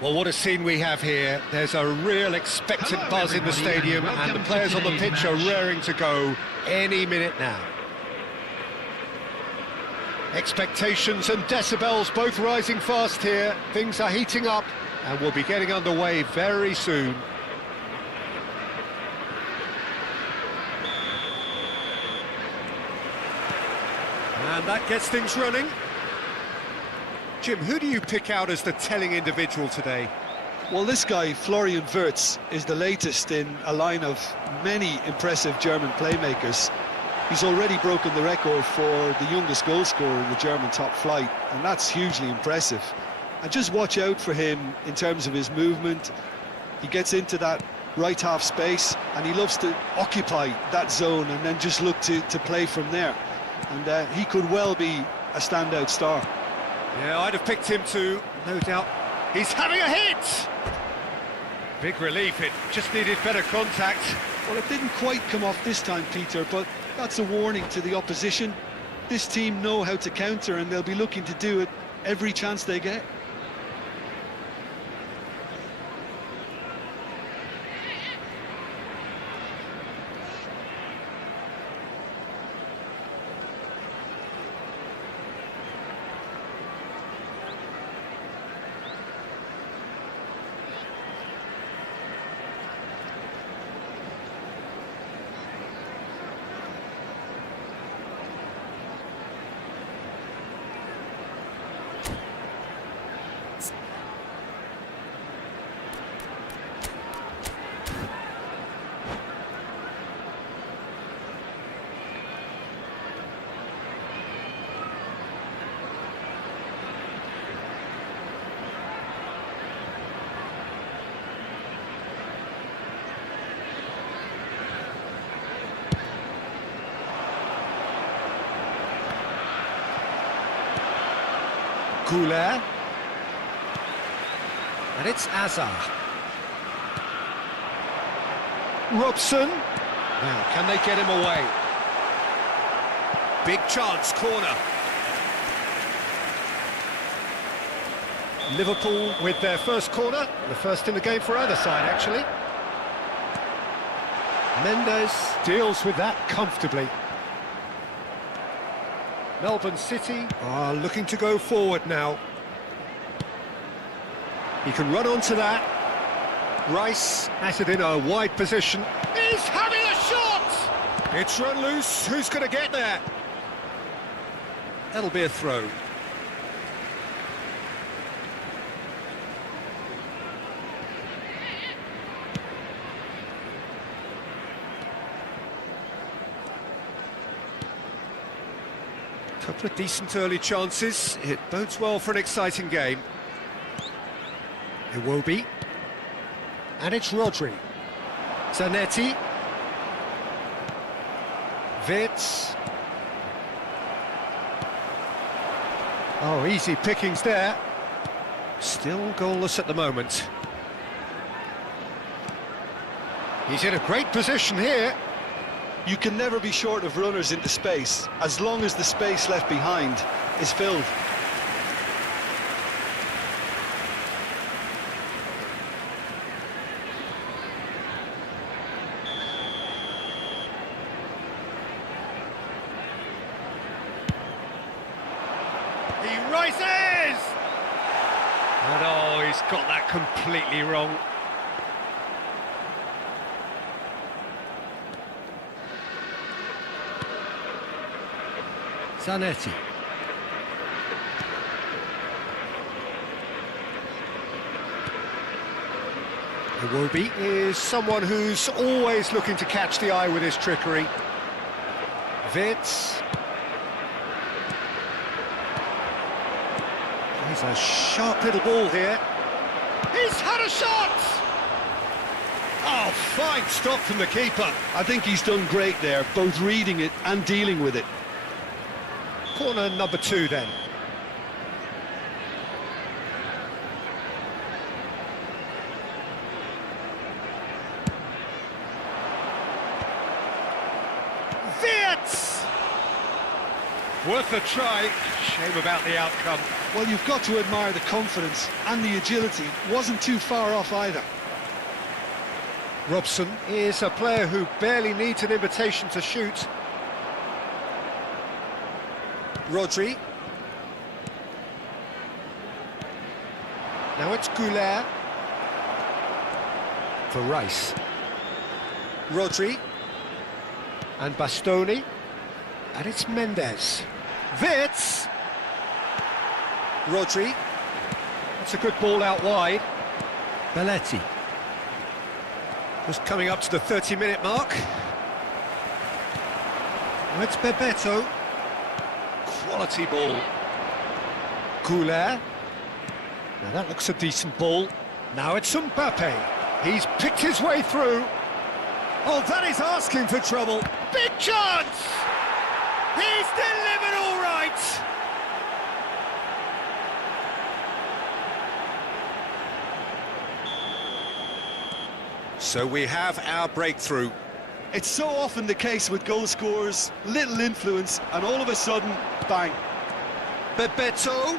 Well, what a scene we have here. There's a real expectant buzz in the stadium, and the players on the pitch are raring to go any minute now. Expectations and decibels both rising fast here. Things are heating up, and we'll be getting underway very soon. And that gets things running. Jim, who do you pick out as the telling individual today? Well, this guy, Florian Wirtz, is the latest in a line of many impressive German playmakers. He's already broken the record for the youngest goal scorer in the German top flight, and that's hugely impressive. And just watch out for him in terms of his movement. He gets into that right half space, and he loves to occupy that zone and then just look to play from there. And he could well be a standout star. Yeah, I'd have picked him too, no doubt. He's having a hit! Big relief, it just needed better contact. Well, it didn't quite come off this time, Peter, but that's a warning to the opposition. This team know how to counter, and they'll be looking to do it every chance they get. Kalah. And it's Azar. Robson. Now, can they get him away? Big chance, corner. Liverpool with their first corner, the first in the game for either side, actually. Mendes deals with that comfortably. Melbourne City are looking to go forward now. He can run onto that. Rice has it in a wide position. He's having a shot! It's run loose. Who's going to get there? That'll be a throw. Couple of decent early chances. It bodes well for an exciting game. It will be. And it's Rodri. Zanetti. Wirtz. Oh, easy pickings there. Still goalless at the moment. He's in a great position here. You can never be short of runners into space, as long as the space left behind is filled. He rises! And oh, he's got that completely wrong. Zanetti. Iwobi is someone who's always looking to catch the eye with his trickery. Wirtz. He's a sharp little ball here. He's had a shot! Oh, fine stop from the keeper. I think he's done great there, both reading it and dealing with it. Corner number 2 then. Wirtz! Worth a try. Shame about the outcome. Well, you've got to admire the confidence and the agility. Wasn't too far off either. Robson is a player who barely needs an invitation to shoot. Rodri. Now it's Kalah. For Rice. Rodri. And Bastoni. And it's Mendes. Wits. Rodri. That's a good ball out wide. Belletti. Just coming up to the 30-minute mark. Now it's Bebeto. Quality ball. Kalah. Now that looks a decent ball. Now it's Mbappe. He's picked his way through. Oh, that is asking for trouble. Big chance! He's delivered all right! So we have our breakthrough. It's so often the case with goal scorers, little influence, and all of a sudden, bang. Bebeto.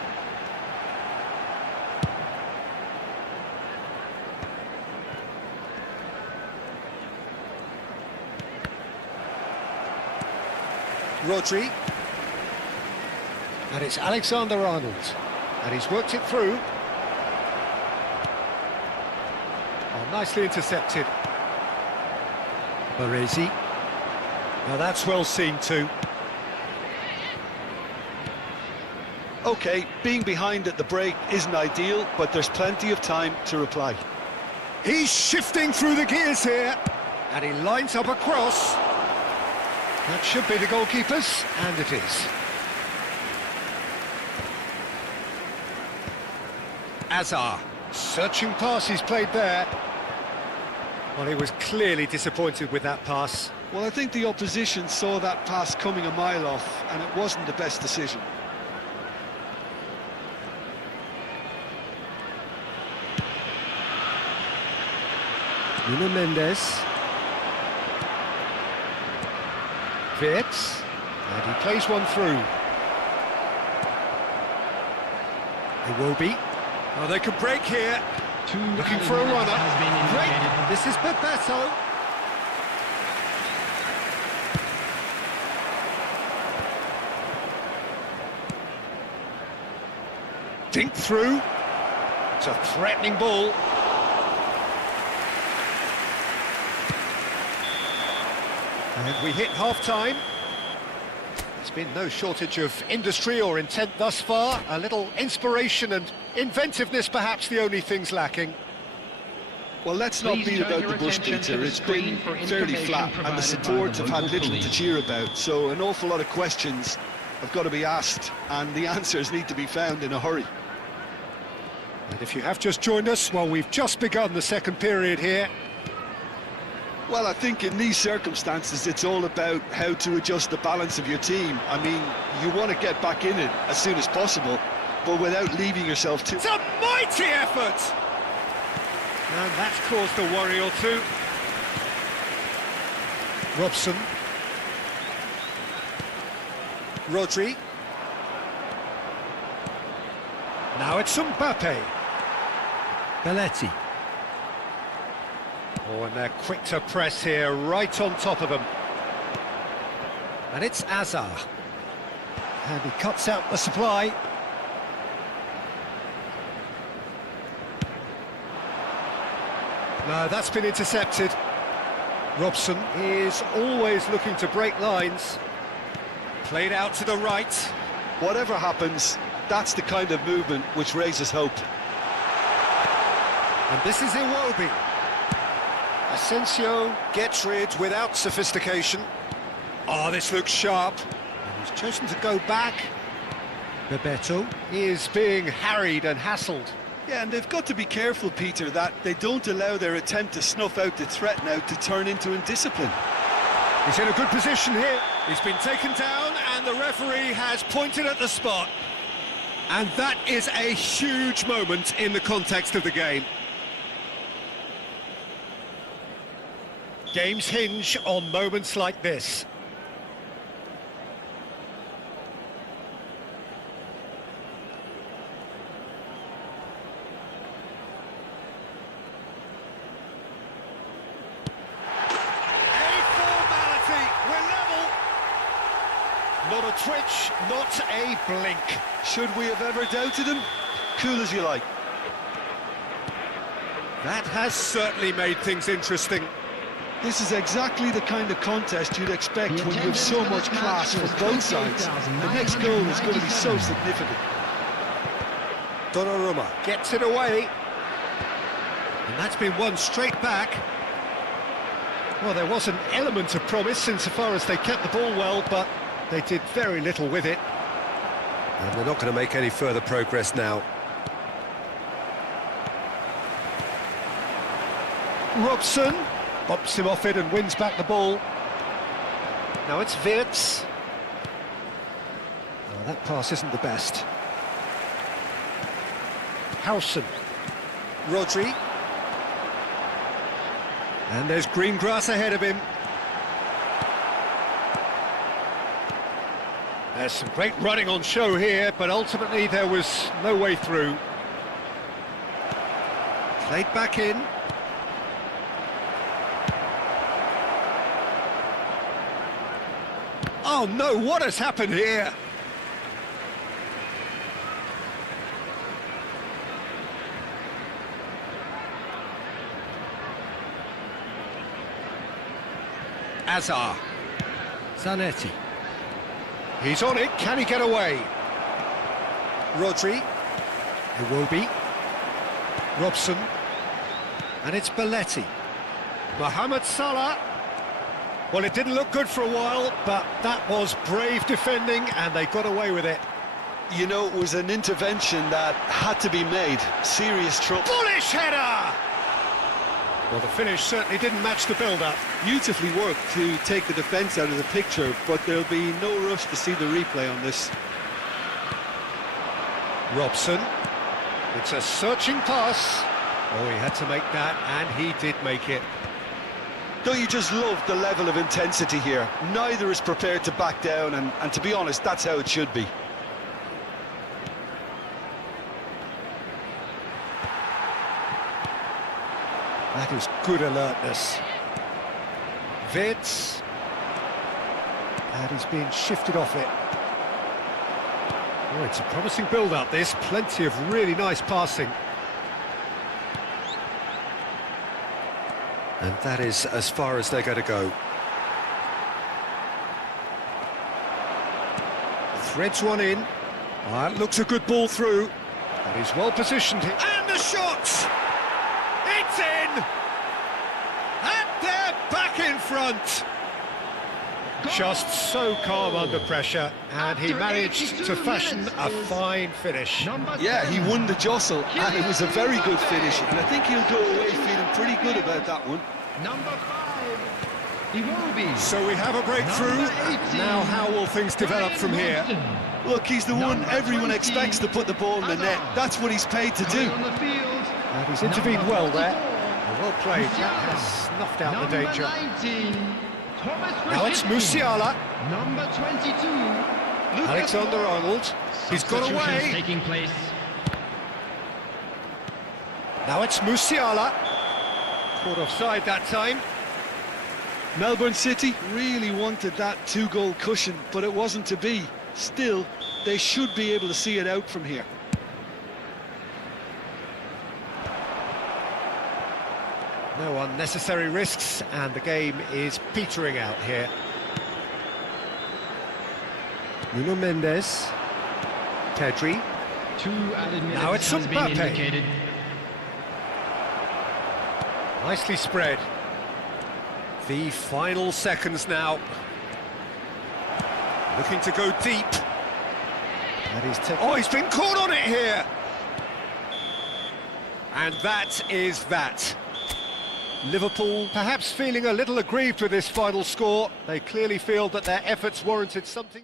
Rodri. And it's Alexander-Arnold. And he's worked it through. Oh, nicely intercepted. Baresi. Now that's well seen too. OK, being behind at the break isn't ideal, but there's plenty of time to reply. He's shifting through the gears here. And he lines up a cross. That should be the goalkeeper's, and it is. Azar, searching pass he's played there. Well, he was clearly disappointed with that pass. Well, I think the opposition saw that pass coming a mile off, and it wasn't the best decision. Nuno Mendes. Wits, and he plays one through. Iwobi. Oh, they could break here. Looking for a runner. Great. This is Bebeto. Dink through. It's a threatening ball. And we hit half-time. There's been no shortage of industry or intent thus far. A little inspiration and inventiveness, perhaps the only things lacking. Well, let's not beat about the bush, Peter. It's been fairly flat, and the support have had little to cheer about. So an awful lot of questions have got to be asked, and the answers need to be found in a hurry. And if you have just joined us, well, we've just begun the second period here. Well, I think in these circumstances, it's all about how to adjust the balance of your team. I mean, you want to get back in it as soon as possible, but without leaving yourself too... It's a mighty effort! And that's caused a worry or two. Robson. Rodri. Now it's Mbappe. Belletti. Oh, and they're quick to press here, right on top of them. And it's Azar. And he cuts out the supply. No, that's been intercepted. Robson is always looking to break lines. Played out to the right. Whatever happens, that's the kind of movement which raises hope. And this is Iwobi. Asensio gets rid without sophistication. Oh, this looks sharp. And he's chosen to go back. Bebeto is being harried and hassled. Yeah, and they've got to be careful, Peter, that they don't allow their attempt to snuff out the threat now to turn into indiscipline. He's in a good position here. He's been taken down and the referee has pointed at the spot. And that is a huge moment in the context of the game. Games hinge on moments like this. No twitch, not a blink. Should we have ever doubted him? Cool as you like. That has certainly made things interesting. This is exactly the kind of contest you'd expect when you have so much class from both sides. The next goal is going to be so significant. Donnarumma gets it away. And that's been won straight back. Well, there was an element of promise insofar as they kept the ball well, but they did very little with it. And they're not going to make any further progress now. Robson bops him off it and wins back the ball. Now it's Wirtz. Oh, that pass isn't the best. Howson. Rodri. And there's green grass ahead of him. There's some great running on show here, but ultimately there was no way through. Played back in. Oh no, what has happened here? Azar. Zanetti. He's on it, can he get away? Rodri. Iwobi. Robson. And it's Belletti. Mohamed Salah. Well, it didn't look good for a while, but that was brave defending, and they got away with it. You know, it was an intervention that had to be made. Serious trouble. Bullish header! Well, the finish certainly didn't match the build-up. Beautifully worked to take the defence out of the picture, but there'll be no rush to see the replay on this. Robson. It's a searching pass. Oh, he had to make that, and he did make it. Don't you just love the level of intensity here? Neither is prepared to back down, and to be honest, that's how it should be. That is good alertness. Wirtz. And he's being shifted off it. Oh, it's a promising build-up, this. Plenty of really nice passing. And that is as far as they're going to go. Threads one in. That looks a good ball through. And he's well positioned here. And the shot! It's in! And they're back in front! Just so calm under pressure, and he managed to fashion a fine finish. Yeah, he won the jostle, and it was a very good finish, and I think he'll go away feeling pretty good about that one. Number 5, Iwobi. So we have a breakthrough. Now how will things develop from here? Look, he's the one everyone expects to put the ball in the net. That's what he's paid to do. And he's intervened well there. Well played. That has snuffed out the danger. 19, Now it's Musiala. Number 22, Alexander-Arnold. He's got away. taking place. Now it's Musiala. Caught offside that time. Melbourne City really wanted that two-goal cushion, but it wasn't to be. Still, they should be able to see it out from here. No unnecessary risks, and the game is petering out here. Nuno Mendes. Pedri. 2 added minutes Now it's has been Mbappe. indicated. Nicely spread. The final seconds now. Looking to go deep. And he's been caught on it here. And that is that. Liverpool perhaps feeling a little aggrieved with this final score. They clearly feel that their efforts warranted something.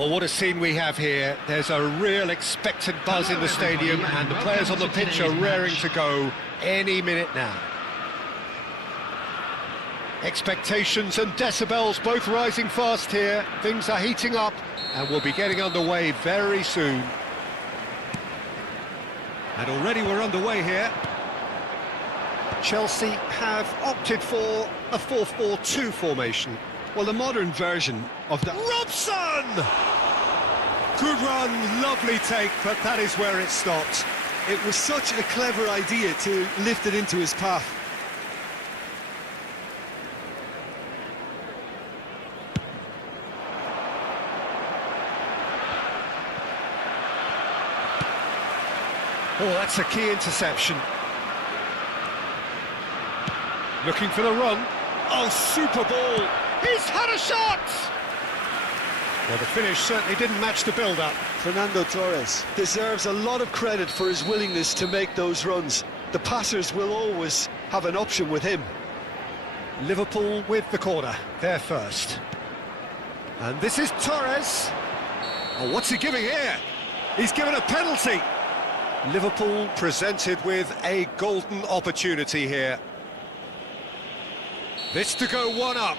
Well, what a scene we have here. There's a real expectant buzz in the stadium, and the players on the pitch are raring to go any minute now. Expectations and decibels both rising fast here. Things are heating up, and we'll be getting underway very soon. And already we're underway here. Chelsea have opted for a 4-4-2 formation. Well, the modern version of that... Robson! Good run, lovely take, but that is where it stopped. It was such a clever idea to lift it into his path. Oh, that's a key interception. Looking for the run. Oh, super ball. He's had a shot! Well, the finish certainly didn't match the build-up. Fernando Torres deserves a lot of credit for his willingness to make those runs. The passers will always have an option with him. Liverpool with the corner, they're first. And this is Torres. Oh, what's he giving here? He's given a penalty. Liverpool presented with a golden opportunity here. This to go one up.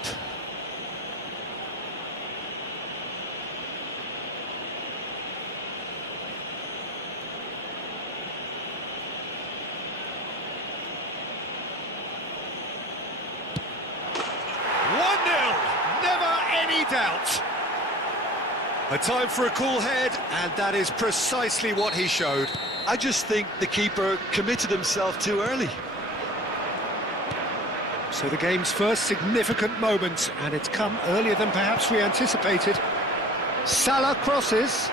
Doubt. A time for a cool head, and that is precisely what he showed. I just think the keeper committed himself too early. So the game's first significant moment, and it's come earlier than perhaps we anticipated. Salah crosses.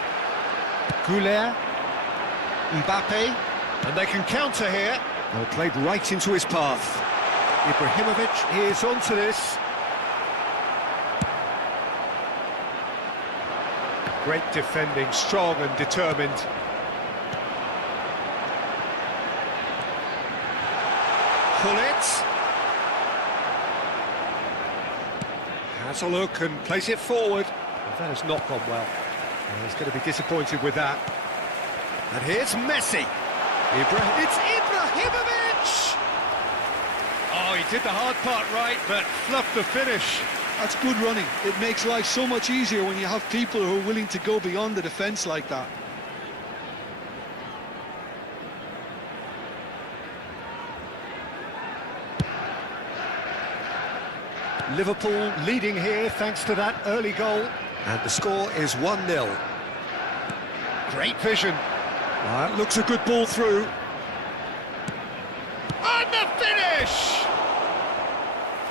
Goulet. Mbappe. And they can counter here. Oh, played right into his path. Ibrahimovic is onto this. Great defending, strong and determined. Pull it. Has a look and plays it forward. Well, that has not gone well. He's going to be disappointed with that. And here's Messi. It's Ibrahimovic! Oh, he did the hard part right, but fluffed the finish. That's good running. It makes life so much easier when you have people who are willing to go beyond the defence like that. Liverpool leading here thanks to that early goal. And the score is 1-0. Great vision. That looks a good ball through. And the finish!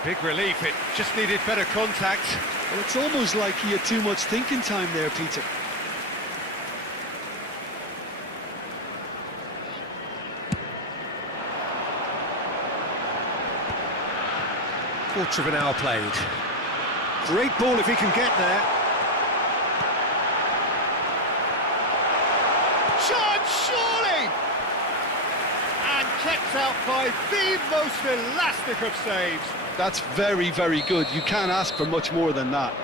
Big relief, it just needed better contact. Well, it's almost like he had too much thinking time there, Peter. Quarter of an hour played. Great ball if he can get there. Chance, surely! And kept out by the most elastic of saves. That's very, very good. You can't ask for much more than that.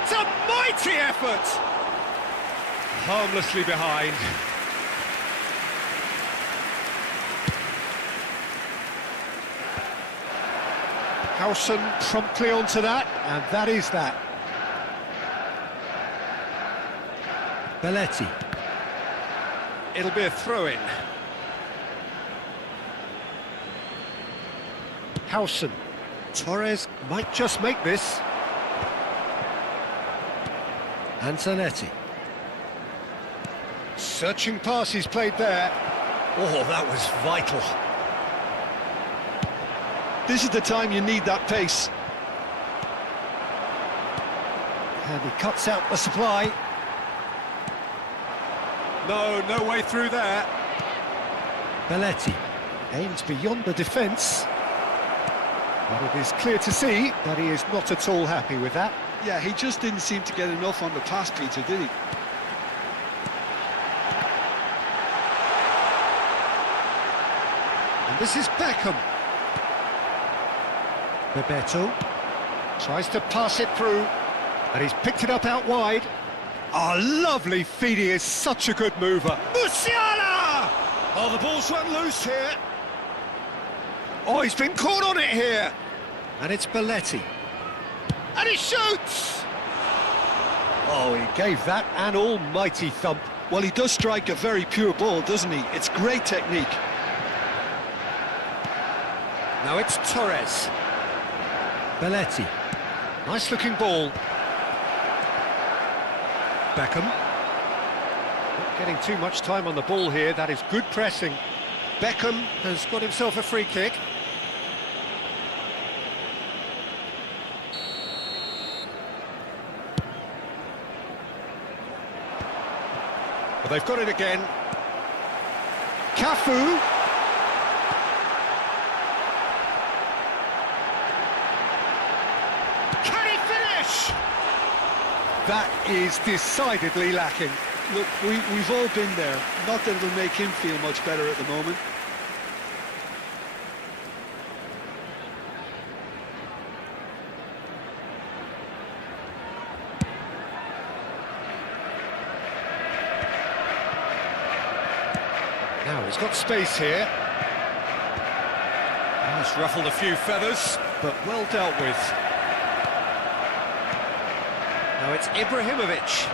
It's a mighty effort! Harmlessly behind. Howson promptly onto that, and that is that. Belletti. It'll be a throw-in. Howson. Torres might just make this. And Zanetti. Searching pass he's played there. Oh, that was vital. This is the time you need that pace. And he cuts out the supply. No way through there. Belletti aims beyond the defence. But it is clear to see that he is not at all happy with that. Yeah, he just didn't seem to get enough on the pass, Peter, did he? And this is Beckham. Bebeto tries to pass it through, and he's picked it up out wide. Oh, lovely feed, he is such a good mover. Musiala! Oh, the ball's run loose here. Oh, he's been caught on it here. And it's Belletti. And he shoots! Oh, he gave that an almighty thump. Well, he does strike a very pure ball, doesn't he? It's great technique. Now it's Torres. Belletti. Nice looking ball. Beckham. Not getting too much time on the ball here, that is good pressing. Beckham has got himself a free kick. Well, they've got it again. Cafu. Can he finish? That is decidedly lacking. Look, we've all been there. Not that it'll make him feel much better at the moment. Now he's got space here. He's ruffled a few feathers, but well dealt with. Now it's Ibrahimovic.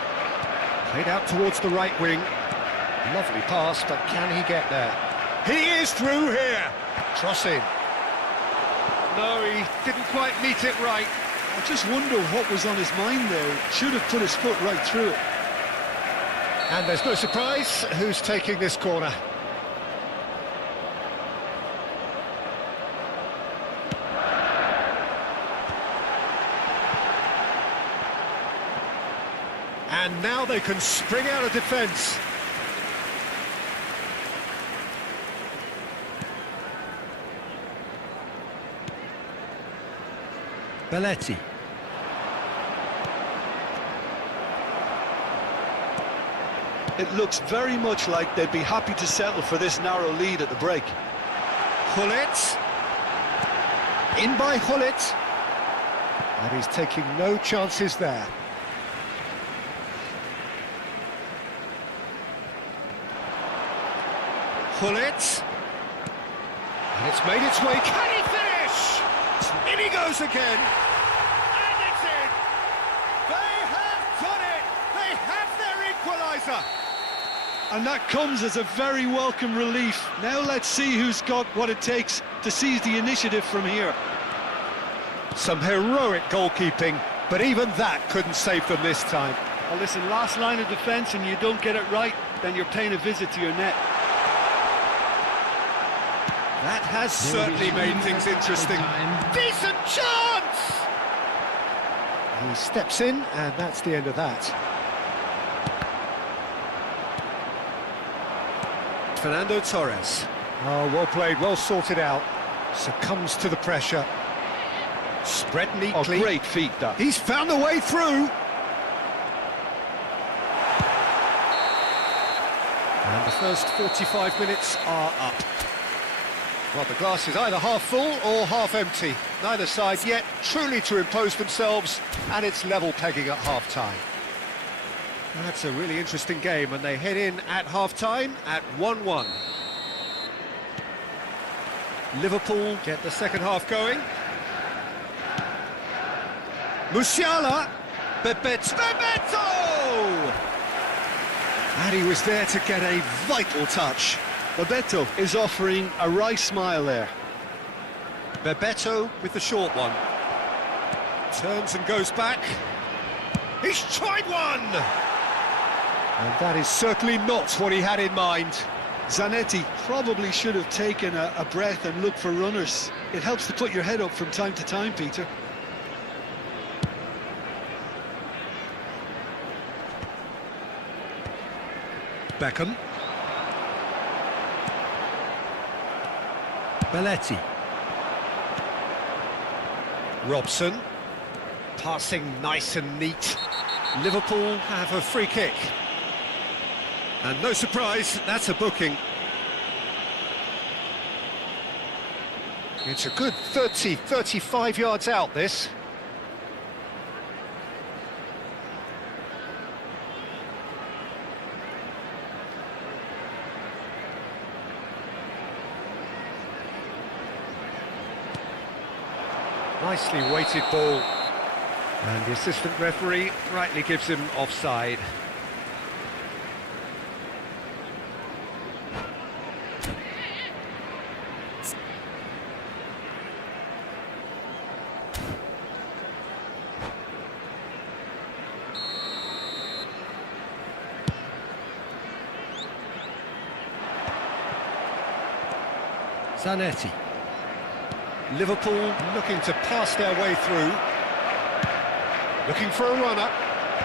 Played out towards the right wing. Lovely pass, but can he get there? He is through here. Cross in. No, he didn't quite meet it right. I just wonder what was on his mind there. Should have put his foot right through it. And there's no surprise who's taking this corner. And now they can spring out of defence. Belletti. It looks very much like they'd be happy to settle for this narrow lead at the break. Hullet. In by Hullet. And he's taking no chances there. Hullet. And it's made its way. Can he finish? In he goes again. And it's in. They have done it. They have their equaliser. And that comes as a very welcome relief. Now let's see who's got what it takes to seize the initiative from here. Some heroic goalkeeping, but even that couldn't save them this time. Well, listen, last line of defence and you don't get it right, then you're paying a visit to your net. That has certainly made things interesting. Decent chance! He steps in, and that's the end of that. Fernando Torres. Oh, well played, well sorted out. Succumbs to the pressure. Spread neatly. Oh, great feat, that. He's found a way through. And the first 45 minutes are up. Well, the glass is either half full or half empty. Neither side yet truly to impose themselves, and it's level pegging at half-time. That's a really interesting game, and they head in at half-time at 1-1. Liverpool get the second half going. Musiala, Bebeto! And he was there to get a vital touch. Bebeto is offering a wry smile there. Bebeto with the short one. Turns and goes back. He's tried one! And that is certainly not what he had in mind. Zanetti probably should have taken a breath and looked for runners. It helps to put your head up from time to time, Peter. Beckham. Belletti. Robson. Passing nice and neat. Liverpool have a free kick. And no surprise, that's a booking. It's a good 30, 35 yards out, this. Nicely weighted ball. And the assistant referee rightly gives him offside. Zanetti. Liverpool looking to pass their way through. Looking for a runner.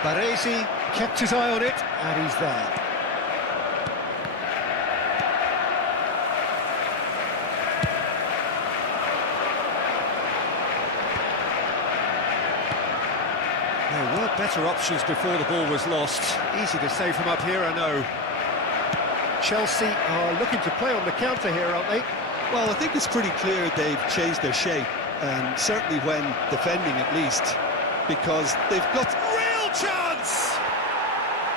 Baresi kept his eye on it, and he's there. There were better options before the ball was lost. Easy to save from up here, I know. Chelsea are looking to play on the counter here, aren't they? Well, I think it's pretty clear they've changed their shape, and certainly when defending at least, because they've got... Real chance!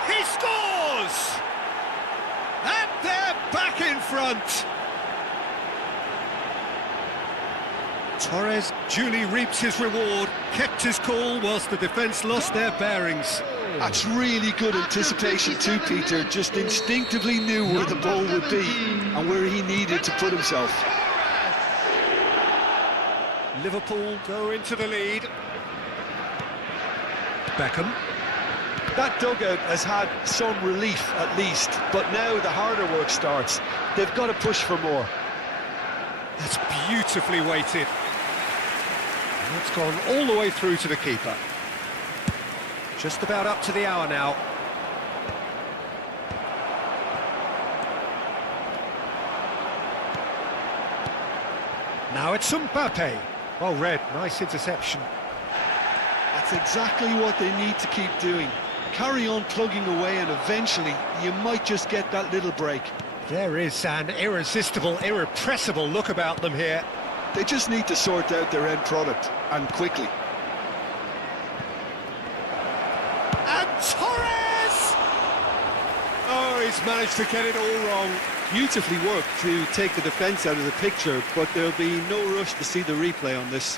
He scores! And they're back in front! Torres duly reaps his reward, kept his cool whilst the defence lost their bearings. That's really good anticipation too, Peter. Just instinctively knew where the ball would be and where he needed to put himself. Liverpool go into the lead. Beckham. That dugout has had some relief at least, but now the harder work starts. They've got to push for more. That's beautifully weighted. And it's gone all the way through to the keeper. Just about up to the hour now. Now it's Mbappe. Well read, nice interception. That's exactly what they need to keep doing. Carry on plugging away and eventually you might just get that little break. There is an irresistible, irrepressible look about them here. They just need to sort out their end product, and quickly. And Torres! Oh, he's managed to get it all wrong. Beautifully worked to take the defence out of the picture, but there'll be no rush to see the replay on this.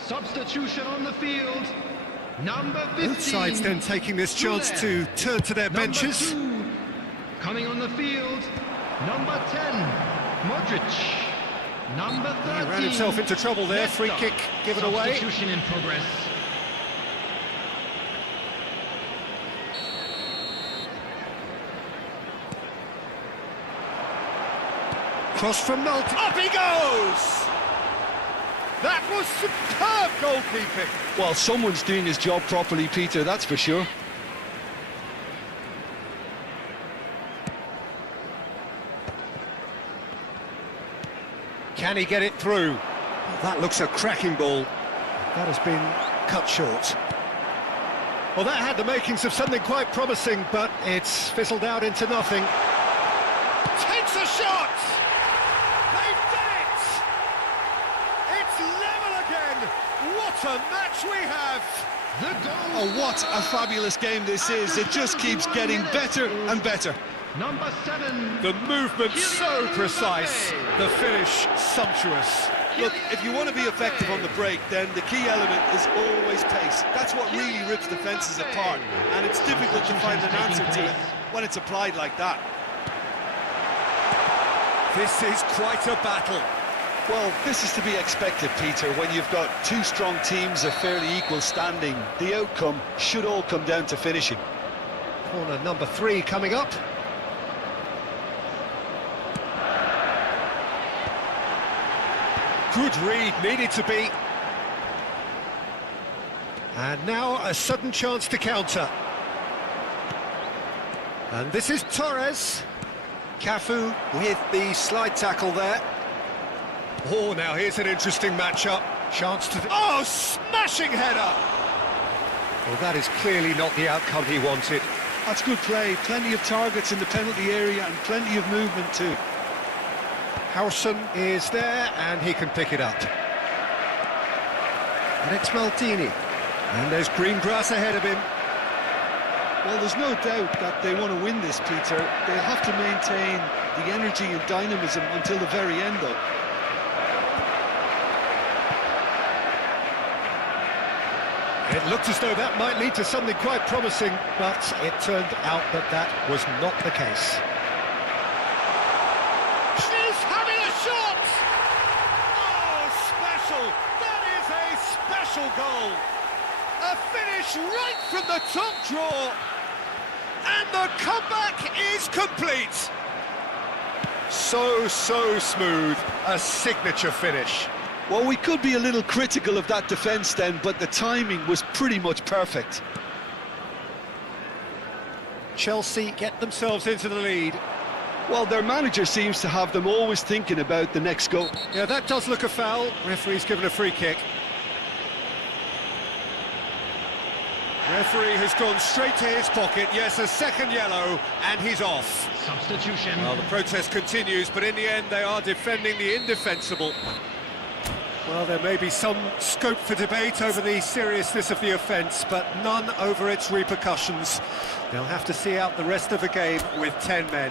Substitution on the field. Number 15. Both sides then taking this chance to turn to their benches. Number 2. Coming on the field. Number 10. Modric. Number 13. He ran himself into trouble there. Free kick given away. Substitution in progress. Cross from Multi. Up he goes! That was superb goalkeeping. Well, someone's doing his job properly, Peter, that's for sure. Can he get it through? That looks a cracking ball. That has been cut short. Well, that had the makings of something quite promising, but it's fizzled out into nothing. Takes a shot! They've done it! It's level again! What a match we have! The goal. Oh, what a fabulous game this is. It just keeps getting better and better. Number 7. The movement so precise, the finish sumptuous. Look, if you want to be effective on the break, then the key element is always pace. That's what really rips defences apart, and it's difficult to find an answer to it when it's applied like that. This is quite a battle. Well, this is to be expected, Peter. When you've got two strong teams of fairly equal standing, the outcome should all come down to finishing. Corner number 3 coming up. Good read, needed to be. And now a sudden chance to counter. And this is Torres. Cafu with the slide tackle there. Oh, now here's an interesting matchup. Chance to... Oh, smashing header! Well, that is clearly not the outcome he wanted. That's good play. Plenty of targets in the penalty area and plenty of movement too. Howson is there, and he can pick it up. And it's Maldini. And there's green grass ahead of him. Well, there's no doubt that they want to win this, Peter. They'll have to maintain the energy and dynamism until the very end, though. It looked as though that might lead to something quite promising, but it turned out that that was not the case. She's having a shot! Oh, special! That is a special goal! A finish right from the top draw! And the comeback is complete! So smooth, a signature finish. Well, we could be a little critical of that defence then, but the timing was pretty much perfect. Chelsea get themselves into the lead. Well, their manager seems to have them always thinking about the next goal. Yeah, that does look a foul. Referee's given a free kick. Referee has gone straight to his pocket. Yes, a second yellow, and he's off. Substitution. Well, the protest continues, but in the end they are defending the indefensible. Well, there may be some scope for debate over the seriousness of the offence, but none over its repercussions. They'll have to see out the rest of the game with 10 men.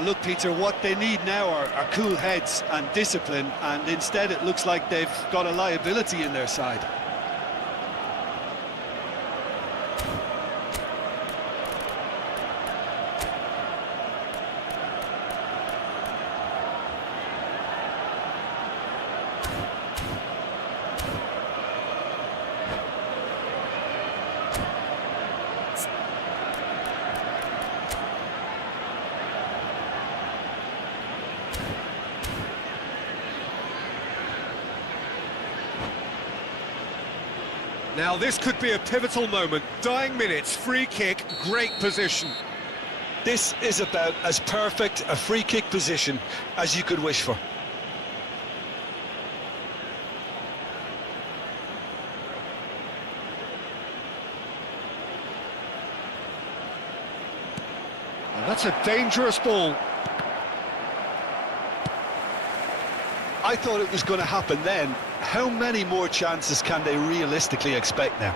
Look, Peter, what they need now are cool heads and discipline, and instead it looks like they've got a liability in their side. Now this could be a pivotal moment. Dying minutes, free kick, great position. This is about as perfect a free kick position as you could wish for. And that's a dangerous ball. I thought it was going to happen then. How many more chances can they realistically expect now?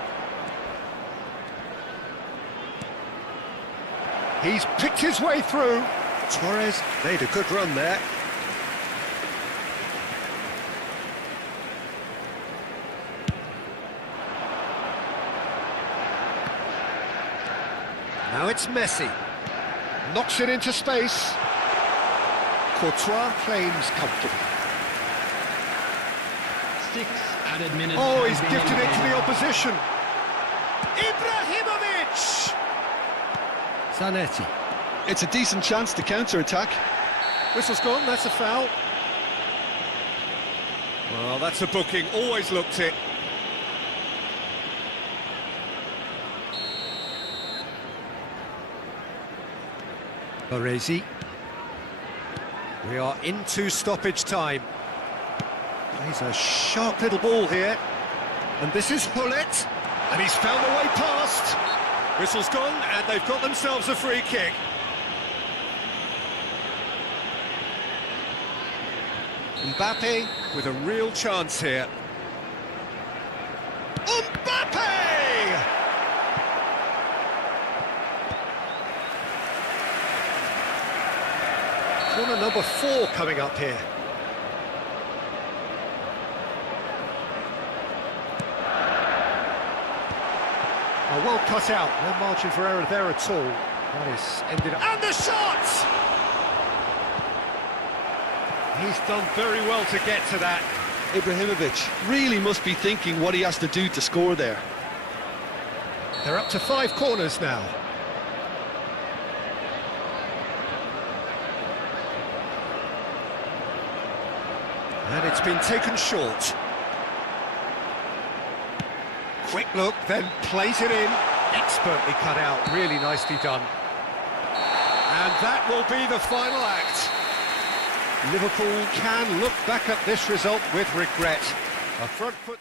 He's picked his way through. Torres made a good run there. Now it's Messi. Knocks it into space. Courtois claims comfortably. 6 added minutes. Oh, he's gifted it to the opposition. Ibrahimovic! Zanetti. It's a decent chance to counter-attack. Whistle's gone, that's a foul. Well, that's a booking, always looked it. Baresi. We are into stoppage time. He's a sharp little ball here. And this is Hullet. And he's found the way past. Whistle's gone, and they've got themselves a free kick. Mbappe with a real chance here. Mbappe! Corner number 4 coming up here. Oh, well cut out, no margin for error there at all. That is ended up... And the shot! He's done very well to get to that. Ibrahimovic really must be thinking what he has to do to score there. They're up to 5 corners now. And it's been taken short. Quick look, then plays it in. Expertly cut out, really nicely done. And that will be the final act. Liverpool can look back at this result with regret. A front foot...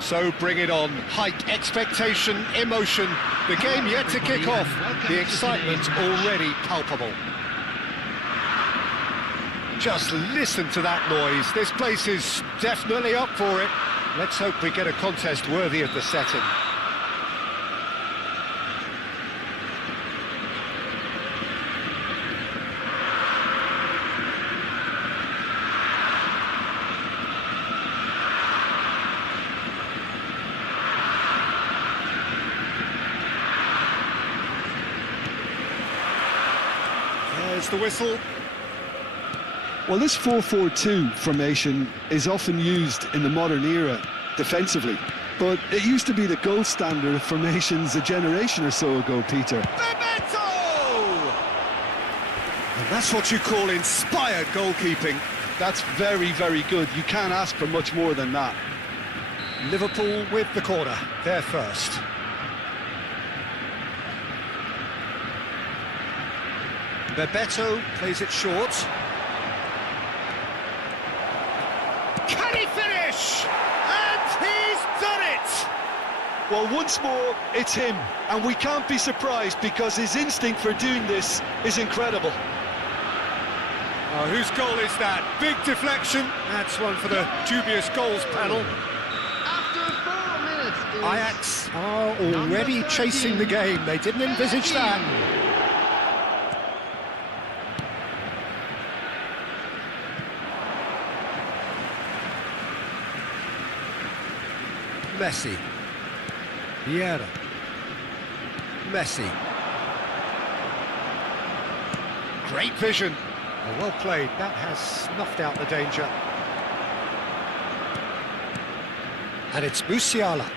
So bring it on. Hype, expectation, emotion. The game yet to kick off. The excitement already palpable. Just listen to that noise. This place is definitely up for it. Let's hope we get a contest worthy of the setting. There's the whistle. Well, this 4-4-2 formation is often used in the modern era defensively, but it used to be the gold standard of formations a generation or so ago, Peter. Bebeto! And that's what you call inspired goalkeeping. That's very, very good. You can't ask for much more than that. Liverpool with the corner, they're first. Bebeto plays it short. Can he finish? And he's done it! Well, once more, it's him, and we can't be surprised because his instinct for doing this is incredible. Oh, whose goal is that? Big deflection. That's one for the dubious goals panel. After 4 minutes is Ajax are already chasing the game. They didn't envisage that. Messi. Vieira. Messi. Great vision. Well played. That has snuffed out the danger. And it's Musiala.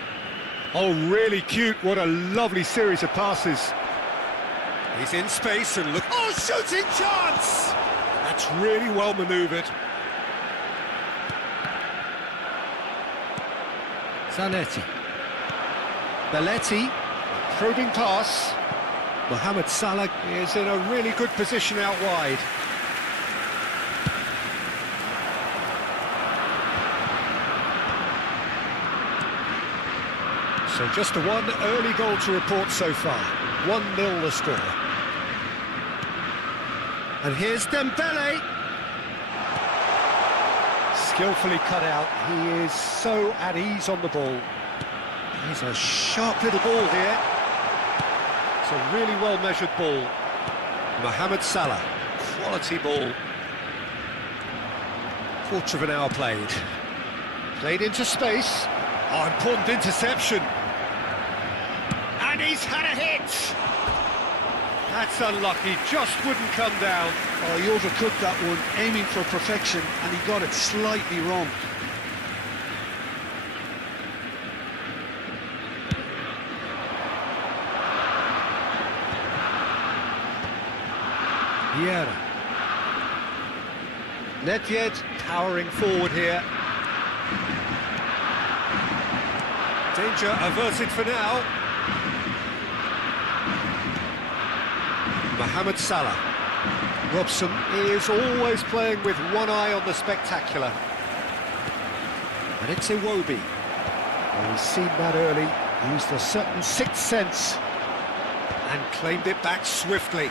Oh, really cute. What a lovely series of passes. He's in space and look... Oh, shooting chance! That's really well manoeuvred. Zanetti. Belletti. Probing pass. Mohamed Salah is in a really good position out wide. So just one early goal to report so far. 1-0 the score. And here's Dembele. Skillfully cut out. He is so at ease on the ball. He's a sharp little ball here. It's a really well-measured ball. Mohamed Salah. Quality ball. Quarter of an hour played. Played into space. Oh, important interception. And he's had a hit! That's unlucky, just wouldn't come down. Oh, he overcooked that one, aiming for perfection, and he got it slightly wrong. Vieira. Nedved powering forward here. Danger averted for now. Mohamed Salah. Robson is always playing with one eye on the spectacular. And it's Iwobi. Well, he's seen that early, used a certain sixth sense, and claimed it back swiftly.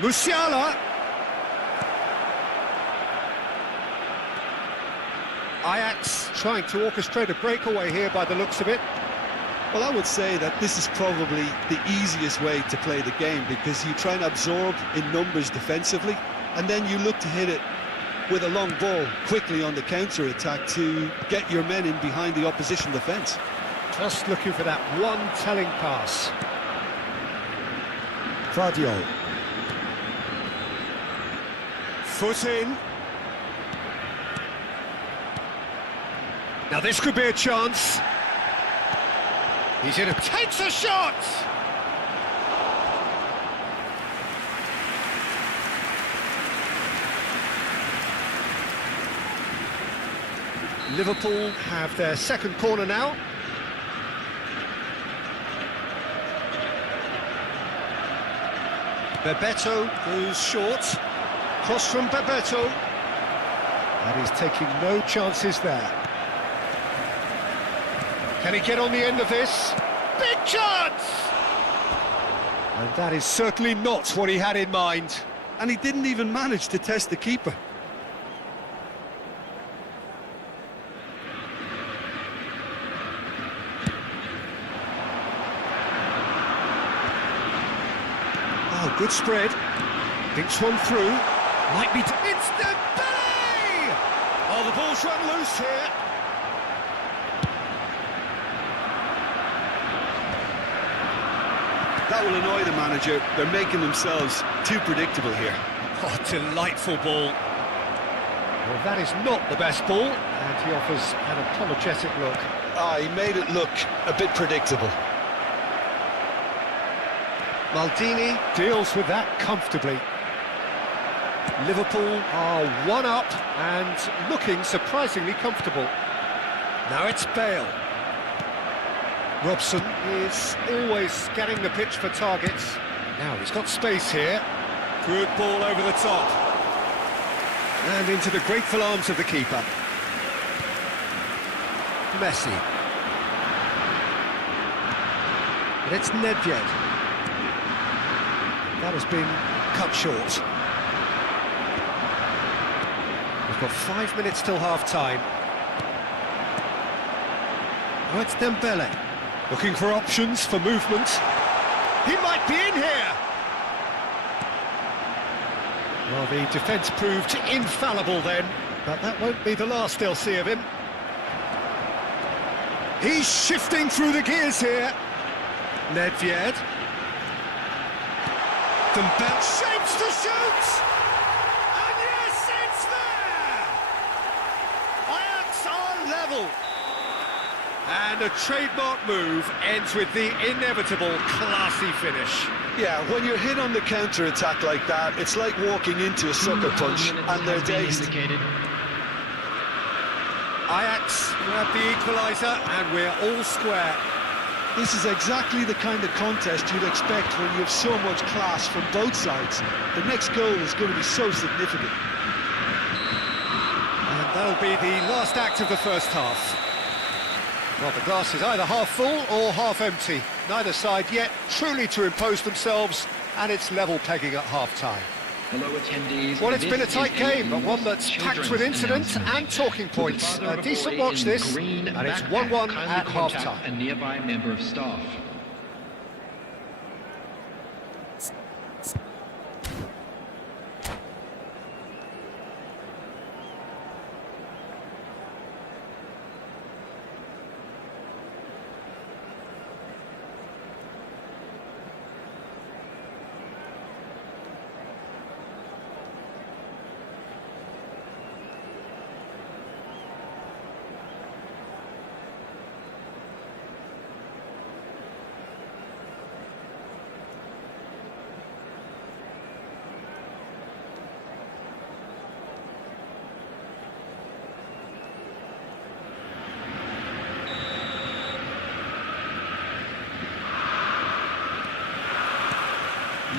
Musiala. Ajax trying to orchestrate a breakaway here by the looks of it. Well, I would say that this is probably the easiest way to play the game, because you try and absorb in numbers defensively, and then you look to hit it with a long ball quickly on the counter-attack to get your men in behind the opposition defence. Just looking for that one telling pass. Vardiol. Foot in. Now this could be a chance. He's in, takes a shot! Liverpool have their second corner now. Bebeto goes short. Cross from Bebeto. And he's taking no chances there. Can he get on the end of this? Big chance! And that is certainly not what he had in mind. And he didn't even manage to test the keeper. Oh, good spread. Thinks one through. Might be... It's Dembele! Oh, the ball's run loose here. That will annoy the manager. They're making themselves too predictable here. Oh, delightful ball. Well, that is not the best ball, and he offers an apologetic look. He made it look a bit predictable. Maldini deals with that comfortably. Liverpool are one up and looking surprisingly comfortable. Now it's Bale. Robson is always scanning the pitch for targets. Now he's got space here. Good ball over the top. And into the grateful arms of the keeper. Messi. And it's Nedved. That has been cut short. We've got 5 minutes till half-time. Now it's Dembele. Looking for options for movement. He might be in here! Well, the defence proved infallible then. But that won't be the last they'll see of him. He's shifting through the gears here. Nedved. Dembele shapes to shoot! And yes, it's there! Ajax are level. And a trademark move ends with the inevitable classy finish. Yeah, when you're hit on the counter-attack like that, it's like walking into a sucker punch and they're dazed. Ajax grab the equaliser and we're all square. This is exactly the kind of contest you'd expect when you have so much class from both sides. The next goal is going to be so significant. And that'll be the last act of the first half. Well, the glass is either half full or half empty. Neither side yet truly to impose themselves, and it's level pegging at half-time. Hello, attendees. Well, it's been a tight game, but one that's packed with incidents and talking points. A decent watch this, and it's 1-1 at half-time. A nearby member of staff.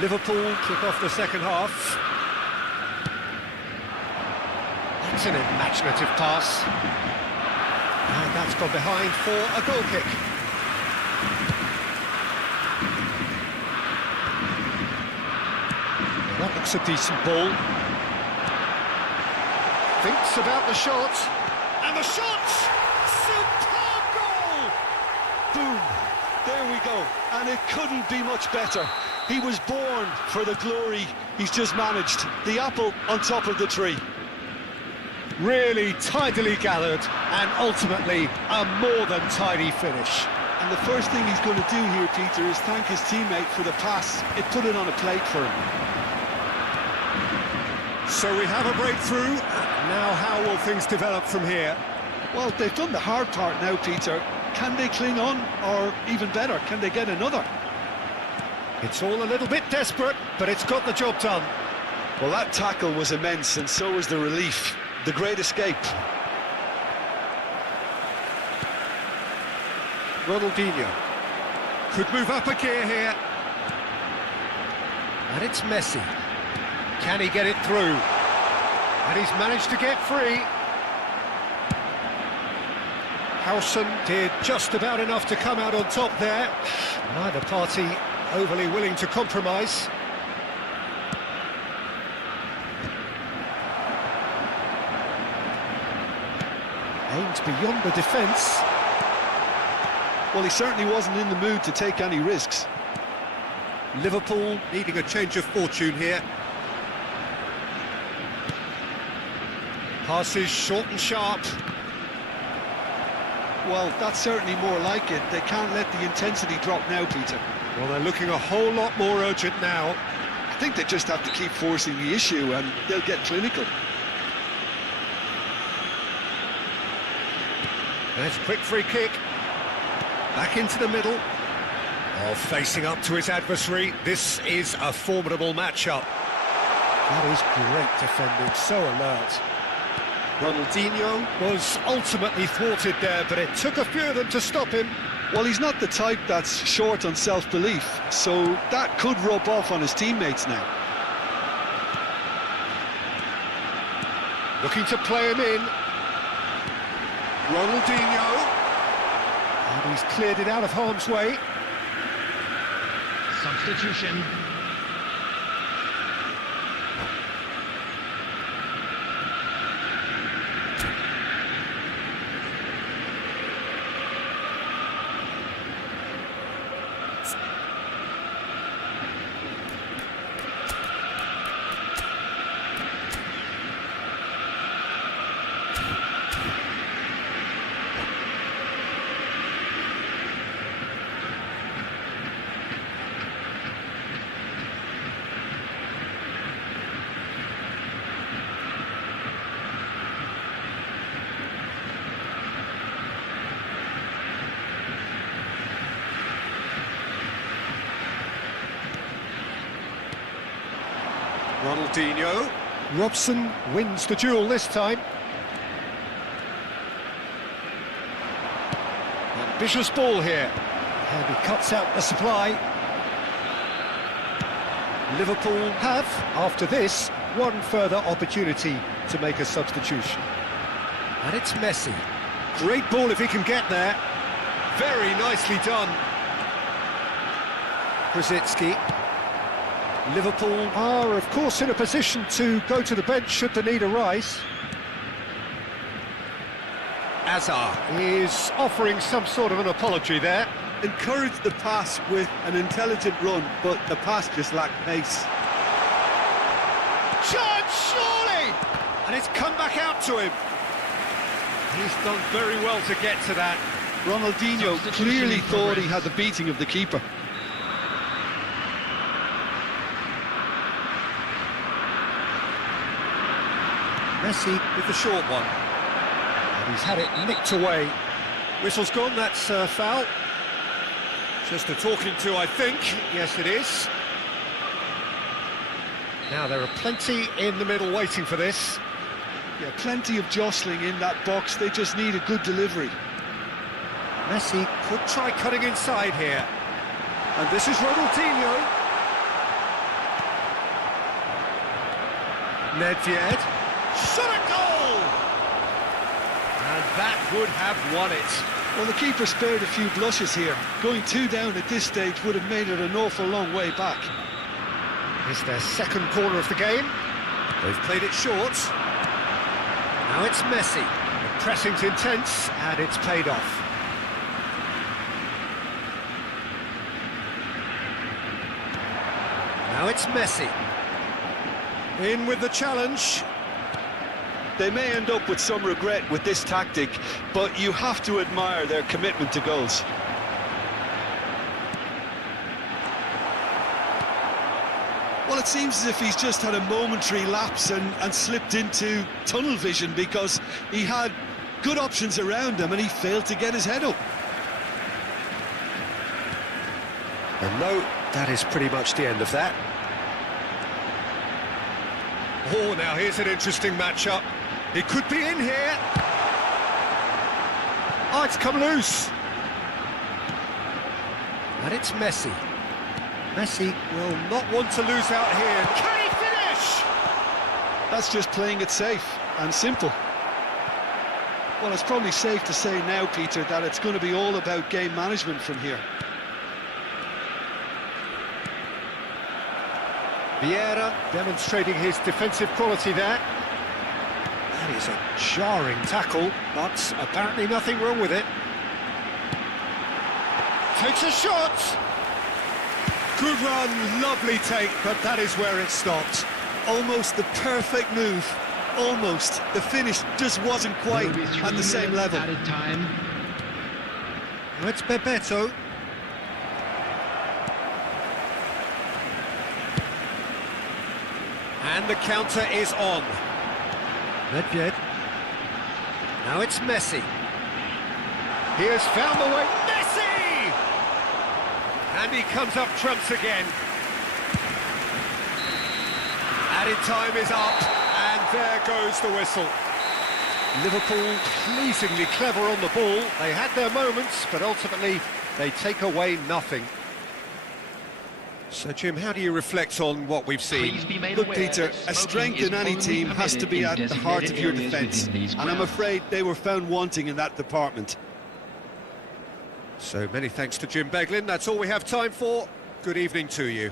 Liverpool kick off the second half. That's an imaginative pass. And that's gone behind for a goal kick. Well, that looks a decent ball. Thinks about the shot. And the shot! Superb goal! Boom! There we go. And it couldn't be much better. He was born for the glory he's just managed. The apple on top of the tree. Really tidily gathered, and ultimately a more than tidy finish. And the first thing he's going to do here, Peter, is thank his teammate for the pass. It put it on a plate for him. So we have a breakthrough. Now how will things develop from here? Well, they've done the hard part now, Peter. Can they cling on, or even better, can they get another? It's all a little bit desperate, but it's got the job done. Well, that tackle was immense, and so was the relief. The great escape. Ronaldinho could move up a gear here. And it's Messi. Can he get it through? And he's managed to get free. Howson did just about enough to come out on top there. Neither party overly willing to compromise. Aimed beyond the defence. Well, he certainly wasn't in the mood to take any risks. Liverpool needing a change of fortune here. Passes short and sharp. Well, that's certainly more like it. They can't let the intensity drop now, Peter. Well, they're looking a whole lot more urgent now. I think they just have to keep forcing the issue and they'll get clinical. There's a quick free kick. Back into the middle. Oh, facing up to his adversary. This is a formidable matchup. That is great defending, so alert. Ronaldinho was ultimately thwarted there, but it took a few of them to stop him. Well, he's not the type that's short on self-belief, so that could rub off on his teammates now. Looking to play him in. Ronaldinho. And he's cleared it out of harm's way. Substitution. Ronaldinho. Robson wins the duel this time. Ambitious ball here. And he cuts out the supply. Liverpool have, after this, one further opportunity to make a substitution. And it's Messi. Great ball if he can get there. Very nicely done. Krasitsky. Liverpool are, of course, in a position to go to the bench should the need arise. Azar is offering some sort of an apology there. Encouraged the pass with an intelligent run, but the pass just lacked pace. Chance, surely! And it's come back out to him. He's done very well to get to that. Ronaldinho clearly thought he had the beating of the keeper. Messi with the short one. And he's had it nicked away. Whistle's gone, that's foul. Just a talking to, I think. Yes, it is. Now, there are plenty in the middle waiting for this. Yeah, plenty of jostling in that box. They just need a good delivery. Messi could try cutting inside here. And this is Ronaldinho. Nedved. Shot a goal! And that would have won it. Well, the keeper spared a few blushes here. Going 2 down at this stage would have made it an awful long way back. It's their second corner of the game. They've played it short. Now it's Messi. The pressing's intense, and it's paid off. Now it's Messi. In with the challenge. They may end up with some regret with this tactic, but you have to admire their commitment to goals. Well, it seems as if he's just had a momentary lapse and slipped into tunnel vision, because he had good options around him and he failed to get his head up. And no, that is pretty much the end of that. Oh, now here's an interesting matchup. He could be in here. Oh, it's come loose. And it's Messi. Messi will not want to lose out here. Can he finish? That's just playing it safe and simple. Well, it's probably safe to say now, Peter, that it's going to be all about game management from here. Vieira demonstrating his defensive quality there. That is a jarring tackle, but apparently nothing wrong with it. Takes a shot. Good run, lovely take, but that is where it stopped. Almost the perfect move. Almost. The finish just wasn't quite at the same level. Added time. Now it's Bebeto. And the counter is on. Nedved. Now it's Messi. He has found the way. Messi! And he comes up trumps again. Added time is up, and there goes the whistle. Liverpool pleasingly clever on the ball. They had their moments, but ultimately they take away nothing. So, Jim, how do you reflect on what we've seen? Look, Peter, a strength in any team has to be at the heart of your defence, and I'm afraid they were found wanting in that department. So many thanks to Jim Beglin. That's all we have time for. Good evening to you.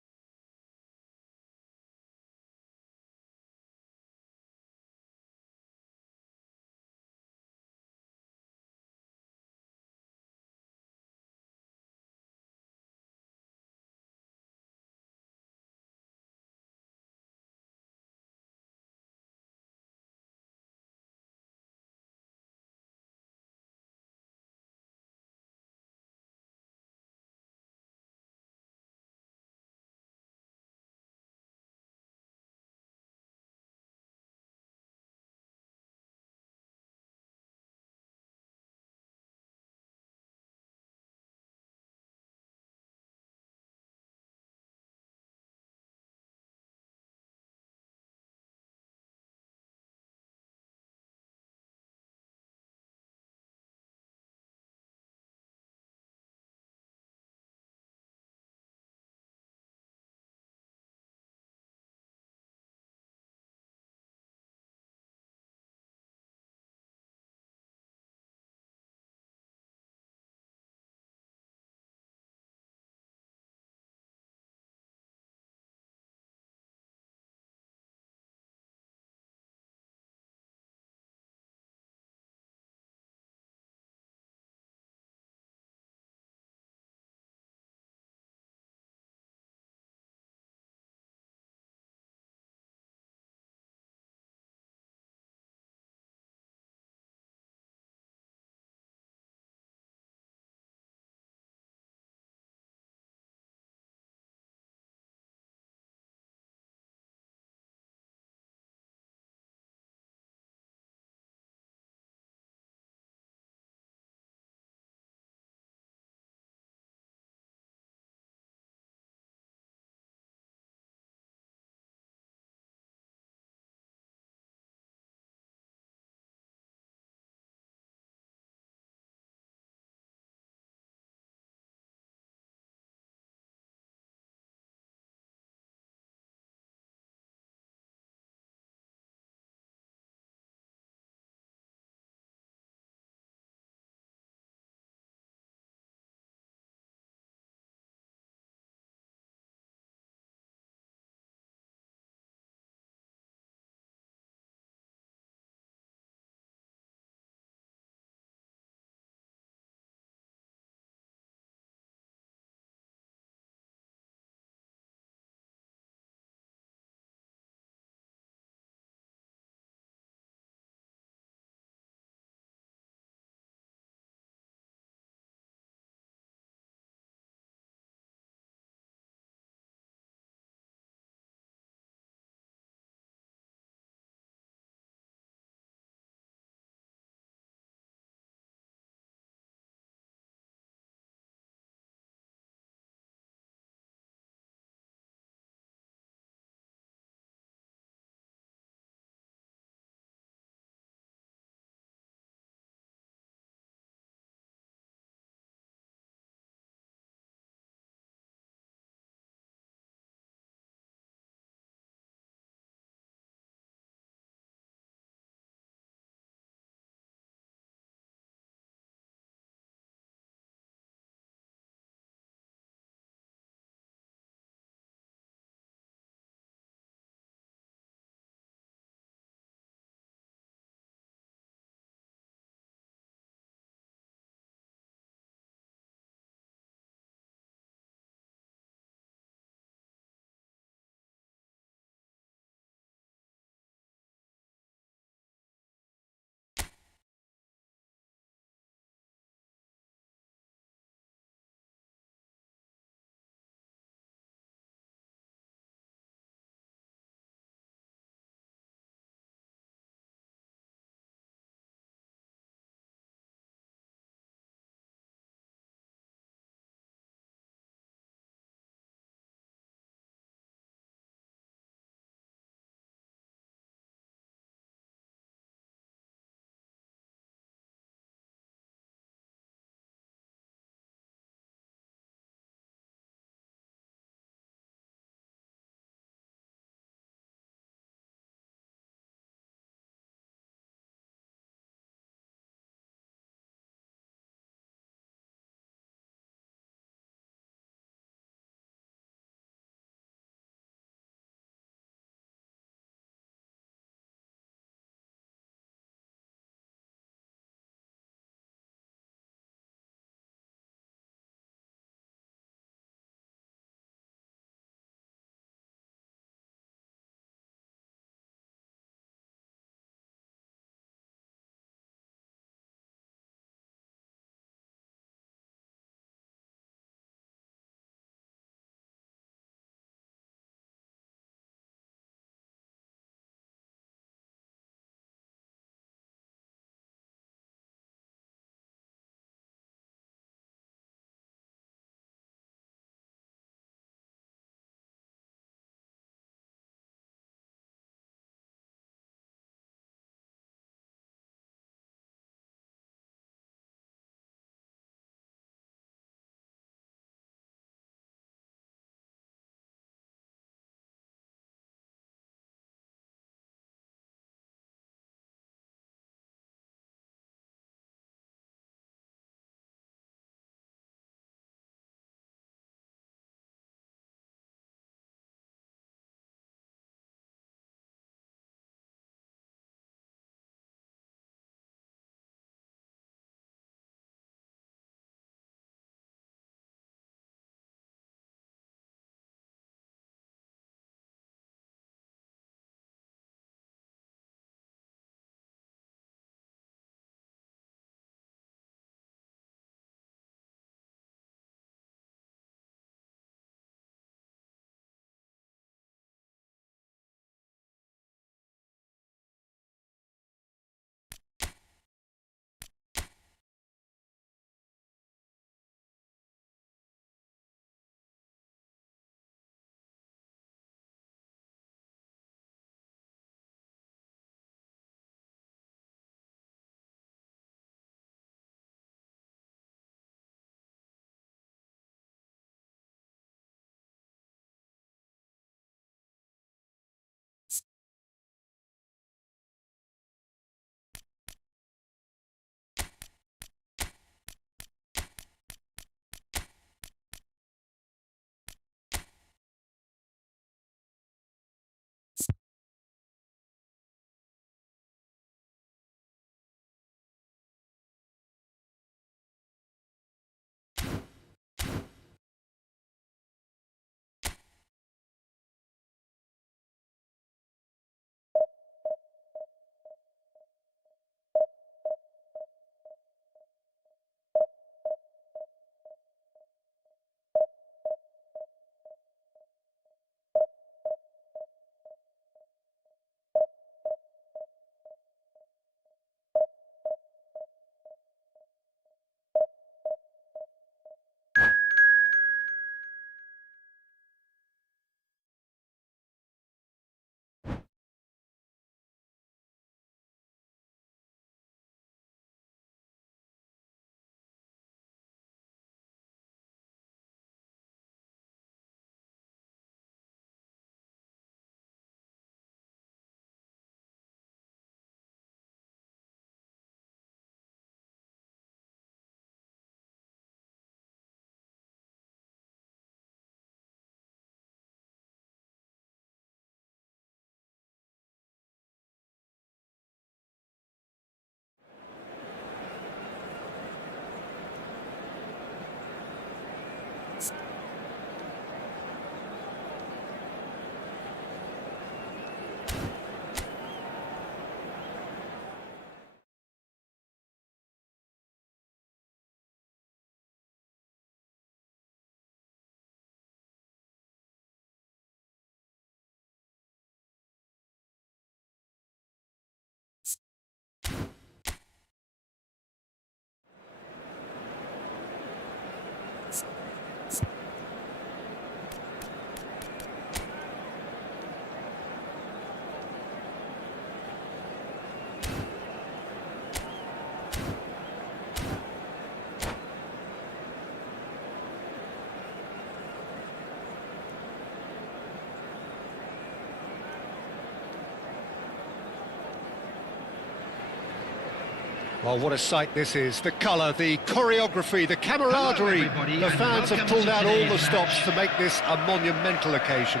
Well, what a sight this is. The colour, the choreography, the camaraderie. everybody, The and fans have welcome pulled to out all the today's stops match. to make this a monumental occasion.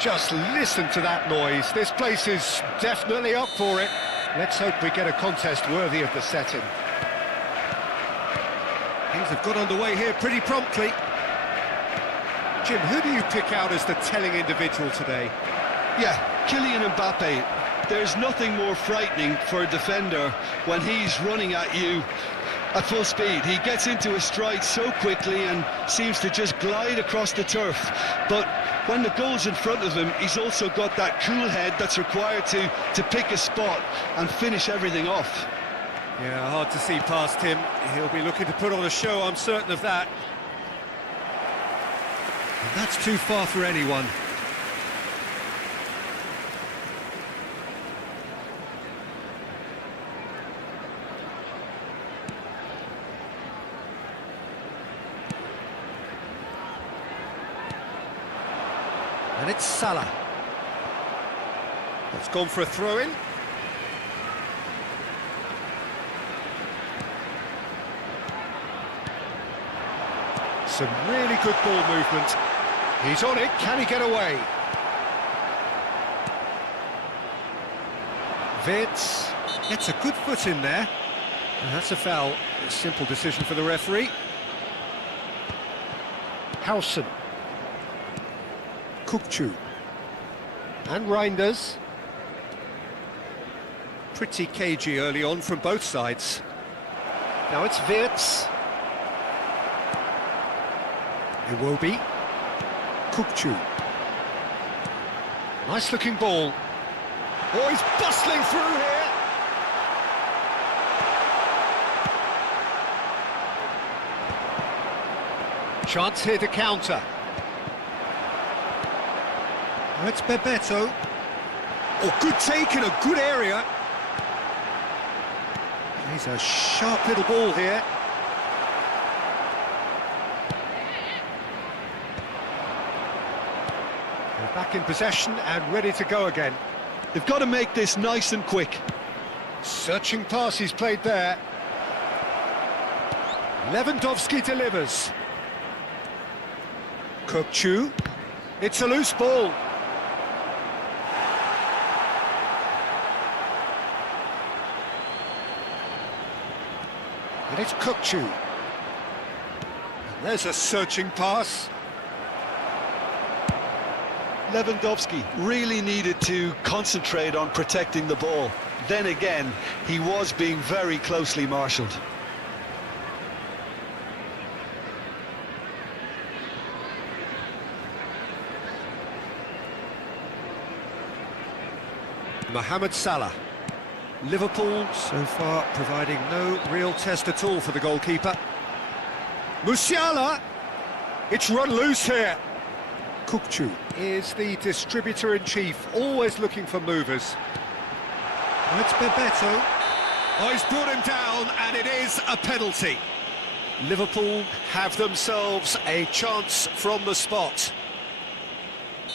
Just listen to that noise. This place is definitely up for it. Let's hope we get a contest worthy of the setting. Things have got underway here pretty promptly. Jim, who do you pick out as the telling individual today? Yeah, Kylian Mbappe. There's nothing more frightening for a defender when he's running at you at full speed. He gets into a stride so quickly and seems to just glide across the turf. But when the goal's in front of him, he's also got that cool head that's required to pick a spot and finish everything off. Yeah, hard to see past him. He'll be looking to put on a show, I'm certain of that. And that's too far for anyone. And it's Salah. It's gone for a throw-in. Some really good ball movement. He's on it, can he get away? Vitz gets a good foot in there. And that's a foul. A simple decision for the referee. Howson. Kukçu. And Reinders. Pretty cagey early on from both sides. Now it's Vitz. Iwobi. Kukçu. Nice looking ball. Oh, he's bustling through here. Chance here to counter. Oh, it's Bebeto. Oh, good take in a good area. He's a sharp little ball here. They're back in possession and ready to go again. They've got to make this nice and quick. Searching pass he's played there. Lewandowski delivers. Kukçu. It's a loose ball. And it's Kukçu. And there's a searching pass. Lewandowski really needed to concentrate on protecting the ball. Then again, he was being very closely marshalled. Mohamed Salah. Liverpool so far providing no real test at all for the goalkeeper. Musiala. It's run loose here. Kukçu is the distributor-in-chief, always looking for movers. Oh, it's Bebeto. Oh, he's brought him down, and it is a penalty. Liverpool have themselves a chance from the spot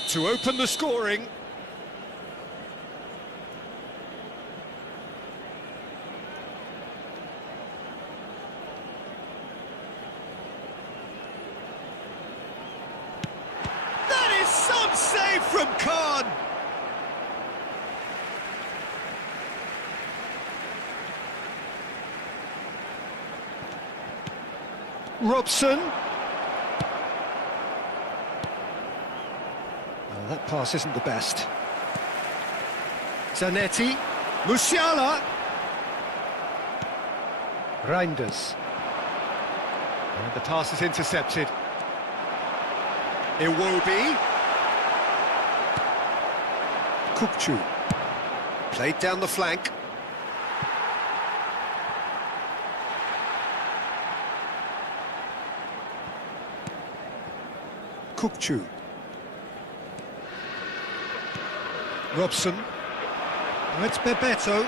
to open the scoring. Some save from Khan. Robson. Oh, that pass isn't the best. Zanetti. Musiala. Reinders. And the pass is intercepted. Iwobi. Kukçu. Played down the flank. Kukçu. Robson. Oh, it's Bebeto.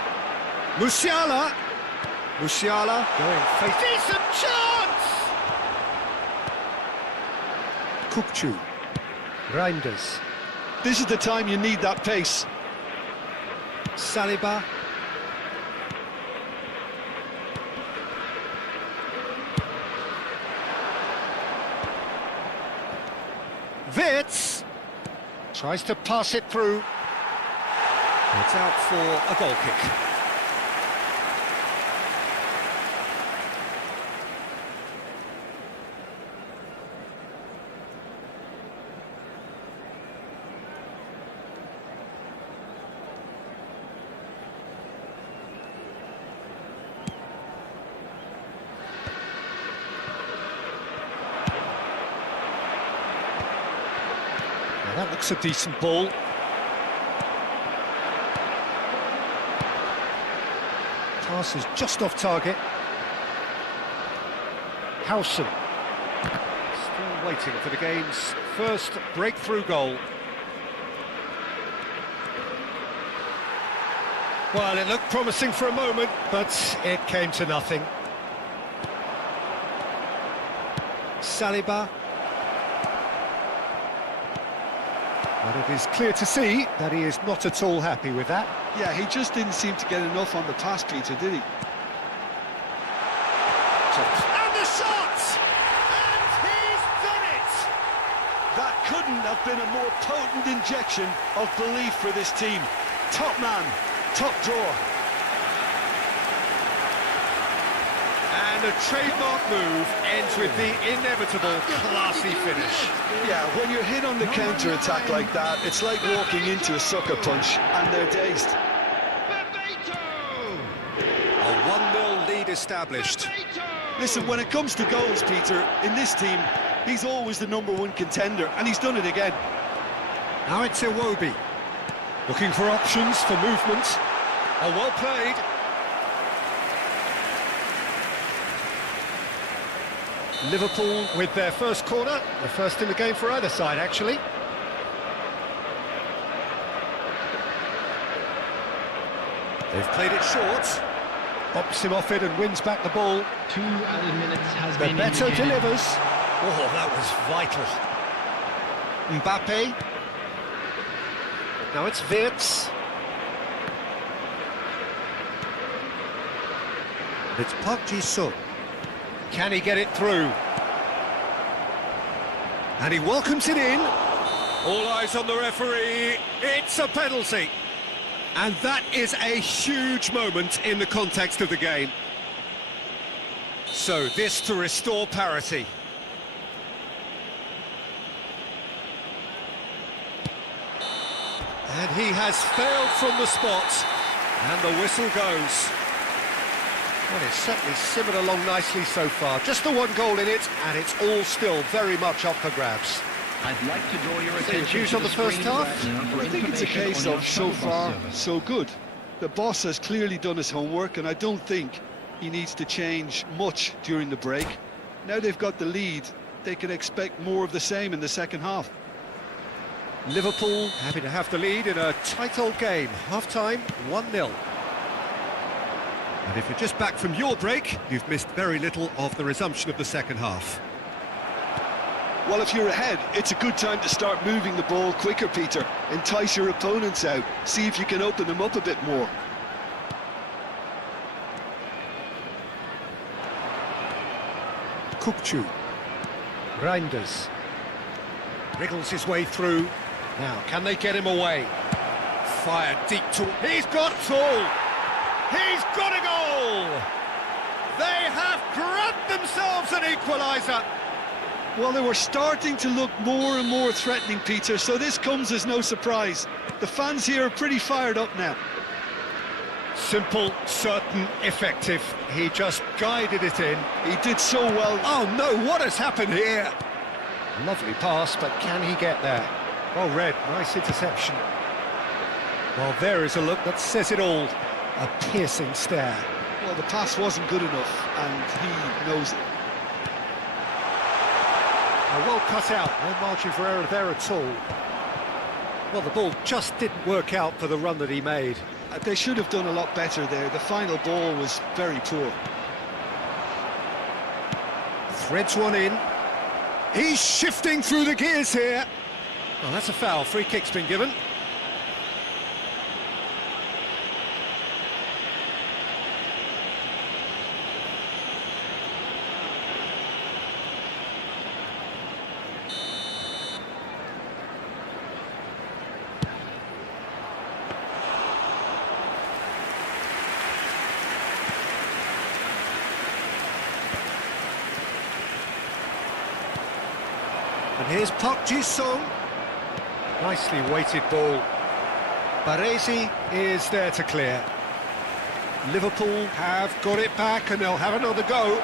Musiala. Musiala going face. Decent chance! Kukçu. Reinders. This is the time you need that pace. Saliba. Wirtz tries to pass it through. It's out for a goal kick. That looks a decent ball. Pass is just off target. Howson. Still waiting for the game's first breakthrough goal. Well, it looked promising for a moment, but it came to nothing. Saliba. But it is clear to see that he is not at all happy with that. Yeah, he just didn't seem to get enough on the pass, Peter, did he? And the shot! And he's done it! That couldn't have been a more potent injection of belief for this team. Top man, top draw. And a trademark move ends with the inevitable classy finish. Yeah, when you're hit on the counter-attack like that, it's like walking into a sucker punch, and they're dazed. A 1-0 lead established. Listen, when it comes to goals, Peter, in this team, he's always the #1 contender, and he's done it again. Now it's Iwobi. Looking for options for movement. Oh, well played. Liverpool with their first corner, the first in the game for either side, actually. They've played it short. Bops him off it and wins back the ball. 2 added minutes has been Bebeto indicated. delivers. Oh, that was vital. Mbappe. Now it's Wirtz. It's Park Ji-sung. Can he get it through? And he welcomes it in. All eyes on the referee. It's a penalty. And that is a huge moment in the context of the game. So this to restore parity. And he has failed from the spot. And the whistle goes. Well, it's certainly simmered along nicely so far. Just the one goal in it, and it's all still very much up for grabs. I'd like to draw your Any attention views to on the the first screen half? right now for I think it's a information case on your of so shuttle bus far, service. so good. The boss has clearly done his homework, and I don't think he needs to change much during the break. Now they've got the lead, they can expect more of the same in the second half. Liverpool happy to have the lead in a tight old game. Half-time, 1-0. And if you're just back from your break, you've missed very little of the resumption of the second half. Well, if you're ahead, it's a good time to start moving the ball quicker, Peter. Entice your opponents out, see if you can open them up a bit more. Kukçu. Reinders. Wriggles his way through. Now, can they get him away? Fired deep to... He's got a goal! He's got a goal! They have grabbed themselves an equaliser! Well, they were starting to look more and more threatening, Peter, so this comes as no surprise. The fans here are pretty fired up now. Simple, certain, effective. He just guided it in. He did so well. Oh no, what has happened here? Lovely pass, but can he get there? Well read, nice interception. Well, there is a look that says it all. A piercing stare. Well, the pass wasn't good enough, and he knows it. Well cut out, no margin for error there at all. Well, the ball just didn't work out for the run that he made. They should have done a lot better there. The final ball was very poor. Threads one in. He's shifting through the gears here. Oh, that's a foul. Free kick's been given. Here's Park Ji-sung. Nicely weighted ball. Baresi is there to clear. Liverpool have got it back and they'll have another go.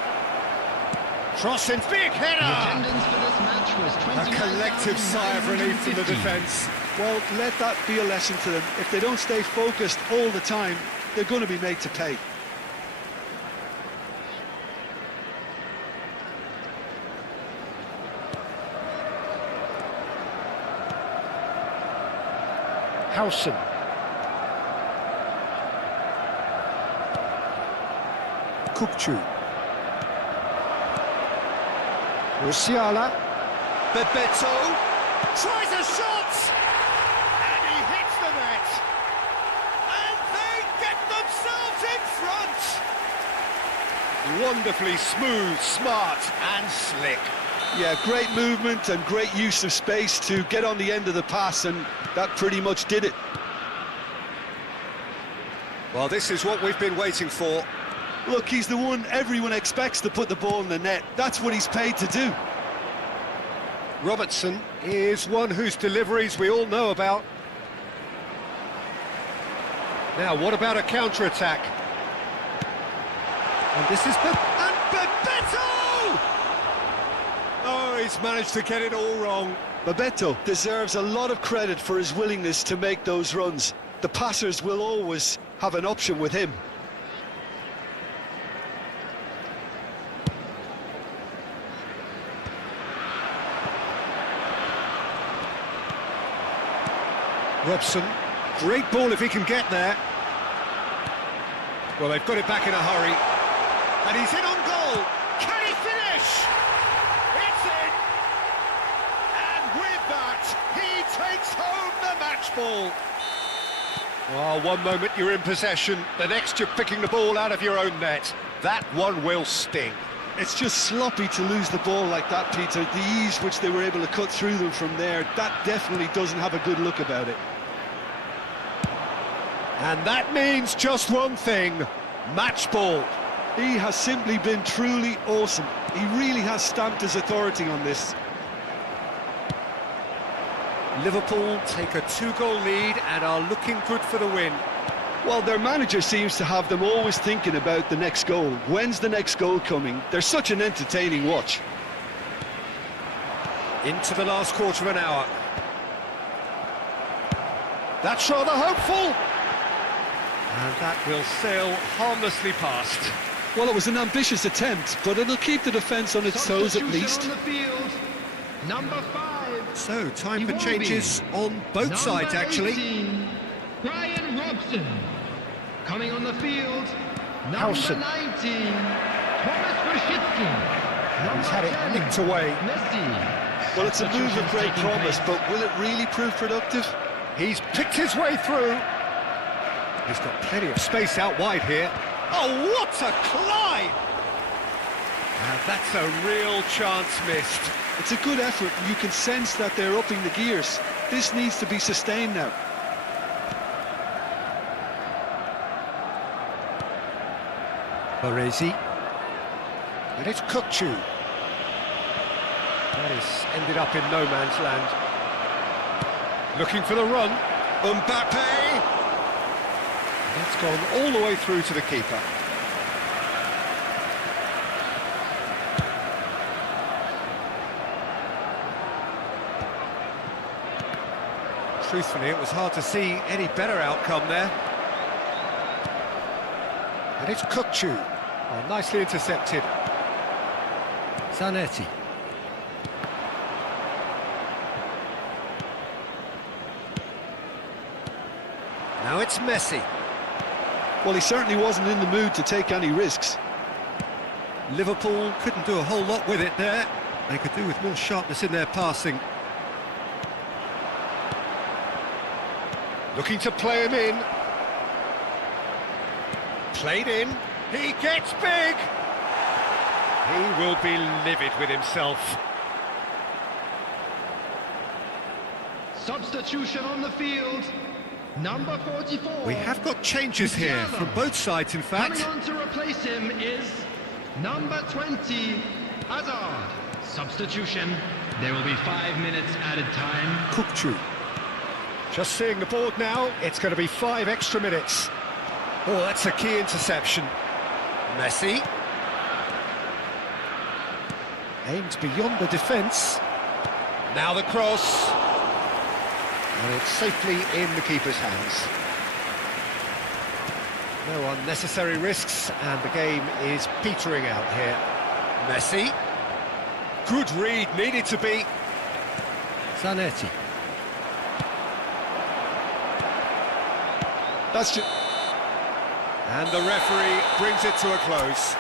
Crossing, big The header! attendance for this match was A collective sigh of relief from the 29,950. defence. Well, let that be a lesson to them. If they don't stay focused all the time, they're going to be made to pay. Howson. Kukçu. Musiala. Bebeto tries a shot! And he hits the net! And they get themselves in front! Wonderfully smooth, smart and slick. Yeah, great movement and great use of space to get on the end of the pass, and that pretty much did it. Well, this is what we've been waiting for. Look, he's the one everyone expects to put the ball in the net. That's what he's paid to do. Robertson is one whose deliveries we all know about. Now, what about a counter-attack? And this is and Bebeto! Oh, he's managed to get it all wrong. Bebeto deserves a lot of credit for his willingness to make those runs. The passers will always have an option with him. Robson, great ball if he can get there. Well, they've got it back in a hurry. And he's in on goal. Can he finish? It's in. And with that, he takes home the match ball. Oh, one moment you're in possession, the next you're picking the ball out of your own net. That one will sting. It's just sloppy to lose the ball like that, Peter. The ease which they were able to cut through them from there, that definitely doesn't have a good look about it. And that means just one thing, match ball. He has simply been truly awesome. He really has stamped his authority on this. Liverpool take a 2-goal lead and are looking good for the win. Well, their manager seems to have them always thinking about the next goal. When's the next goal coming? They're such an entertaining watch. Into the last quarter of an hour. That's rather hopeful. And that will sail harmlessly past. Well, it was an ambitious attempt, but it'll keep the defence on its toes at Substitution least. on the field, number 5. So, time for Iwobi. changes on both sides, actually. 18, Brian Robson. Coming on the field, number Howson. 19, Thomas Rashitsky. He's had it nicked away. Messi. Well, it's a move of great Taking promise, place. but will it really prove productive? He's picked his way through. He's got plenty of space out wide here. Oh, what a climb! And that's a real chance missed. It's a good effort, and you can sense that they're upping the gears. This needs to be sustained now. Baresi. And it's Kukçu. That has ended up in no man's land. Looking for the run. Mbappe! That's gone all the way through to the keeper. Truthfully, it was hard to see any better outcome there. And it's Kukçu. Well, nicely intercepted. Zanetti. Now it's Messi. Well, he certainly wasn't in the mood to take any risks. Liverpool couldn't do a whole lot with it there. They could do with more sharpness in their passing. Looking to play him in. Played in. He gets big. He will be livid with himself. Substitution on the field, number 44. We have got changes here from both sides, in fact. Coming on to replace him is number 20, Hazard. Substitution, There will be 5 minutes added time. Kukcu. Just seeing the board now, it's going to be 5 extra minutes. Oh, that's a key interception. Messi. Aimed beyond the defence. Now the cross. And it's safely in the keeper's hands. No unnecessary risks, and the game is petering out here. Messi. Good read, needed to be. Zanetti. That's just... And the referee brings it to a close.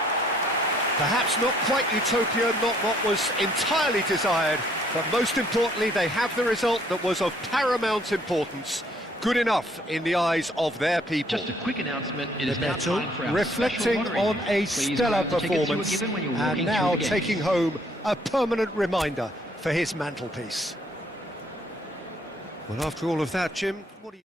Perhaps not quite utopia, not what was entirely desired, but most importantly, they have the result that was of paramount importance. Good enough in the eyes of their people. Just a quick announcement, it is now Beto time for our reflecting special on lottery. a Please stellar grab the tickets you were performance, given when you were and walking now through the taking gates. home a permanent reminder for his mantelpiece. Well, after all of that, Jim, what do you...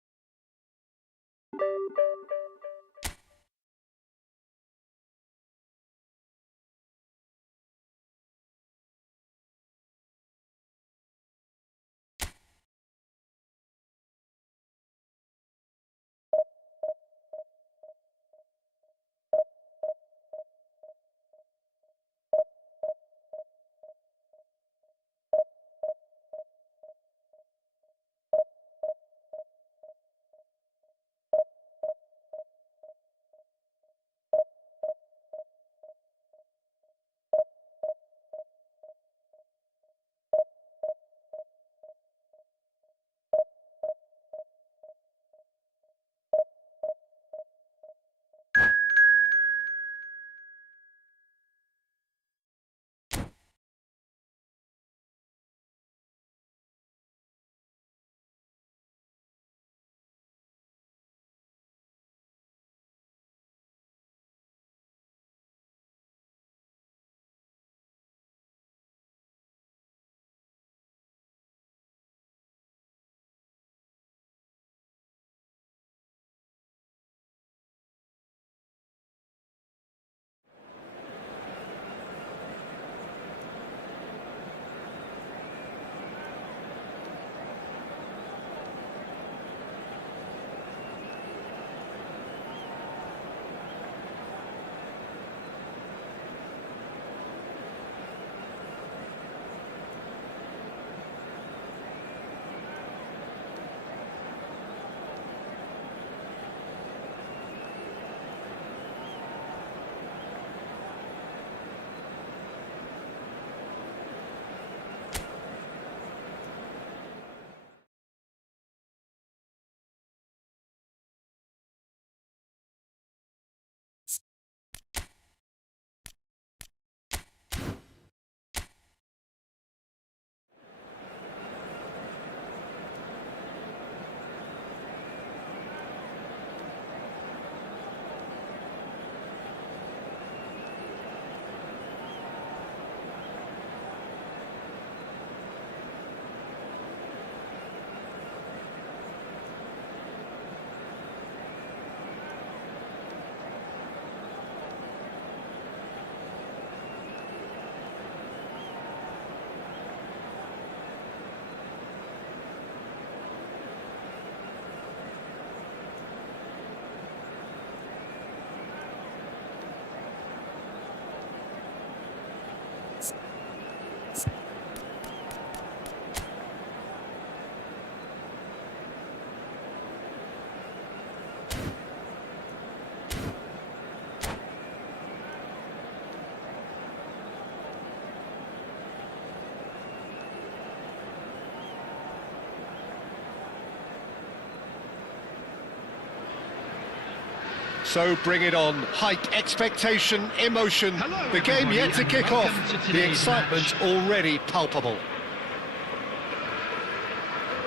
So bring it on. Hype, expectation, emotion. Hello, the game everybody, yet to and kick welcome off. to The today's excitement match. already palpable.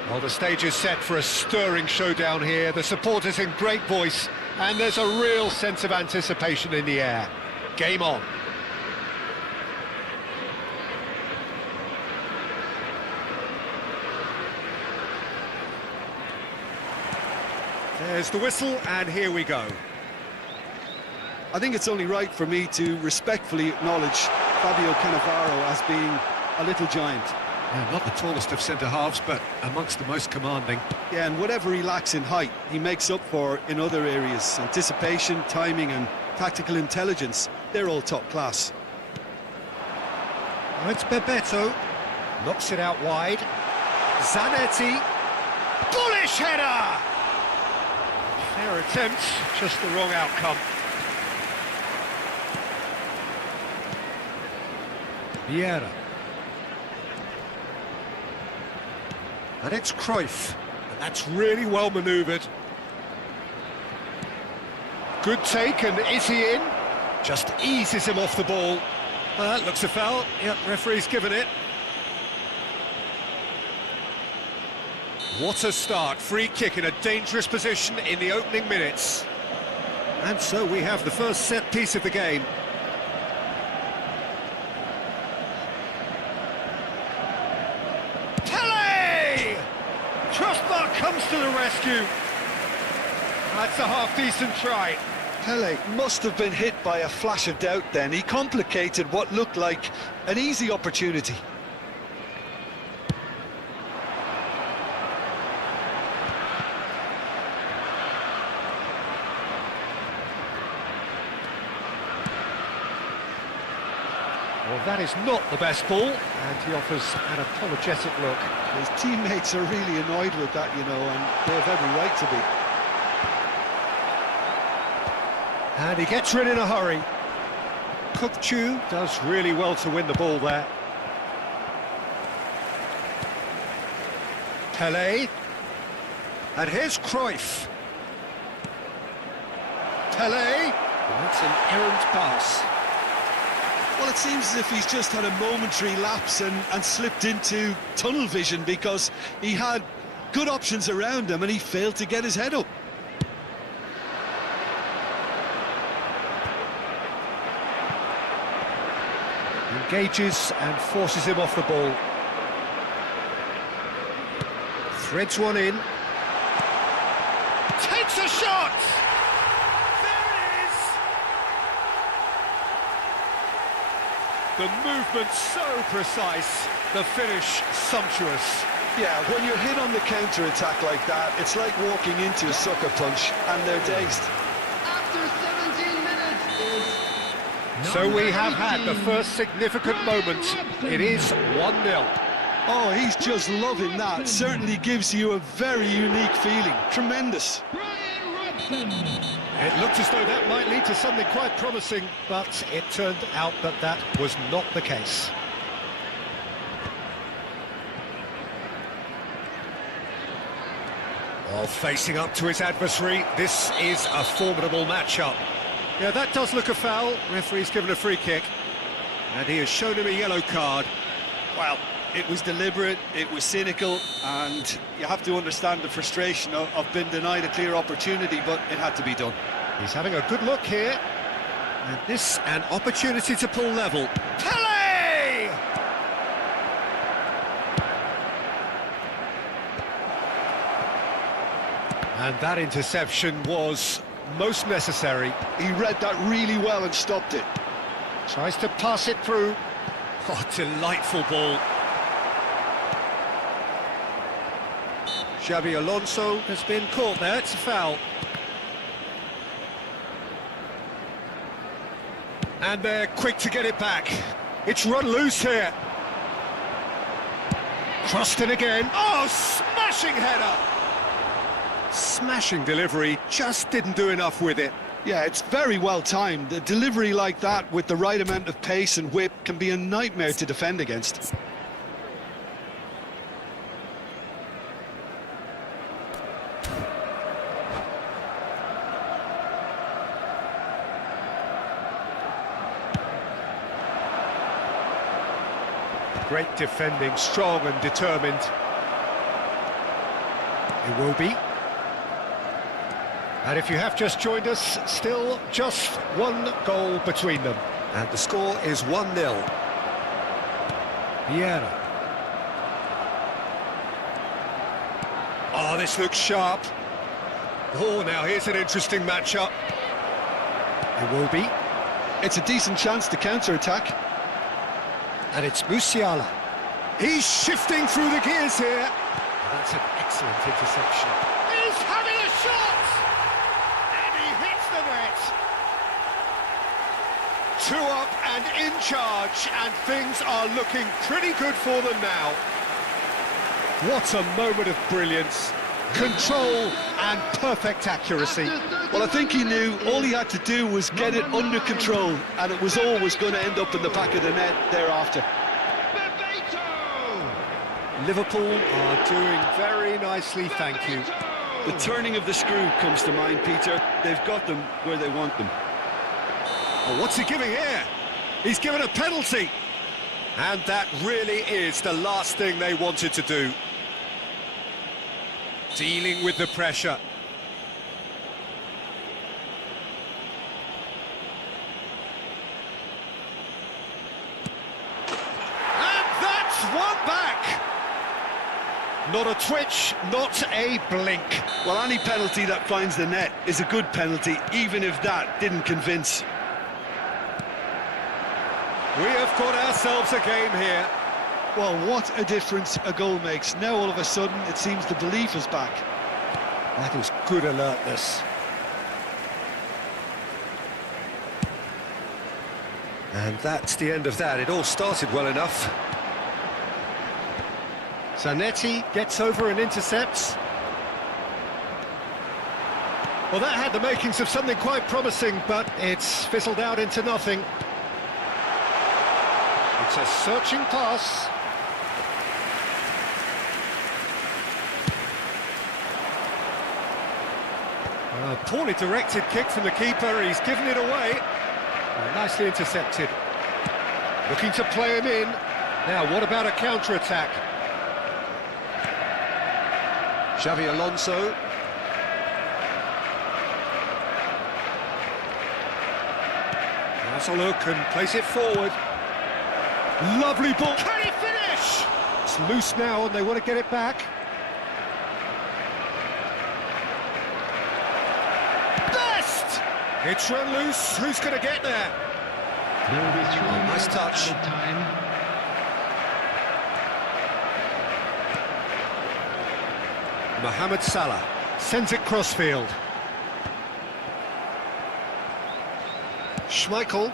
Well, the stage is set for a stirring showdown here. The supporters in great voice, and there's a real sense of anticipation in the air. Game on. There's the whistle, and here we go. I think it's only right for me to respectfully acknowledge Fabio Cannavaro as being a little giant. Yeah, not the tallest of centre-halves, but amongst the most commanding. Yeah, and whatever he lacks in height, he makes up for in other areas. Anticipation, timing and tactical intelligence, they're all top class. Well, it's Bebeto. Knocks it out wide. Zanetti. Bullish header! Fair attempt, just the wrong outcome. Vieira. And it's Cruyff. And that's really well manoeuvred. Good take, and is he in? Just eases him off the ball. That looks a foul. Yep, referee's given it. What a start. Free kick in a dangerous position in the opening minutes. And so we have the first set piece of the game. Crossbar comes to the rescue. That's a half-decent try. Pele must have been hit by a flash of doubt then. He complicated what looked like an easy opportunity. Well, that is not the best ball, and he offers an apologetic look. His teammates are really annoyed with that, you know, and they have every right to be. And he gets rid in a hurry. Kukçu does really well to win the ball there. Pele. And here's Cruyff. Pele. And that's an errant pass. Well, it seems as if he's just had a momentary lapse and slipped into tunnel vision, because he had good options around him and he failed to get his head up. Engages and forces him off the ball. Threads one in. Takes a shot! The movement so precise, the finish sumptuous. Yeah, when you're hit on the counter-attack like that, it's like walking into a sucker punch and they're dazed. After 17 minutes is... So we have had the first significant moment. It is 1-0. Oh, he's just loving that. Certainly gives you a very unique feeling. Tremendous. It looked as though that might lead to something quite promising, but it turned out that that was not the case. While facing up to his adversary, this is a formidable matchup. Yeah, that does look a foul. Referee's given a free kick, and he has shown him a yellow card. Well, it was deliberate, it was cynical, and you have to understand the frustration of being denied a clear opportunity, but it had to be done. He's having a good look here, and this an opportunity to pull level. Pele! And that interception was most necessary. He read that really well and stopped it. Tries to pass it through. Oh, delightful ball. Xabi Alonso has been caught there, it's a foul. And they're quick to get it back. It's run loose here. Crossed in again. Oh, smashing header! Smashing delivery, just didn't do enough with it. Yeah, it's very well timed. A delivery like that with the right amount of pace and whip can be a nightmare to defend against. Great defending, strong and determined. It will be. And if you have just joined us, still just one goal between them. And the score is 1-0. Vieira. Oh, this looks sharp. Oh, now here's an interesting matchup. It will be. It's a decent chance to counter-attack. And it's Musiala. He's shifting through the gears here. That's an excellent interception. He's having a shot! And he hits the net. 2 up and in charge, and things are looking pretty good for them now. What a moment of brilliance. Control and perfect accuracy. Well, I think he knew all he had to do was get it under control, and it was always going to end up in the back of the net thereafter. Liverpool are doing very nicely, thank you. The turning of the screw comes to mind, Peter. They've got them where they want them. Oh, what's he giving here? He's given a penalty. And that really is the last thing they wanted to do. Dealing with the pressure. And that's one back. Not a twitch, not a blink. Well, any penalty that finds the net is a good penalty, even if that didn't convince. We have got ourselves a game here. Well, what a difference a goal makes. Now, all of a sudden, it seems the belief is back. That is good alertness. And that's the end of that. It all started well enough. Zanetti gets over and intercepts. Well, that had the makings of something quite promising, but it's fizzled out into nothing. It's a searching pass. A poorly directed kick from the keeper, he's given it away. Nicely intercepted. Looking to play him in. Now, what about a counter-attack? Xavi Alonso. Has a look and place it forward. Lovely ball. Can he finish? It's loose now and they want to get it back. Best! It's run loose. Who's going to get there? There will be 3 nice minutes touch. added time. Mohamed Salah sends it crossfield. Schmeichel.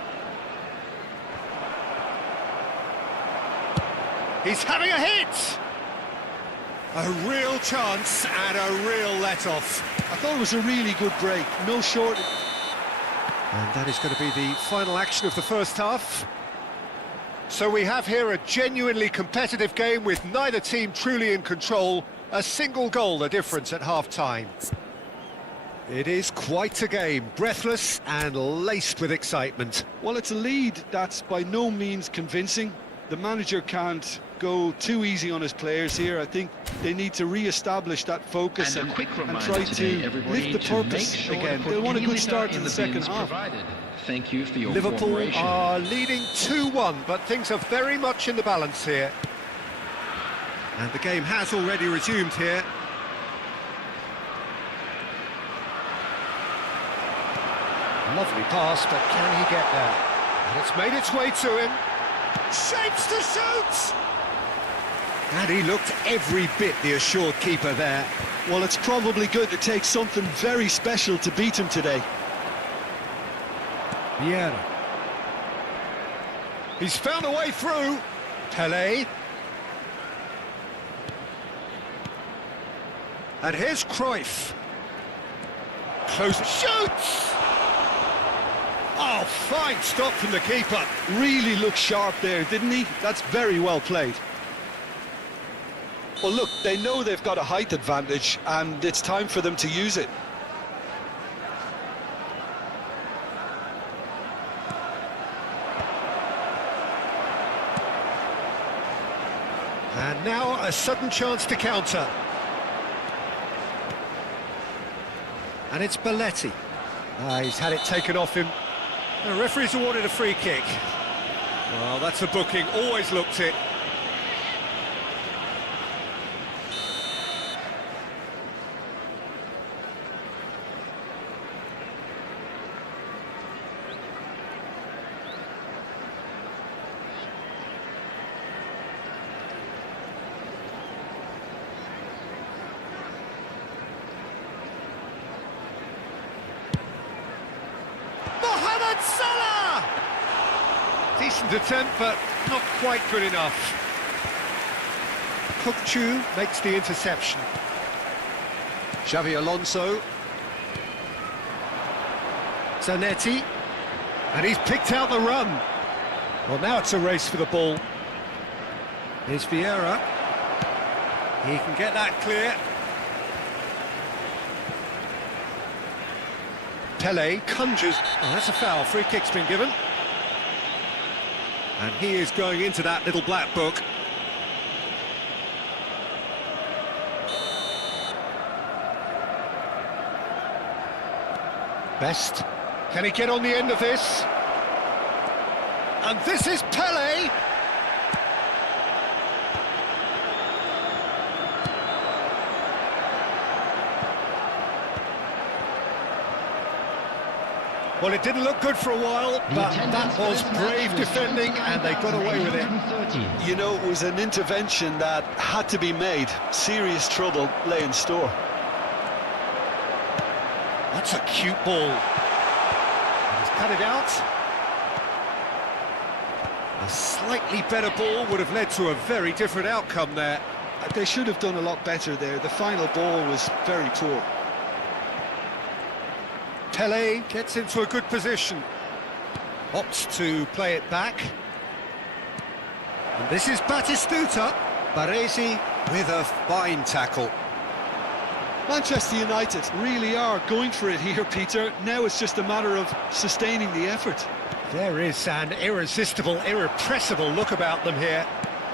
He's having a hit! A real chance and a real let-off. I thought it was a really good break, no short. And that is going to be the final action of the first half. So we have here a genuinely competitive game with neither team truly in control. A single goal the difference at half-time. It is quite a game, breathless and laced with excitement. Well, it's a lead that's by no means convincing. The manager can't go too easy on his players here. I think they need to re-establish that focus And a quick and reminder try today, to everybody, lift the to make purpose sure again. to put They want a any good litter start to in the second bins half. provided. Thank you for your Liverpool cooperation. are leading 2-1, but things are very much in the balance here. And the game has already resumed here. Lovely pass, but can he get there? And it's made its way to him. Shapes to shoot! And he looked every bit the assured keeper there. Well, it's probably going to take something very special to beat him today. Vieira. He's found a way through. Pelé. And here's Cruyff. Close. Shoots! Oh, fine stop from the keeper. Really looked sharp there, didn't he? That's very well played. Well, look, they know they've got a height advantage, and it's time for them to use it. And now a sudden chance to counter. And it's Belletti. He's had it taken off him. The referee's awarded a free kick. Well, that's a booking, always looked it. Mohamed Salah! Decent attempt, but not quite good enough. Kukçu makes the interception. Xavi Alonso. Zanetti. And he's picked out the run. Well, now it's a race for the ball. Here's Vieira. He can get that clear. Pele conjures. Oh, that's a foul. Free kick's been given. And he is going into that little black book. Best. Can he get on the end of this? And this is Pele. Well, it didn't look good for a while, but that was brave defending, and they got away with it. You know, it was an intervention that had to be made. Serious trouble lay in store. That's a cute ball. He's cut it out. A slightly better ball would have led to a very different outcome there. They should have done a lot better there. The final ball was very poor. Pele gets into a good position. Opts to play it back. And this is Batistuta. Baresi with a fine tackle. Manchester United really are going for it here, Peter. Now it's just a matter of sustaining the effort. There is an irresistible, irrepressible look about them here.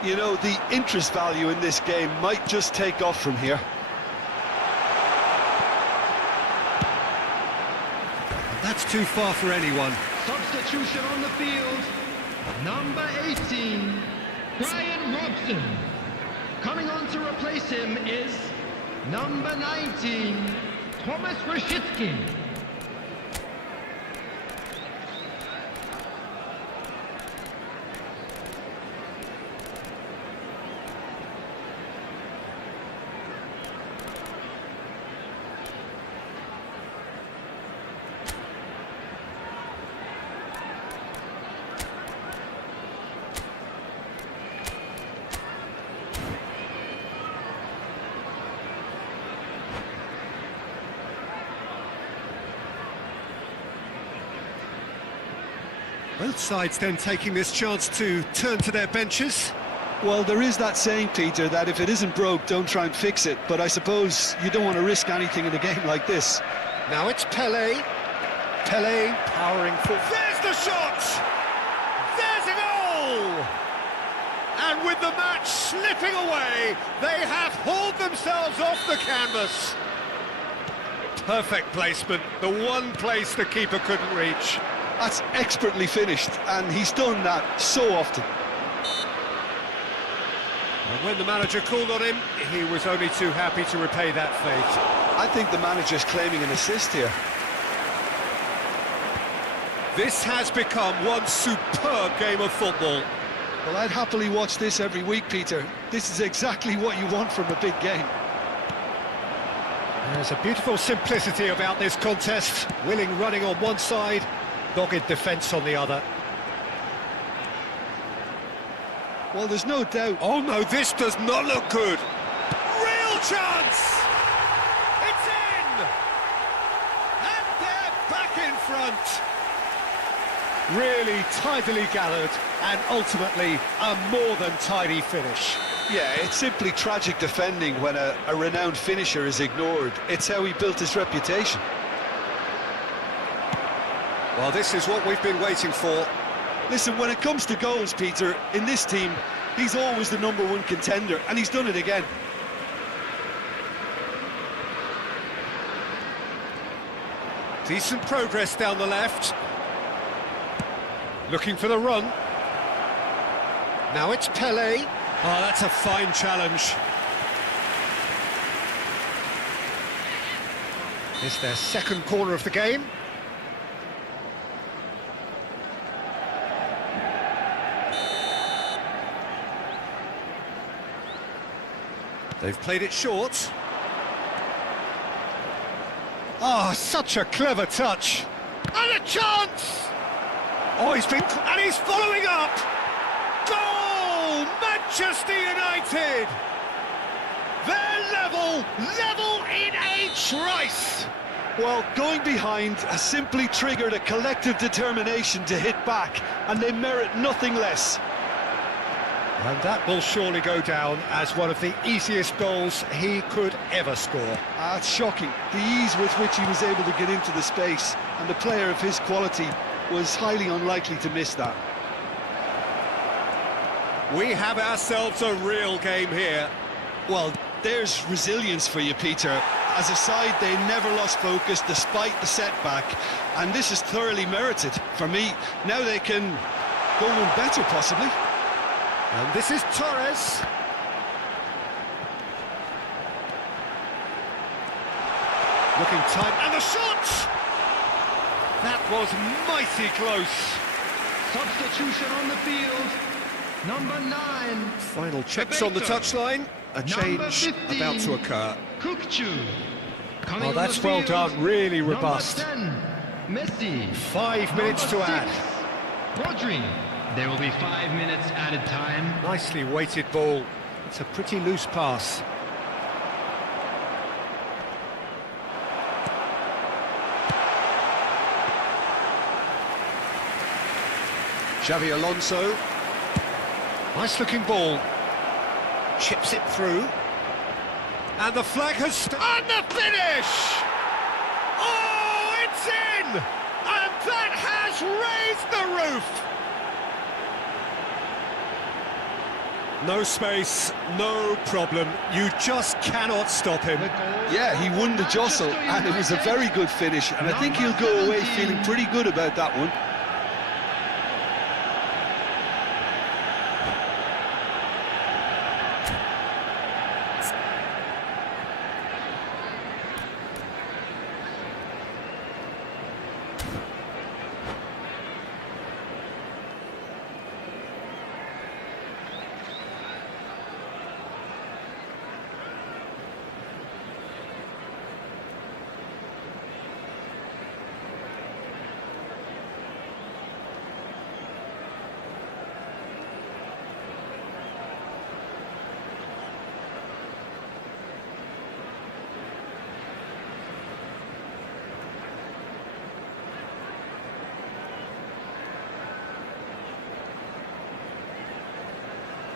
You know, the interest value in this game might just take off from here. That's too far for anyone. Substitution on the field. Number 18, Brian Robson. Coming on to replace him is number 19, Thomas Rashitsky. Both sides then taking this chance to turn to their benches. Well, there is that saying, Peter, that if it isn't broke, don't try and fix it. But I suppose you don't want to risk anything in a game like this. Now it's Pele. Pele powering forward. There's the shot! There's a goal! And with the match slipping away, they have hauled themselves off the canvas. Perfect placement, the one place the keeper couldn't reach. That's expertly finished, and he's done that so often. And when the manager called on him, he was only too happy to repay that fate. I think the manager's claiming an assist here. This has become one superb game of football. Well, I'd happily watch this every week, Peter. This is exactly what you want from a big game. There's a beautiful simplicity about this contest. Willing running on one side, dogged defence on the other. Well, there's no doubt. Oh no, this does not look good. Real chance! It's in! And they're back in front. Really tidily gathered, and ultimately a more than tidy finish. Yeah, it's simply tragic defending when a renowned finisher is ignored. It's how he built his reputation. Well, this is what we've been waiting for. Listen, when it comes to goals, Peter, in this team, he's always the #1 contender, and he's done it again. Decent progress down the left. Looking for the run. Now it's Pele. Oh, that's a fine challenge. It's their second corner of the game. They've played it short. Oh, such a clever touch. And a chance! Oh, and he's following up! Goal! Manchester United! They're level in a trice! Well, going behind has simply triggered a collective determination to hit back, and they merit nothing less. And that will surely go down as one of the easiest goals he could ever score. It's shocking, the ease with which he was able to get into the space, and a player of his quality was highly unlikely to miss that. We have ourselves a real game here. Well, there's resilience for you, Peter. As a side, they never lost focus despite the setback, and this is thoroughly merited. For me, now they can go one better, possibly. And this is Torres. Looking tight, and the shot! That was mighty close. Substitution on the field. Number 9. Final checks on the touchline. A change about to occur. Kukchu. Oh, that's well done, really robust. Number 10, Messi. 5 minutes to add. Rodri. There will be 5 minutes added time. Nicely weighted ball. It's a pretty loose pass. Xavi Alonso. Nice looking ball. Chips it through. And the flag has... And the finish! Oh, it's in! And that has raised the roof! No space, no problem. You just cannot stop him. Yeah, he won the jostle, and it was a very good finish, and I think he'll go away feeling pretty good about that one.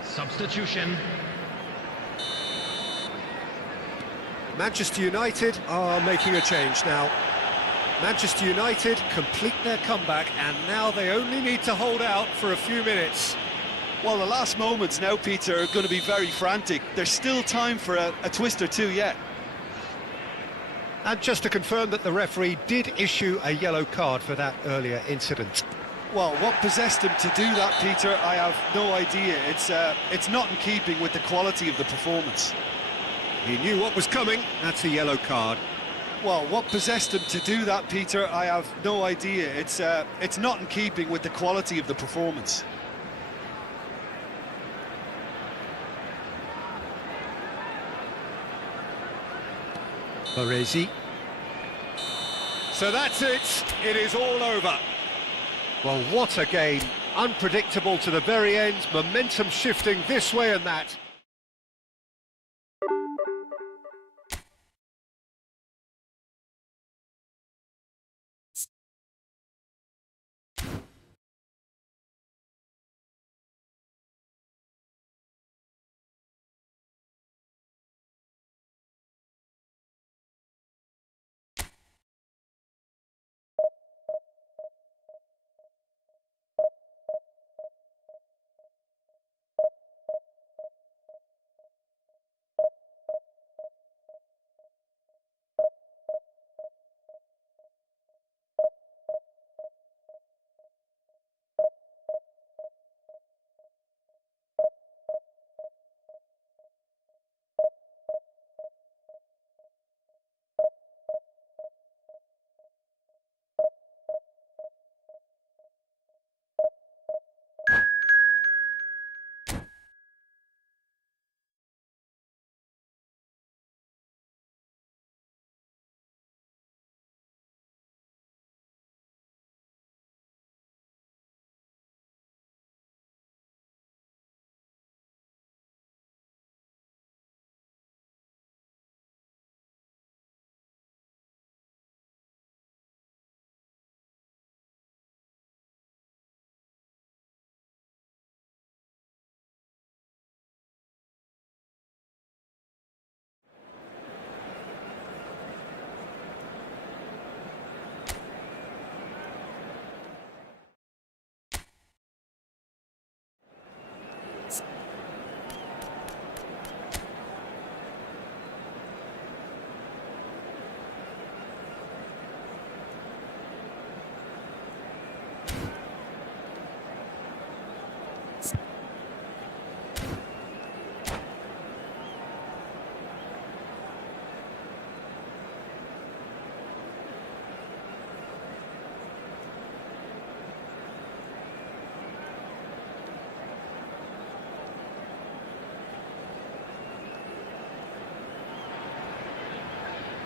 Substitution. Manchester United are making a change now. Manchester United complete their comeback, and now they only need to hold out for a few minutes. Well, the last moments now, Peter, are going to be very frantic. There's still time for a twist or two yet. And just to confirm that the referee did issue a yellow card for that earlier incident. Well, what possessed him to do that, Peter, I have no idea. It's not in keeping with the quality of the performance. He knew what was coming. That's a yellow card. Well, what possessed him to do that, Peter, I have no idea. It's not in keeping with the quality of the performance. Baresi. So that's it. It is all over. Well, what a game. Unpredictable to the very end. Momentum shifting this way and that.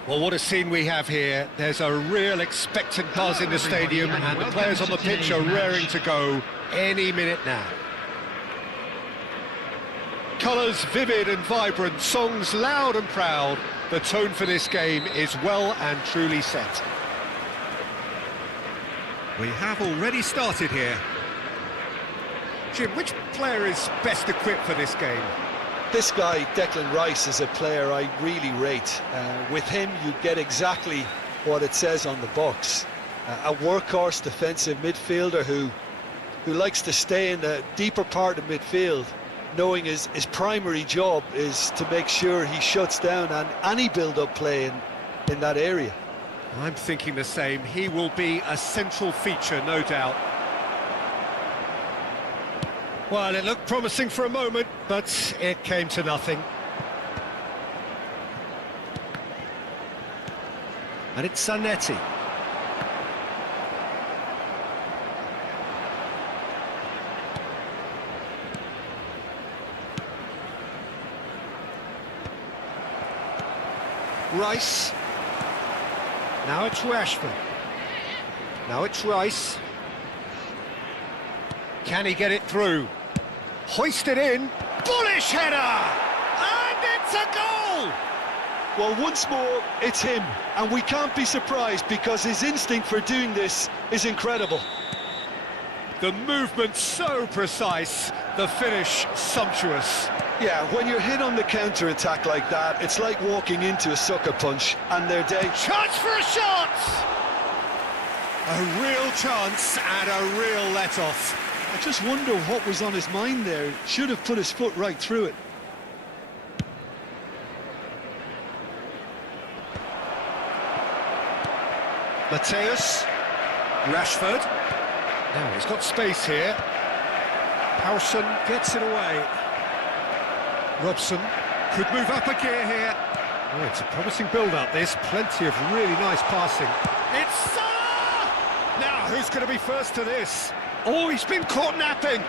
Well, what a scene we have here. There's a real expectant buzz in the stadium, and the players on the pitch are raring to go any minute now. Colours vivid and vibrant, songs loud and proud. The tone for this game is well and truly set. We have already started here. Jim, which player is best equipped for this game? This guy, Declan Rice, is a player I really rate. With him, you get exactly what it says on the box. A workhorse defensive midfielder who likes to stay in the deeper part of midfield, knowing his primary job is to make sure he shuts down any build-up play in that area. I'm thinking the same. He will be a central feature, no doubt. Well, it looked promising for a moment, but it came to nothing. And it's Zanetti. Rice. Now it's Rashford. Now it's Rice. Can he get it through? Hoisted in. Bullish header! And it's a goal! Well, once more, it's him. And we can't be surprised because his instinct for doing this is incredible. The movement so precise, the finish sumptuous. Yeah, when you're hit on the counter-attack like that, it's like walking into a sucker punch and their day. Chance for a shot! A real chance and a real let-off. I just wonder what was on his mind there. Should have put his foot right through it. Mateus. Rashford. Now he's got space here. Howson gets it away. Robson could move up a gear here. Oh, it's a promising build-up, this. Plenty of really nice passing. It's Salah! Now, who's going to be first to this? Oh, he's been caught napping.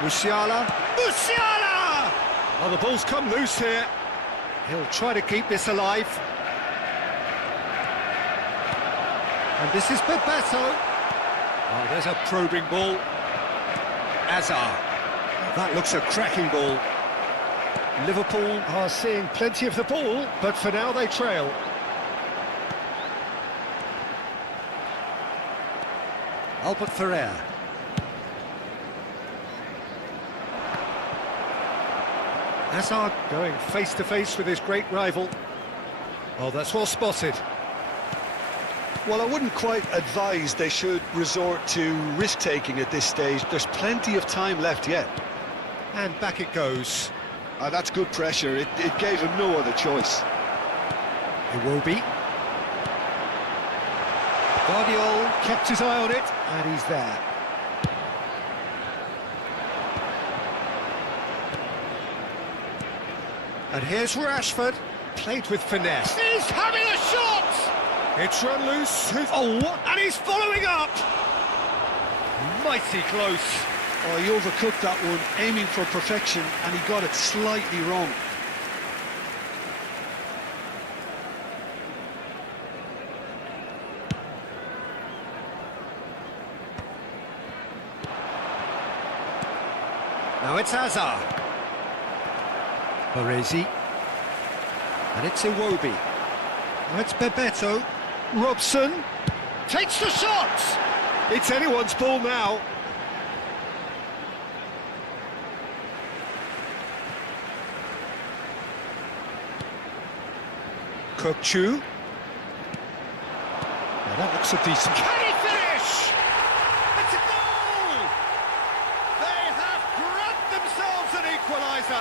Musiala. Musiala! Oh, the ball's come loose here. He'll try to keep this alive. And this is Bebeto. Oh, there's a probing ball. Azar. That looks a cracking ball. Liverpool are seeing plenty of the ball, but for now they trail. Albert Ferrer. Hazard going face-to-face with his great rival. Oh, that's well spotted. Well, I wouldn't quite advise they should resort to risk-taking at this stage. There's plenty of time left yet. And back it goes. That's good pressure. It gave him no other choice. It will be. Guardiola kept his eye on it, and he's there. And here's Rashford, played with finesse. He's having a shot! It's run loose. Oh, what? And he's following up! Mighty close. Oh, he overcooked that one, aiming for perfection, and he got it slightly wrong. Now it's Hazard. Baresi. And it's Iwobi. Now it's Bebeto. Robson takes the shot! It's anyone's ball now. Kokchu. Now that looks a decent... Can he finish? It's a goal! They have grabbed themselves an equaliser.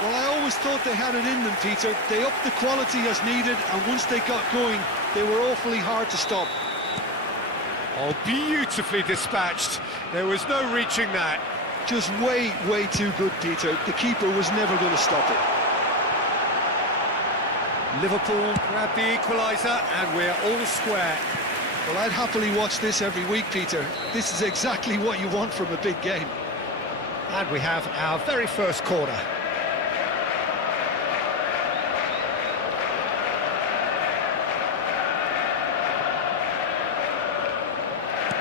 Well, I always thought they had it in them, Peter. They upped the quality as needed, and once they got going, they were awfully hard to stop. Oh, beautifully dispatched. There was no reaching that. Just way, way too good, Peter. The keeper was never going to stop it. Liverpool grab the equaliser, and we're all square. Well, I'd happily watch this every week, Peter. This is exactly what you want from a big game. And we have our very first corner.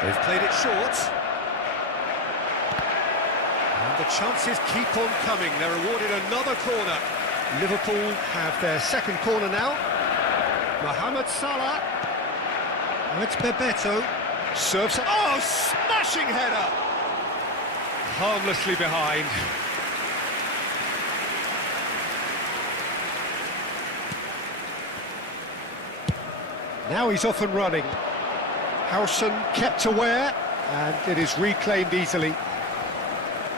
They've played it short. And the chances keep on coming. They're awarded another corner. Liverpool have their second corner now. Mohamed Salah. And it's Bebeto. Serves. Oh, smashing header! Harmlessly behind. Now he's off and running. Howson kept aware, and it is reclaimed easily.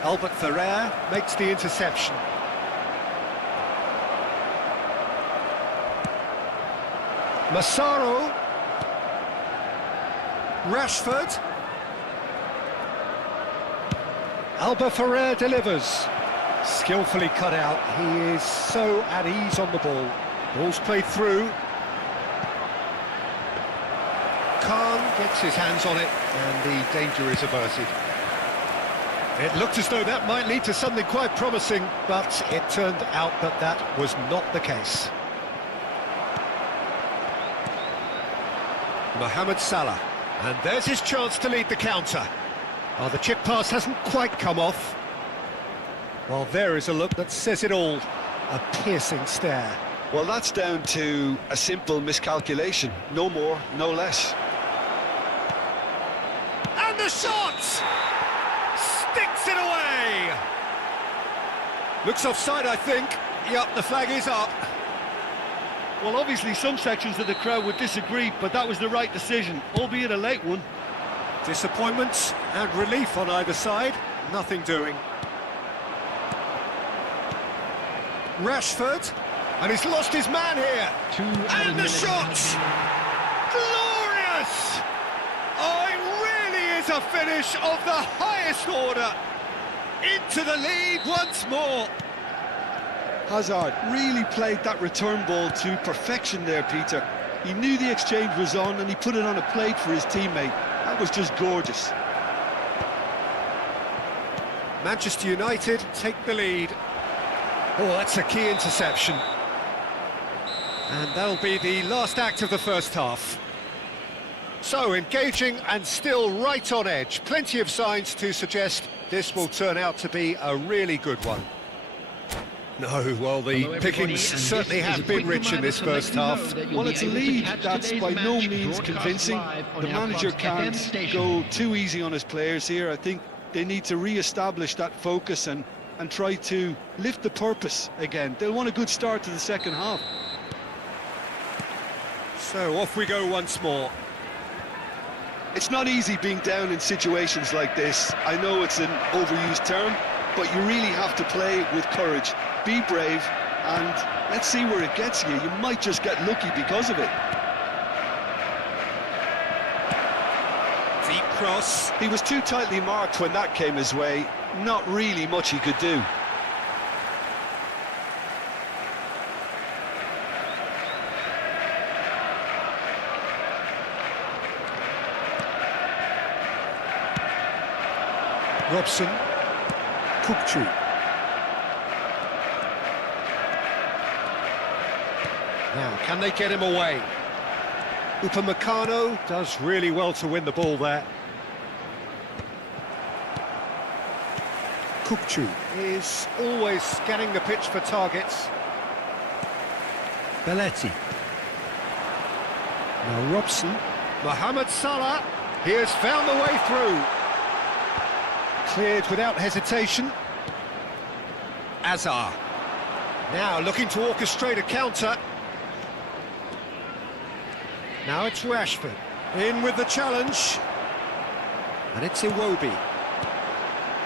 Albert Ferrer makes the interception. Massaro. Rashford. Albert Ferrer delivers. Skillfully cut out. He is so at ease on the ball. Ball's played through. Khan gets his hands on it, and the danger is averted. It looked as though that might lead to something quite promising, but it turned out that that was not the case. Mohamed Salah, and there's his chance to lead the counter. Oh, the chip pass hasn't quite come off. Well, there is a look that says it all. A piercing stare. Well, that's down to a simple miscalculation. No more, no less. And the shot! Sticks it away! Looks offside, I think. Yep, the flag is up. Well, obviously some sections of the crowd would disagree, but that was the right decision, albeit a late one. Disappointment and relief on either side. Nothing doing. Rashford, and he's lost his man here. And the shot! Glorious! Oh, it really is a finish of the highest order. Into the lead once more. Hazard really played that return ball to perfection there, Peter. He knew the exchange was on and he put it on a plate for his teammate. That was just gorgeous. Manchester United take the lead. Oh, that's a key interception. And that'll be the last act of the first half. So, engaging and still right on edge. Plenty of signs to suggest this will turn out to be a really good one. No, well, the pickings certainly have been rich in this first half. Well, it's a lead that's by no means convincing. The manager can't go too easy on his players here. I think they need to re-establish that focus and try to lift the purpose again. They'll want a good start to the second half. So off we go once more. It's not easy being down in situations like this. I know it's an overused term, but you really have to play with courage. Be brave, and let's see where it gets you. You might just get lucky because of it. Deep cross. He was too tightly marked when that came his way. Not really much he could do. Robson. Kukçu. Now, can they get him away? Upamecano does really well to win the ball there. Kukçu is always scanning the pitch for targets. Belletti. Now Robson. Mohamed Salah. He has found the way through. Cleared without hesitation. Azar. Now looking to orchestrate a counter. Now it's Rashford. In with the challenge. And it's Iwobi.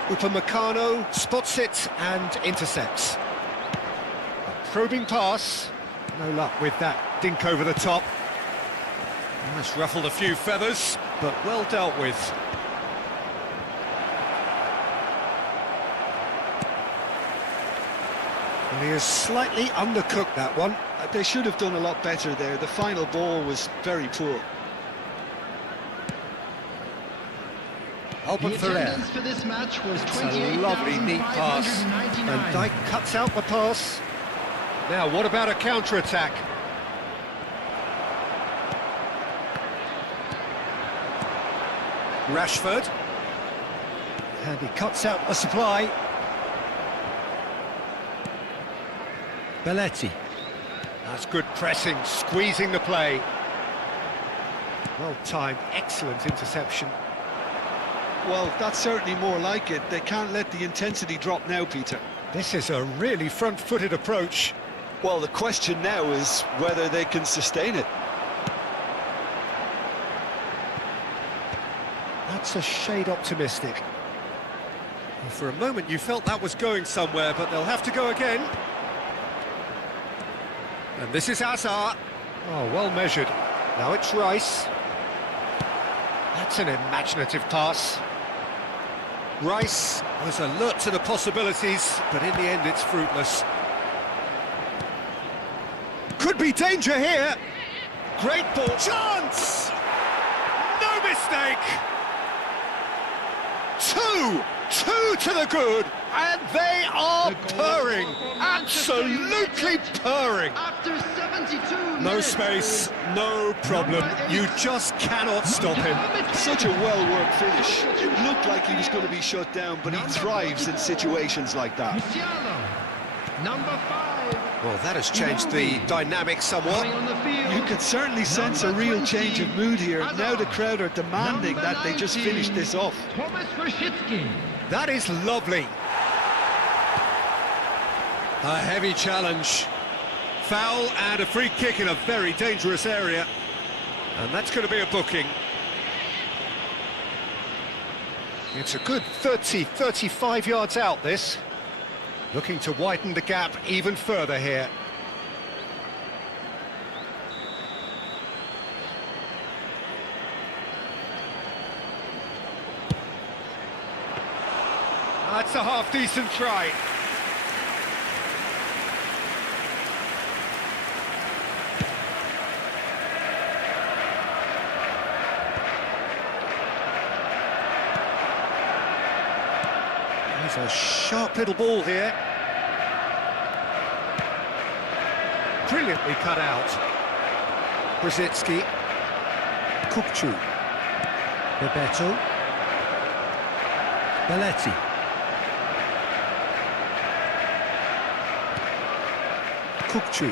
Upamecano spots it and intercepts. A probing pass. No luck with that dink over the top. That's ruffled a few feathers, but well dealt with. And he has slightly undercooked that one. They should have done a lot better there. The final ball was very poor. Albert Ferrer. For this match was It's a lovely, neat pass. And Dijk cuts out the pass. Now, what about a counter-attack? Rashford. And he cuts out the supply. Belletti. That's good pressing, squeezing the play. Well timed, excellent interception. Well, that's certainly more like it. They can't let the intensity drop now, Peter. This is a really front-footed approach. Well, the question now is whether they can sustain it. That's a shade optimistic. Well, for a moment you felt that was going somewhere, but they'll have to go again. And this is Hazard. Oh, well measured. Now it's Rice. That's an imaginative pass. Rice was alert to the possibilities, but in the end it's fruitless. Could be danger here. Great ball. Chance! No mistake! Two to the good, and they are purring. Absolutely purring. After 72 No space, no problem. You just cannot stop him. Such a well-worked finish. It looked like he was going to be shut down, but he thrives in situations like that. Musiala, number 5. Well, that has changed the dynamic somewhat. Coming on the field. You can certainly sense a real change of mood here. Now the crowd are demanding that they just finish this off. Thomas Rashitsky. That is lovely. A heavy challenge. Foul and a free kick in a very dangerous area. And that's going to be a booking. It's a good 35 yards out, this. Looking to widen the gap even further here. That's a half-decent try. There's a sharp little ball here. Brilliantly cut out. Brzezinski. Kupchu. Bebeto. Belletti. Kupchu.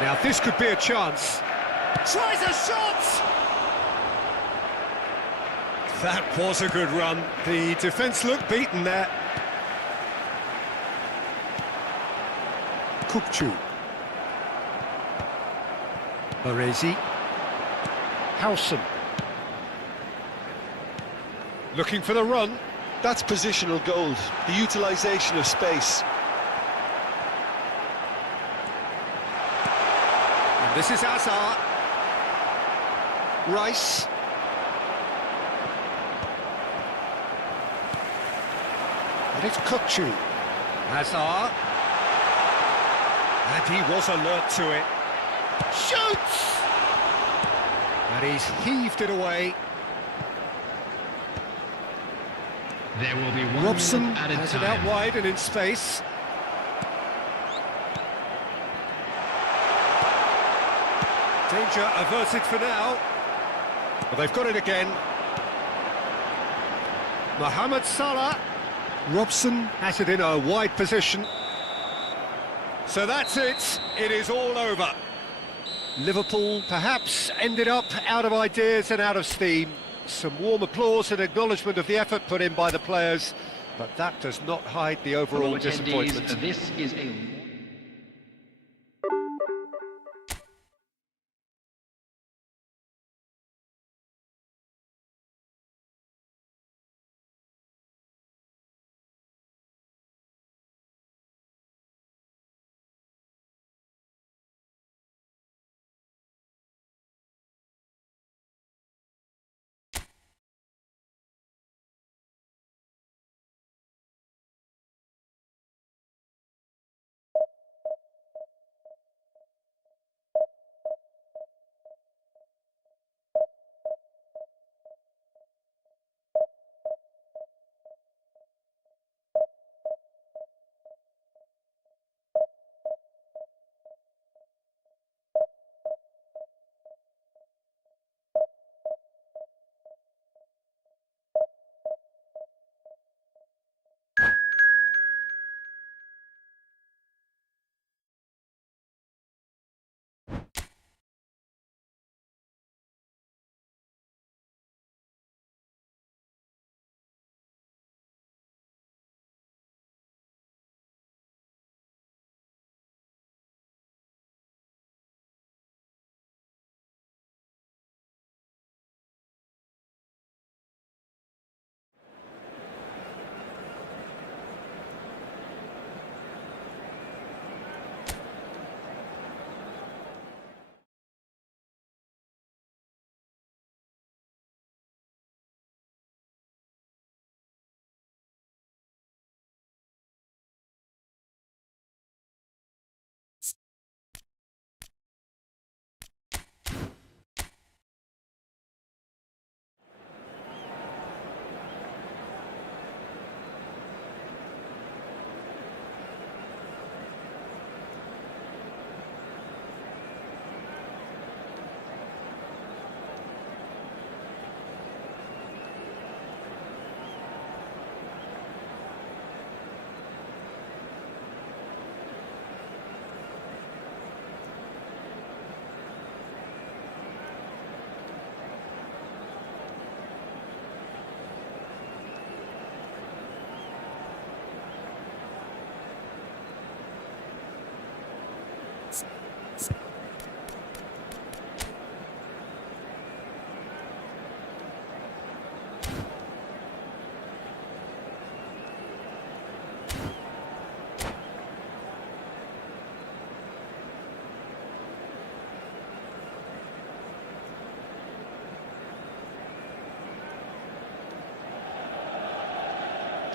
Now this could be a chance. Tries a shot! That was a good run. The defence looked beaten there. Kupchu. Baresi. Howson. Looking for the run. That's positional gold, the utilisation of space. And this is Hazard. Rice. And it's Kupchu. Hazard. And he was alert to it. Shoots! And he's heaved it away. There will be one Robson minute added has it time. out wide and in space. Danger averted for now. Well, they've got it again. Mohamed Salah. Robson has it in a wide position. So that's it. It is all over. Liverpool perhaps ended up out of ideas and out of steam. Some warm applause and acknowledgement of the effort put in by the players, but that does not hide the overall Fellow attendees, disappointment. this is a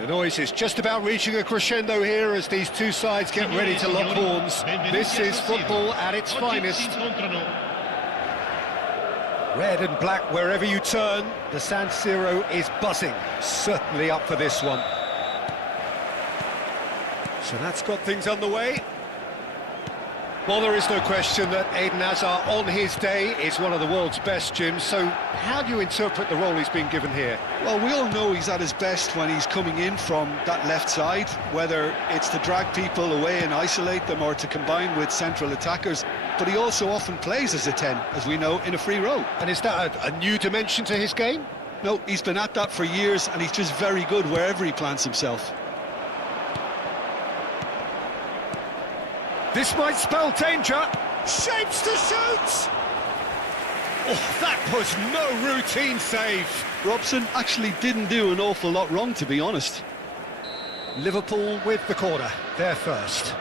The noise is just about reaching a crescendo here as these two sides get ready to lock horns. This is football at its finest. Red and black wherever you turn, the San Siro is buzzing. Certainly up for this one. So that's got things underway. Well, there is no question that Eden Hazard, on his day, is one of the world's best, Jim. So how do you interpret the role he's been given here? Well, we all know he's at his best when he's coming in from that left side, whether it's to drag people away and isolate them or to combine with central attackers. But he also often plays as a 10, as we know, in a free role. And is that a new dimension to his game? No, he's been at that for years, and he's just very good wherever he plants himself. This might spell danger. Shapes to shoot! Oh, that was no routine save. Robson actually didn't do an awful lot wrong, to be honest. Liverpool with the corner, they're first.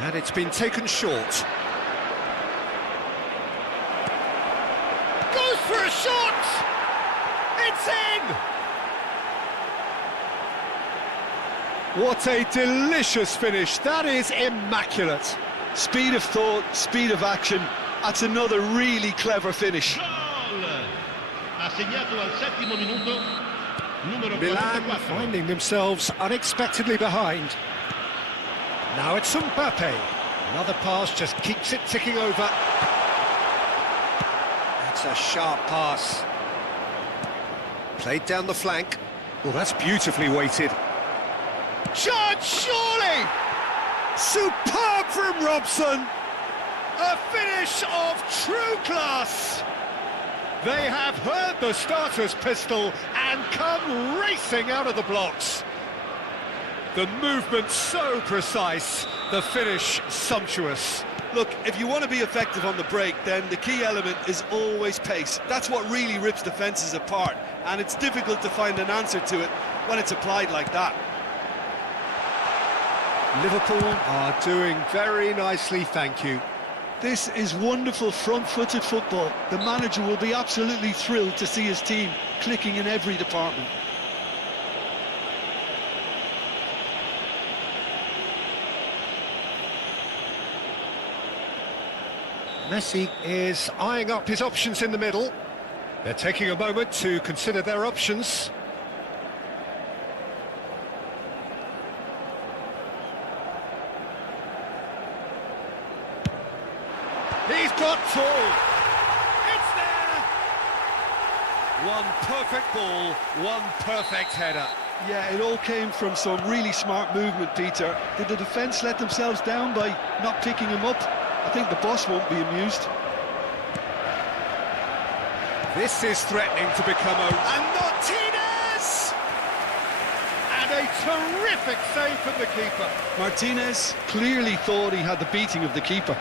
And it's been taken short. Goes for a shot! It's in! What a delicious finish. That is immaculate. Speed of thought, speed of action. That's another really clever finish. Milan finding themselves unexpectedly behind. Now it's Mbappe. Another pass just keeps it ticking over. That's a sharp pass. Played down the flank. Well, that's beautifully weighted. Charge, surely! Superb from Robson! A finish of true class! They have heard the starter's pistol and come racing out of the blocks. The movement so precise, the finish sumptuous. Look, if you want to be effective on the break, then the key element is always pace. That's what really rips defences apart, and it's difficult to find an answer to it when it's applied like that. Liverpool are doing very nicely, thank you. This is wonderful front-footed football. The manager will be absolutely thrilled to see his team clicking in every department. Messi is eyeing up his options in the middle. They're taking a moment to consider their options. He's got two. It's there. One perfect ball, one perfect header. Yeah, it all came from some really smart movement, Peter. Did the defence let themselves down by not picking him up? I think the boss won't be amused. This is threatening to become a... And Martinez! And a terrific save from the keeper. Martinez clearly thought he had the beating of the keeper.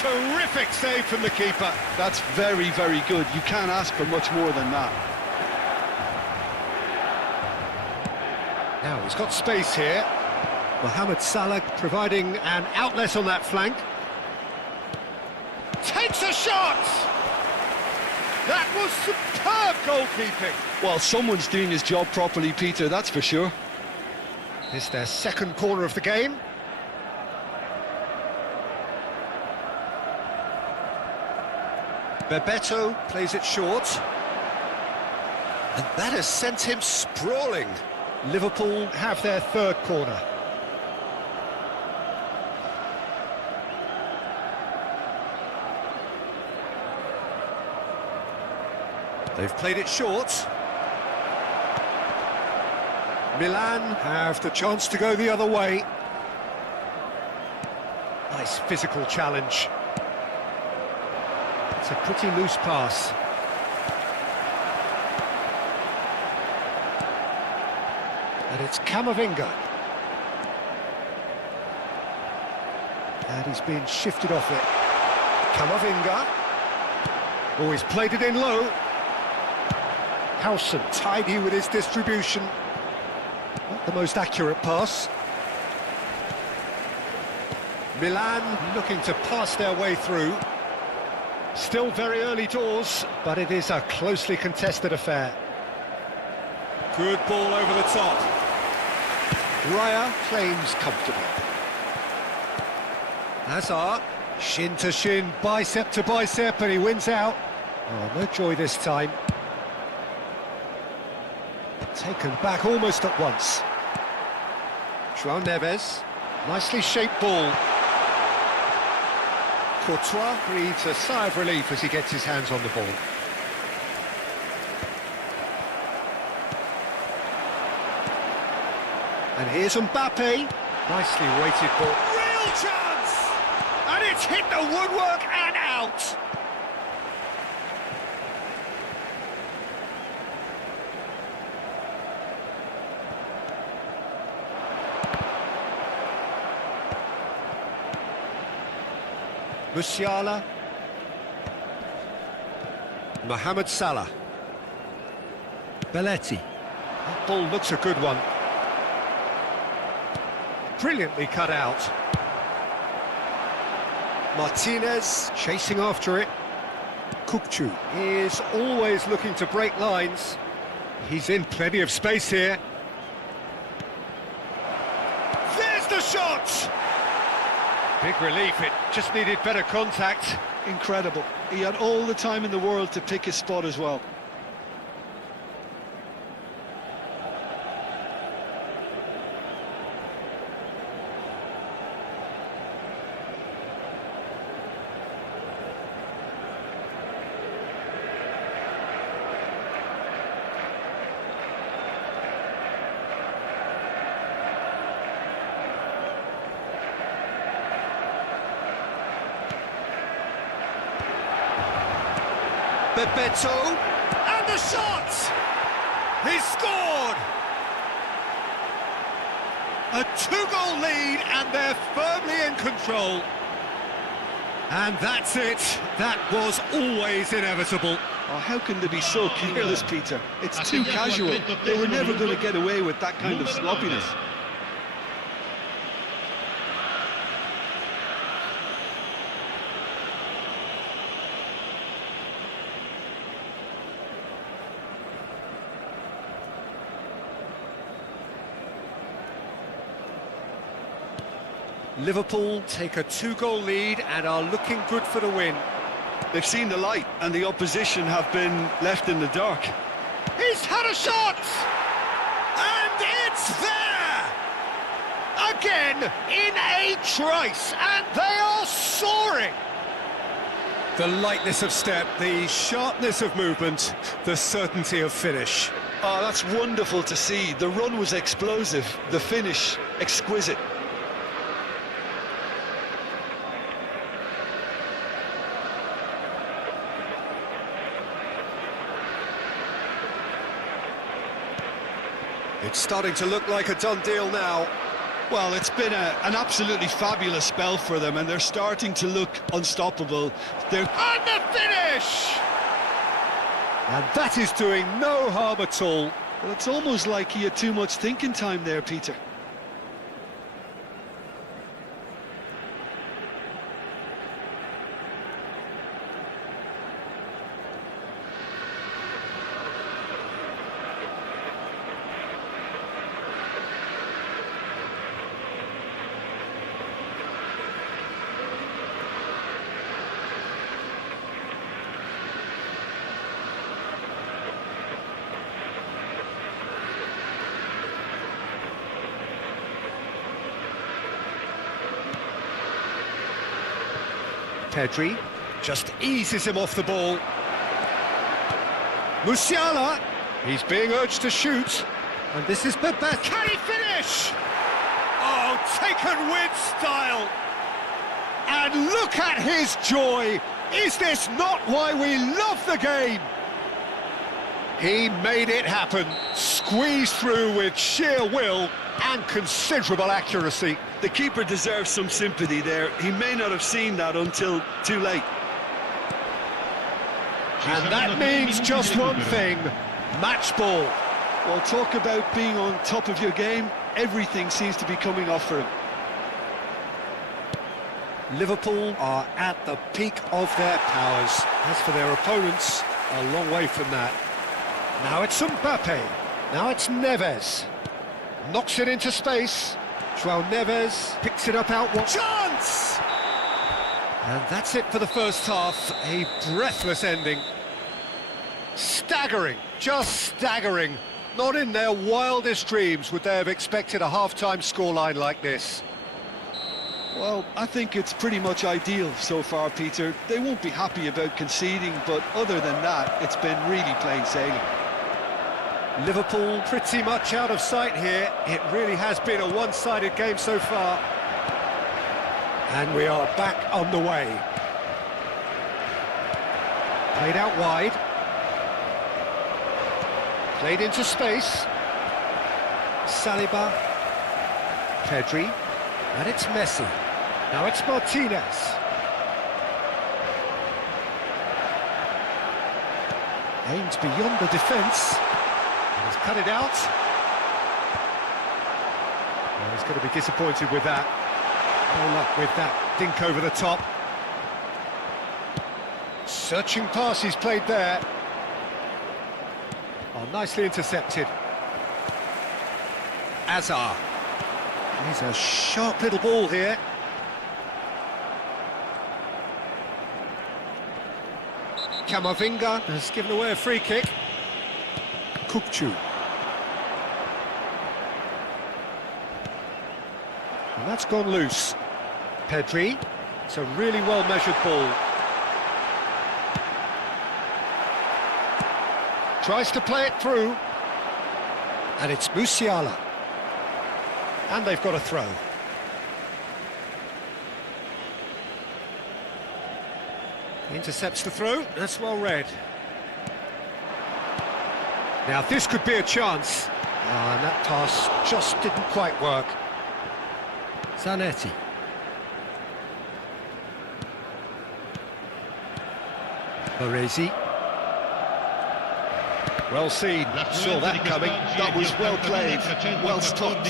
Terrific save from the keeper. That's very, very good. You can't ask for much more than that. Now he's got space here. Mohamed Salah providing an outlet on that flank. Takes a shot! That was superb goalkeeping. Well, someone's doing his job properly, Peter, that's for sure. This is their second corner of the game. Bebeto plays it short. And that has sent him sprawling. Liverpool have their third corner. They've played it short. Milan have the chance to go the other way. Nice physical challenge. It's a pretty loose pass. And it's Camavinga. And he's been shifted off it. Kamavinga. Oh, he's played it in low. Howson, tidy with his distribution. Not the most accurate pass. Milan looking to pass their way through. Still very early doors, but it is a closely contested affair. Good ball over the top. Raya claims comfortably. Hazard, shin to shin, bicep to bicep, and he wins out. Oh, no joy this time. Taken back almost at once. João Neves, nicely shaped ball. Courtois breathes a sigh of relief as he gets his hands on the ball. And here's Mbappe. Nicely weighted ball. Real chance! And it's hit the woodwork and out! Musiala. Mohamed Salah. Belletti. That ball looks a good one. Brilliantly cut out. Martinez chasing after it. Kukçu is always looking to break lines. He's in plenty of space here. There's the shot! Big relief, it just needed better contact. Incredible. He had all the time in the world to pick his spot as well. Bebeto, and the shot! He scored! A two-goal lead, and they're firmly in control. And that's it. That was always inevitable. Oh, how can they be so careless, Peter? It's too casual. They were never going to get away with that kind of sloppiness. Liverpool take a two-goal lead and are looking good for the win. They've seen the light and the opposition have been left in the dark. He's had a shot! And it's there! Again, in a trice, and they are soaring! The lightness of step, the sharpness of movement, the certainty of finish. Oh, that's wonderful to see. The run was explosive, the finish exquisite. It's starting to look like a done deal now. Well, it's been an absolutely fabulous spell for them, and they're starting to look unstoppable. And the finish! And that is doing no harm at all. Well, it's almost like he had too much thinking time there, Peter. Pedri just eases him off the ball. Musiala, he's being urged to shoot. And this is Bebeto. Can he finish? Oh, taken with style. And look at his joy. Is this not why we love the game? He made it happen, squeezed through with sheer will and considerable accuracy. The keeper deserves some sympathy there. He may not have seen that until too late. And that means just one thing, match ball. Well, talk about being on top of your game. Everything seems to be coming off for him. Liverpool are at the peak of their powers. As for their opponents, a long way from that. Now it's Mbappe. Now it's Neves. Knocks it into space. João Neves picks it up out. Chance! And that's it for the first half. A breathless ending. Staggering, just staggering. Not in their wildest dreams would they have expected a half-time scoreline like this. Well, I think it's pretty much ideal so far, Peter. They won't be happy about conceding, but other than that, it's been really plain sailing. Liverpool pretty much out of sight here. It really has been a one-sided game so far. And we are back on the way. Played out wide. Played into space. Saliba. Pedri. And it's Messi. Now it's Martinez. Aims beyond the defence. He's cut it out. Well, he's going to be disappointed with that. No luck with that dink over the top. Searching pass he's played there. Oh, nicely intercepted. Azar. He's a sharp little ball here. Camavinga has given away a free kick. Kukçu. And that's gone loose. Pedri. It's a really well-measured ball. Tries to play it through. And it's Musiala. And they've got a throw. He intercepts the throw. That's well read. Now this could be a chance. And that pass just didn't quite work. Zanetti. Baresi. Well seen, saw that coming. That was well played, well stopped.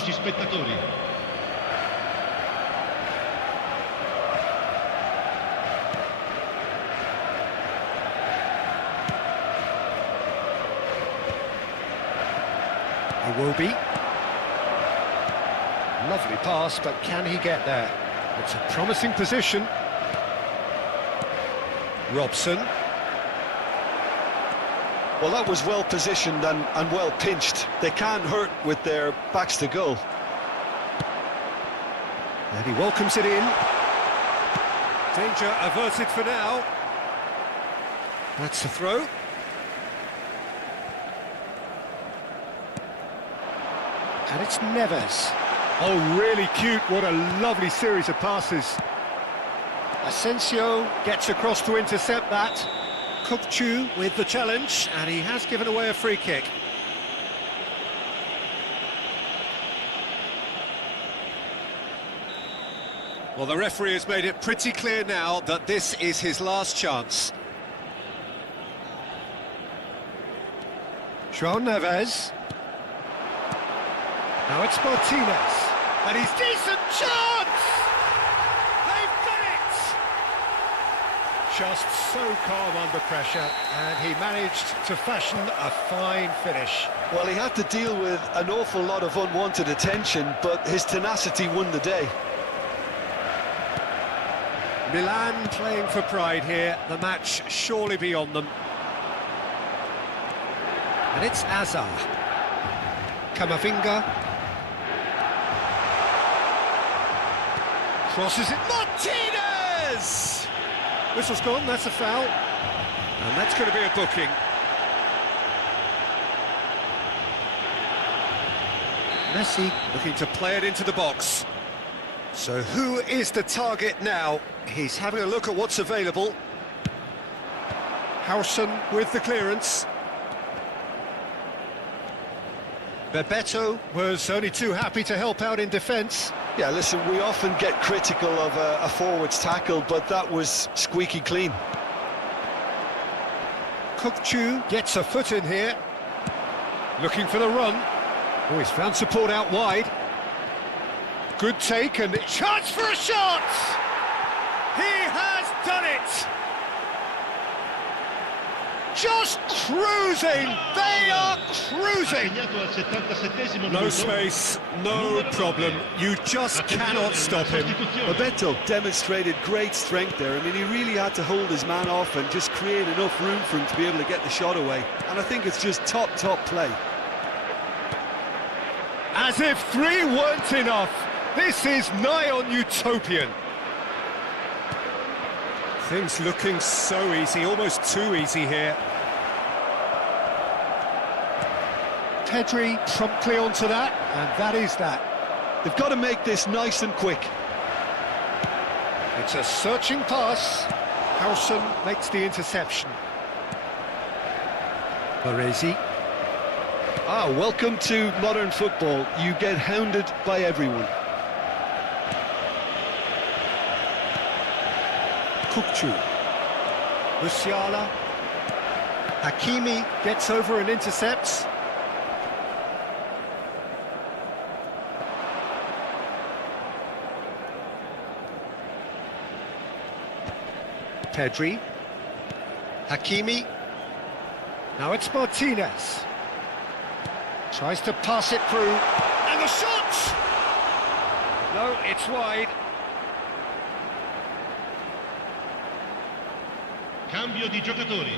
Will be. Lovely pass, but can he get there? It's a promising position. Robson. Well, that was well positioned and well pinched. They can't hurt with their backs to goal. And he welcomes it in. Danger averted for now. That's the throw. And it's Neves. Oh, really cute. What a lovely series of passes. Asensio gets across to intercept that. Kukçu with the challenge, and he has given away a free kick. Well, the referee has made it pretty clear now that this is his last chance. João Neves. Now it's Martinez, and he's decent chance! They've done it! Just so calm under pressure, and he managed to fashion a fine finish. Well, he had to deal with an awful lot of unwanted attention, but his tenacity won the day. Milan playing for pride here, the match surely beyond them. And it's Azar. Camavinga. Crosses it, Martinez! Whistle's gone, that's a foul. And that's going to be a booking. Messi looking to play it into the box. So who is the target now? He's having a look at what's available. Howson with the clearance. Bebeto was only too happy to help out in defence. Yeah, listen, we often get critical of a forward's tackle, but that was squeaky clean. Kukchu gets a foot in here. Looking for the run. Oh, he's found support out wide. Good take and chance for a shot! He has done it! Just cruising! They are cruising! No space, no problem. You just cannot stop him. Bebeto demonstrated great strength there. I mean, he really had to hold his man off and just create enough room for him to be able to get the shot away. And I think it's just top play. As if 3 weren't enough. This is nigh on utopian. Things looking so easy, almost too easy here. Pedri promptly onto that, and that is that. They've got to make this nice and quick. It's a searching pass. Howson makes the interception. Baresi. Welcome to modern football. You get hounded by everyone. Kukchu. Musiala. Hakimi gets over and intercepts. Pedri. Hakimi. Now it's Martinez. Tries to pass it through. And the shot! No, it's wide. Cambio di giocatori.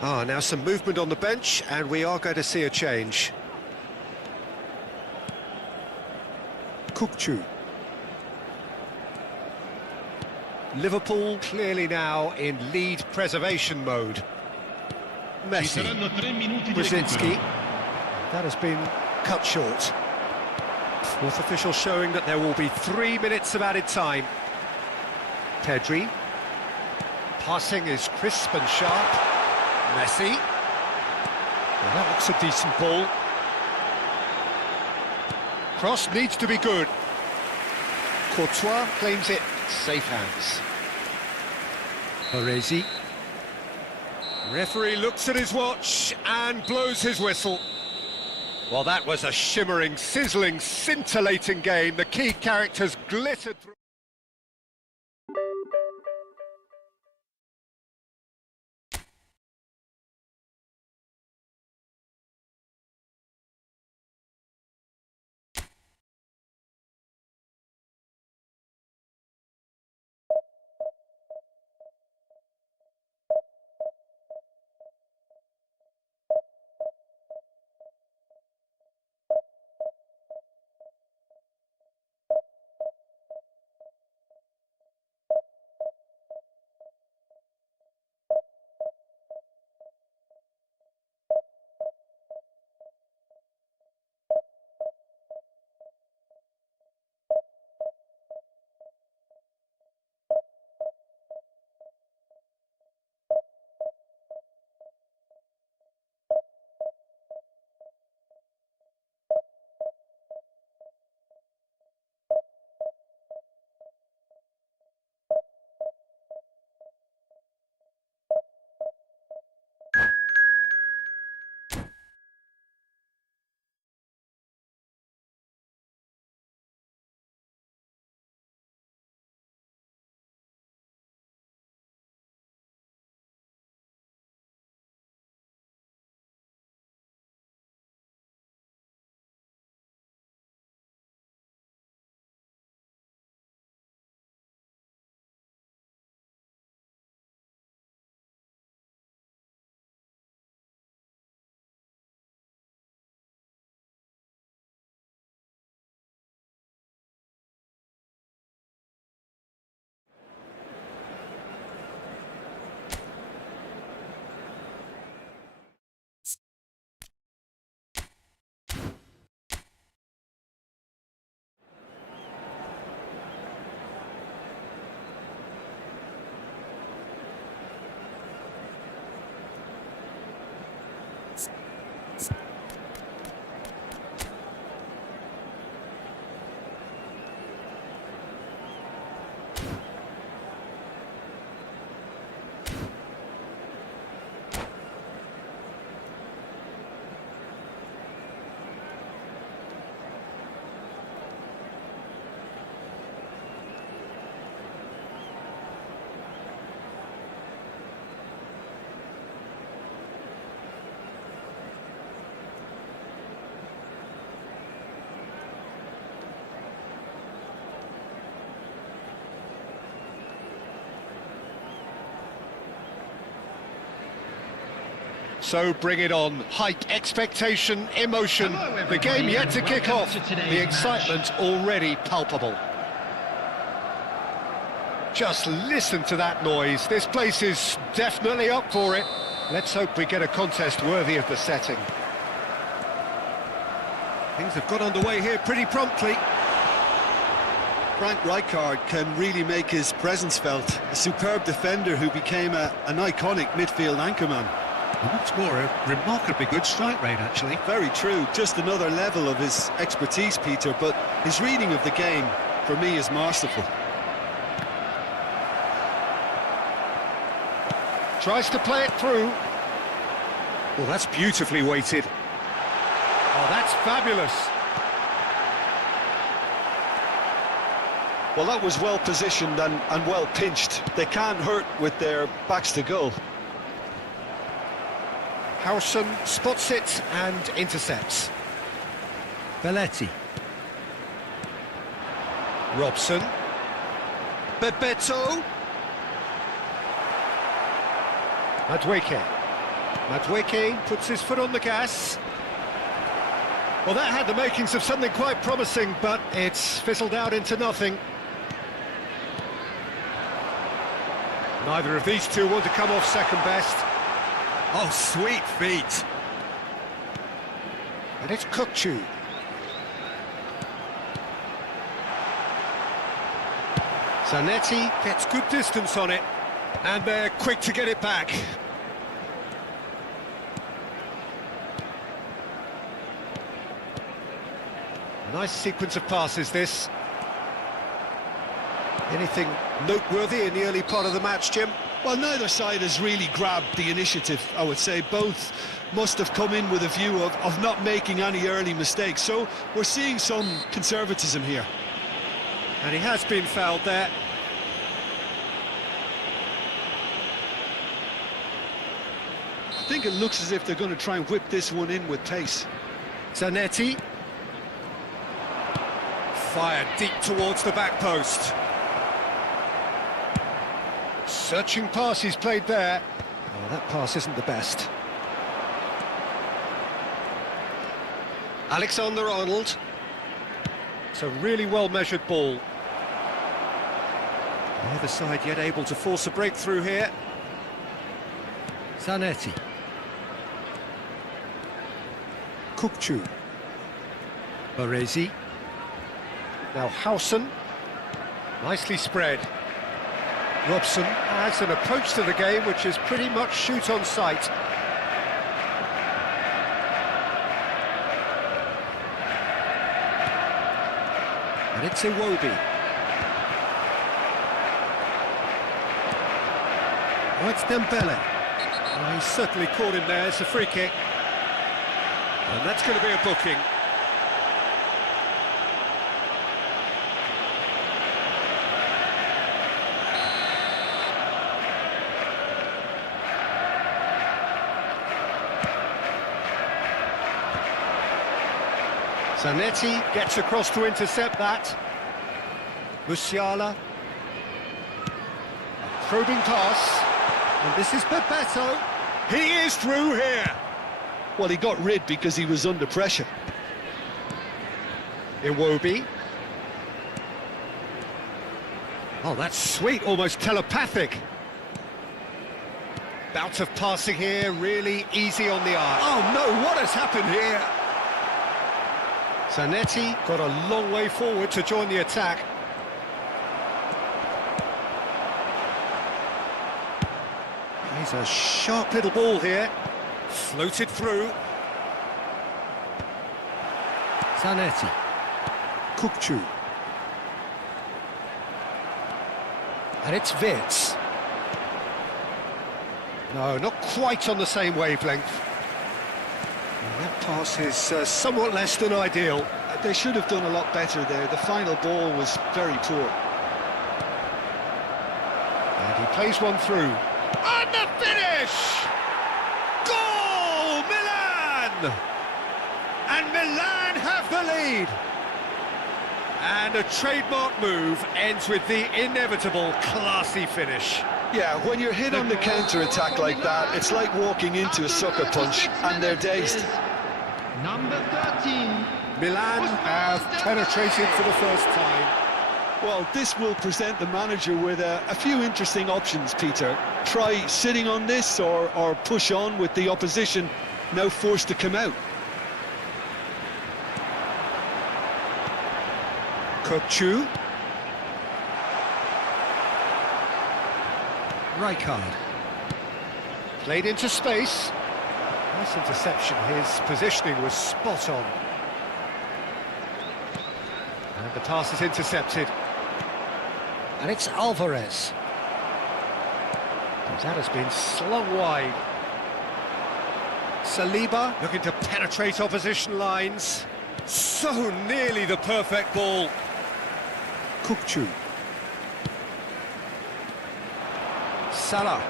Now some movement on the bench, and we are going to see a change. Kukchu. Liverpool clearly now in lead preservation mode. Messi. Brzezinski. That has been cut short. Fourth official showing that there will be 3 minutes of added time. Pedri. Passing is crisp and sharp. Messi. Well, that looks a decent ball. Cross needs to be good. Courtois claims it. Safe hands. Baresi. Referee looks at his watch and blows his whistle. Well, that was a shimmering, sizzling, scintillating game. The key characters glittered through. So bring it on. Hype, expectation, emotion. Hello, The everybody, game yet and to kick welcome off. to today's The excitement already palpable. Just listen to that noise. This place is definitely up for it. Let's hope we get a contest worthy of the setting. Things have got underway here pretty promptly. Frank Rijkaard can really make his presence felt. A superb defender who became an iconic midfield anchorman. What's more, a remarkably good strike rate, actually. Very true, just another level of his expertise, Peter, but his reading of the game, for me, is masterful. Tries to play it through. Well, that's beautifully weighted. Oh, that's fabulous. Well, that was well positioned and well pinched. They can't hurt with their backs to goal. Howson spots it and intercepts. Belletti. Robson. Bebeto. Madueke puts his foot on the gas. Well, that had the makings of something quite promising, but it's fizzled out into nothing. Neither of these two want to come off second best. Oh, sweet feet. And it's Kukçu. Zanetti gets good distance on it, and they're quick to get it back. Nice sequence of passes, this. Anything noteworthy in the early part of the match, Jim? Well, neither side has really grabbed the initiative, I would say. Both must have come in with a view of not making any early mistakes. So we're seeing some conservatism here. And he has been fouled there. I think it looks as if they're going to try and whip this one in with pace. Zanetti. Fired deep towards the back post. Searching pass he's played there. Oh, that pass isn't the best. Alexander-Arnold. It's a really well-measured ball. Neither side yet able to force a breakthrough here. Zanetti. Kukçu. Baresi. Now Howson. Nicely spread. Robson has an approach to the game which is pretty much shoot on sight. And it's Iwobi. Oh, it's Dembele. Oh, he's certainly caught him there. It's a free kick. And that's going to be a booking. Zanetti gets across to intercept that. Musiala. A probing pass. And this is Bebeto. He is through here. Well, he got rid because he was under pressure. Iwobi. Oh, that's sweet, almost telepathic. Bout of passing here, really easy on the eye. Oh no, what has happened here? Zanetti got a long way forward to join the attack. He's a sharp little ball here. Floated through. Zanetti. Kukçu. And it's Wirtz. No, not quite on the same wavelength. And that pass is somewhat less than ideal. They should have done a lot better there. The final ball was very poor. And he plays one through. And the finish! Goal! Milan! And Milan have the lead. And a trademark move ends with the inevitable classy finish. Yeah, when you're hit on the counter-attack like that, it's like walking into a sucker punch and they're dazed. Number 13. Milan have penetrated for the first time. Well, this will present the manager with a few interesting options, Peter. Try sitting on this or push on with the opposition now forced to come out. Kokchu. Rijkaard. Played into space. Nice interception. His positioning was spot on. And the pass is intercepted. And it's Alvarez. That has been slung wide. Saliba looking to penetrate opposition lines. So nearly the perfect ball. Kokchu. Salah.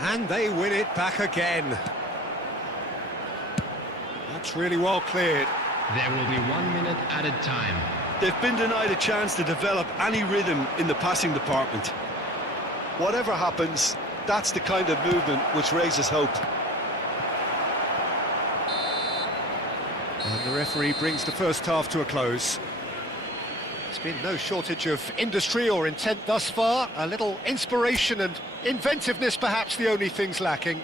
And they win it back again. That's really well cleared. There will be 1 minute added time. They've been denied a chance to develop any rhythm in the passing department. Whatever happens, that's the kind of movement which raises hope. And the referee brings the first half to a close. There's been no shortage of industry or intent thus far. A little inspiration and inventiveness, perhaps the only things lacking.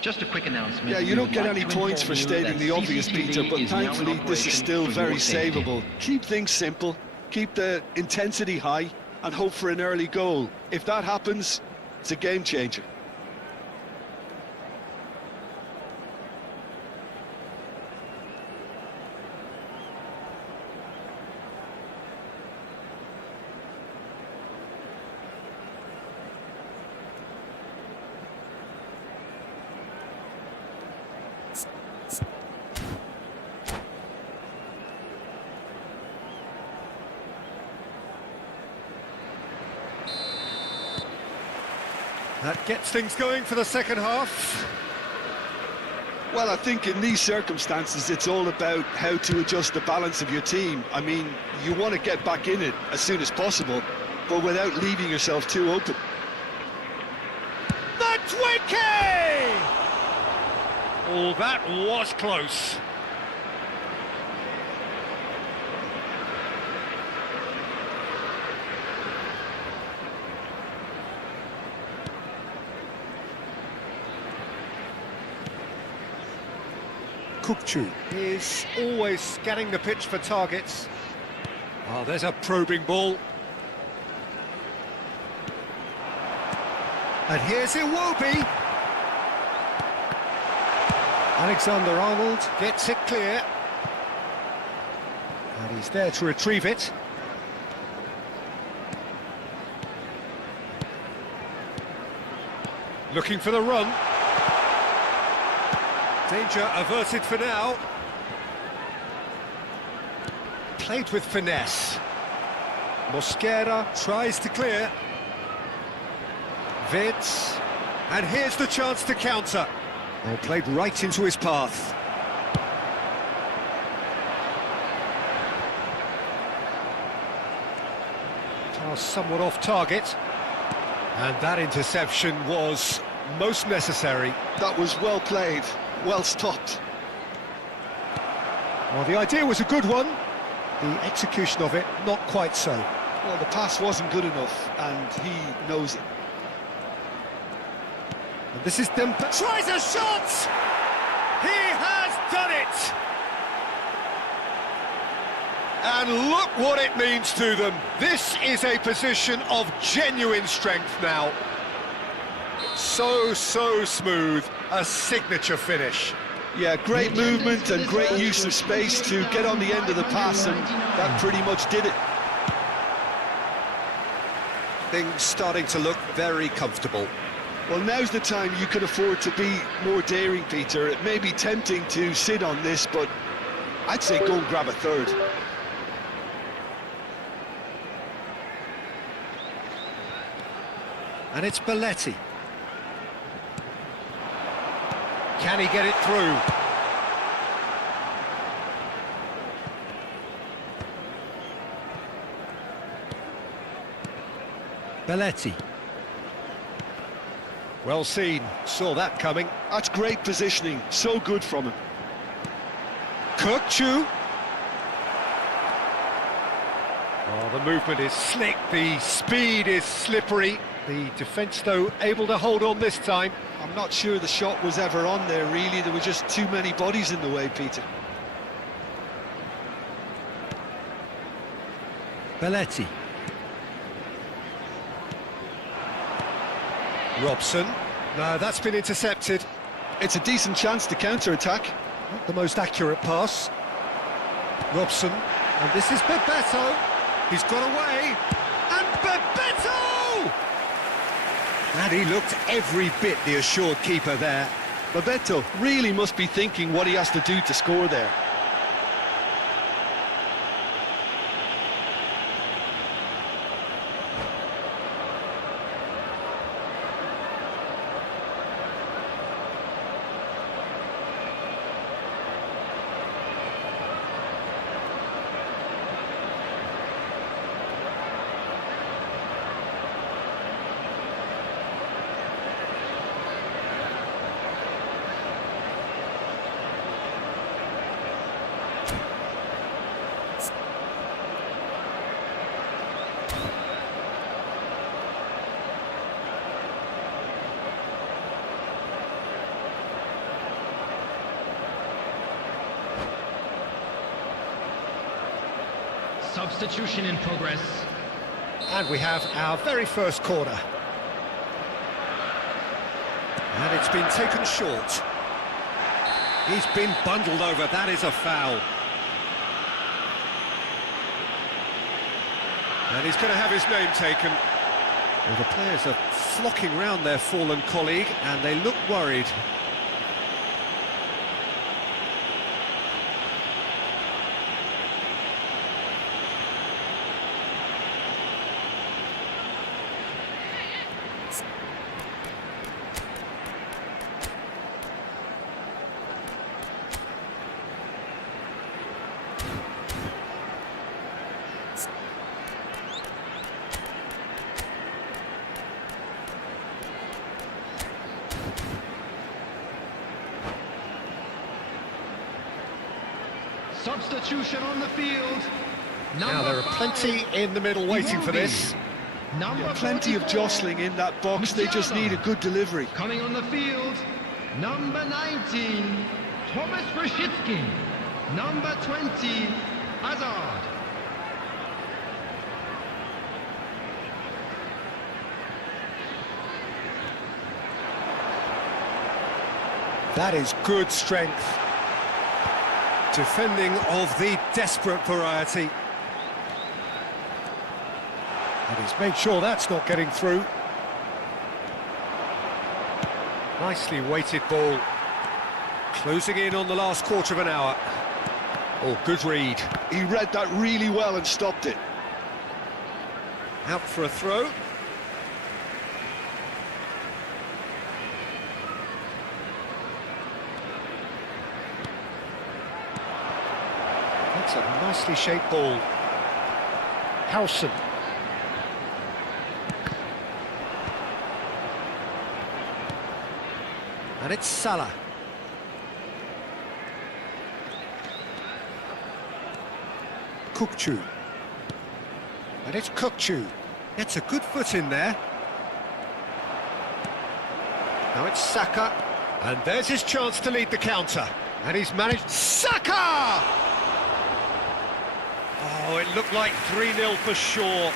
Just a quick announcement. Yeah, you We don't would get like any to points for inform you stating that the obvious, CCTV Peter, but is now in thankfully this is operation still for very your safety. savable. Keep things simple, keep the intensity high, and hope for an early goal. If that happens, it's a game changer. That gets things going for the second half. Well, I think in these circumstances, it's all about how to adjust the balance of your team. I mean, you want to get back in it as soon as possible, but without leaving yourself too open. The Twinkie! Oh, that was close. Kokchu is always scanning the pitch for targets. Oh, there's a probing ball. And here's Iwobi. Alexander-Arnold gets it clear. And he's there to retrieve it. Looking for the run. Danger averted for now. Played with finesse. Mosquera tries to clear. Vids. And here's the chance to counter. Oh, played right into his path. Pass somewhat off target. And that interception was most necessary. That was well played, well stopped. Well, the idea was a good one. The execution of it, not quite so. Well, the pass wasn't good enough, and he knows it. And this is Dempa. Tries a shot! He has done it! And look what it means to them. This is a position of genuine strength now. So smooth. A signature finish. Yeah, great movement and great use of space to get on the end of the pass, and that pretty much did it. Things starting to look very comfortable. Well, now's the time you can afford to be more daring, Peter. It may be tempting to sit on this, but I'd say go and grab a third. And it's Belletti. Can he get it through? Belletti. Well seen, saw that coming. That's great positioning, so good from him. Kirkchu. Oh, the movement is slick, the speed is slippery. The defence, though, able to hold on this time. I'm not sure the shot was ever on there, really. There were just too many bodies in the way, Peter. Belletti. Robson. No, that's been intercepted. It's a decent chance to counter-attack. Not the most accurate pass. Robson. And this is Bebeto. He's got away. And Bebeto! And he looked every bit the assured keeper there. Bebeto really must be thinking what he has to do to score there. Substitution in progress. And we have our very first corner. And it's been taken short. He's been bundled over, that is a foul. And he's going to have his name taken. Well, the players are flocking round their fallen colleague, and they look worried. Substitution on the field. Now there are plenty in the middle waiting for this. Plenty of jostling in that box, they just need a good delivery. Coming on the field, number 19, Thomas Rashitsky. Number 20, Hazard. That is good strength. Defending of the desperate variety. And he's made sure that's not getting through. Nicely weighted ball. Closing in on the last quarter of an hour. Oh, good read. He read that really well and stopped it. Out for a throw. That's a nicely shaped ball. Howson. And it's Salah. Kukçu. And it's Kukçu. Gets a good foot in there. Now it's Saka. And there's his chance to lead the counter. And he's managed... Saka! Oh, it looked like 3-0 for sure. I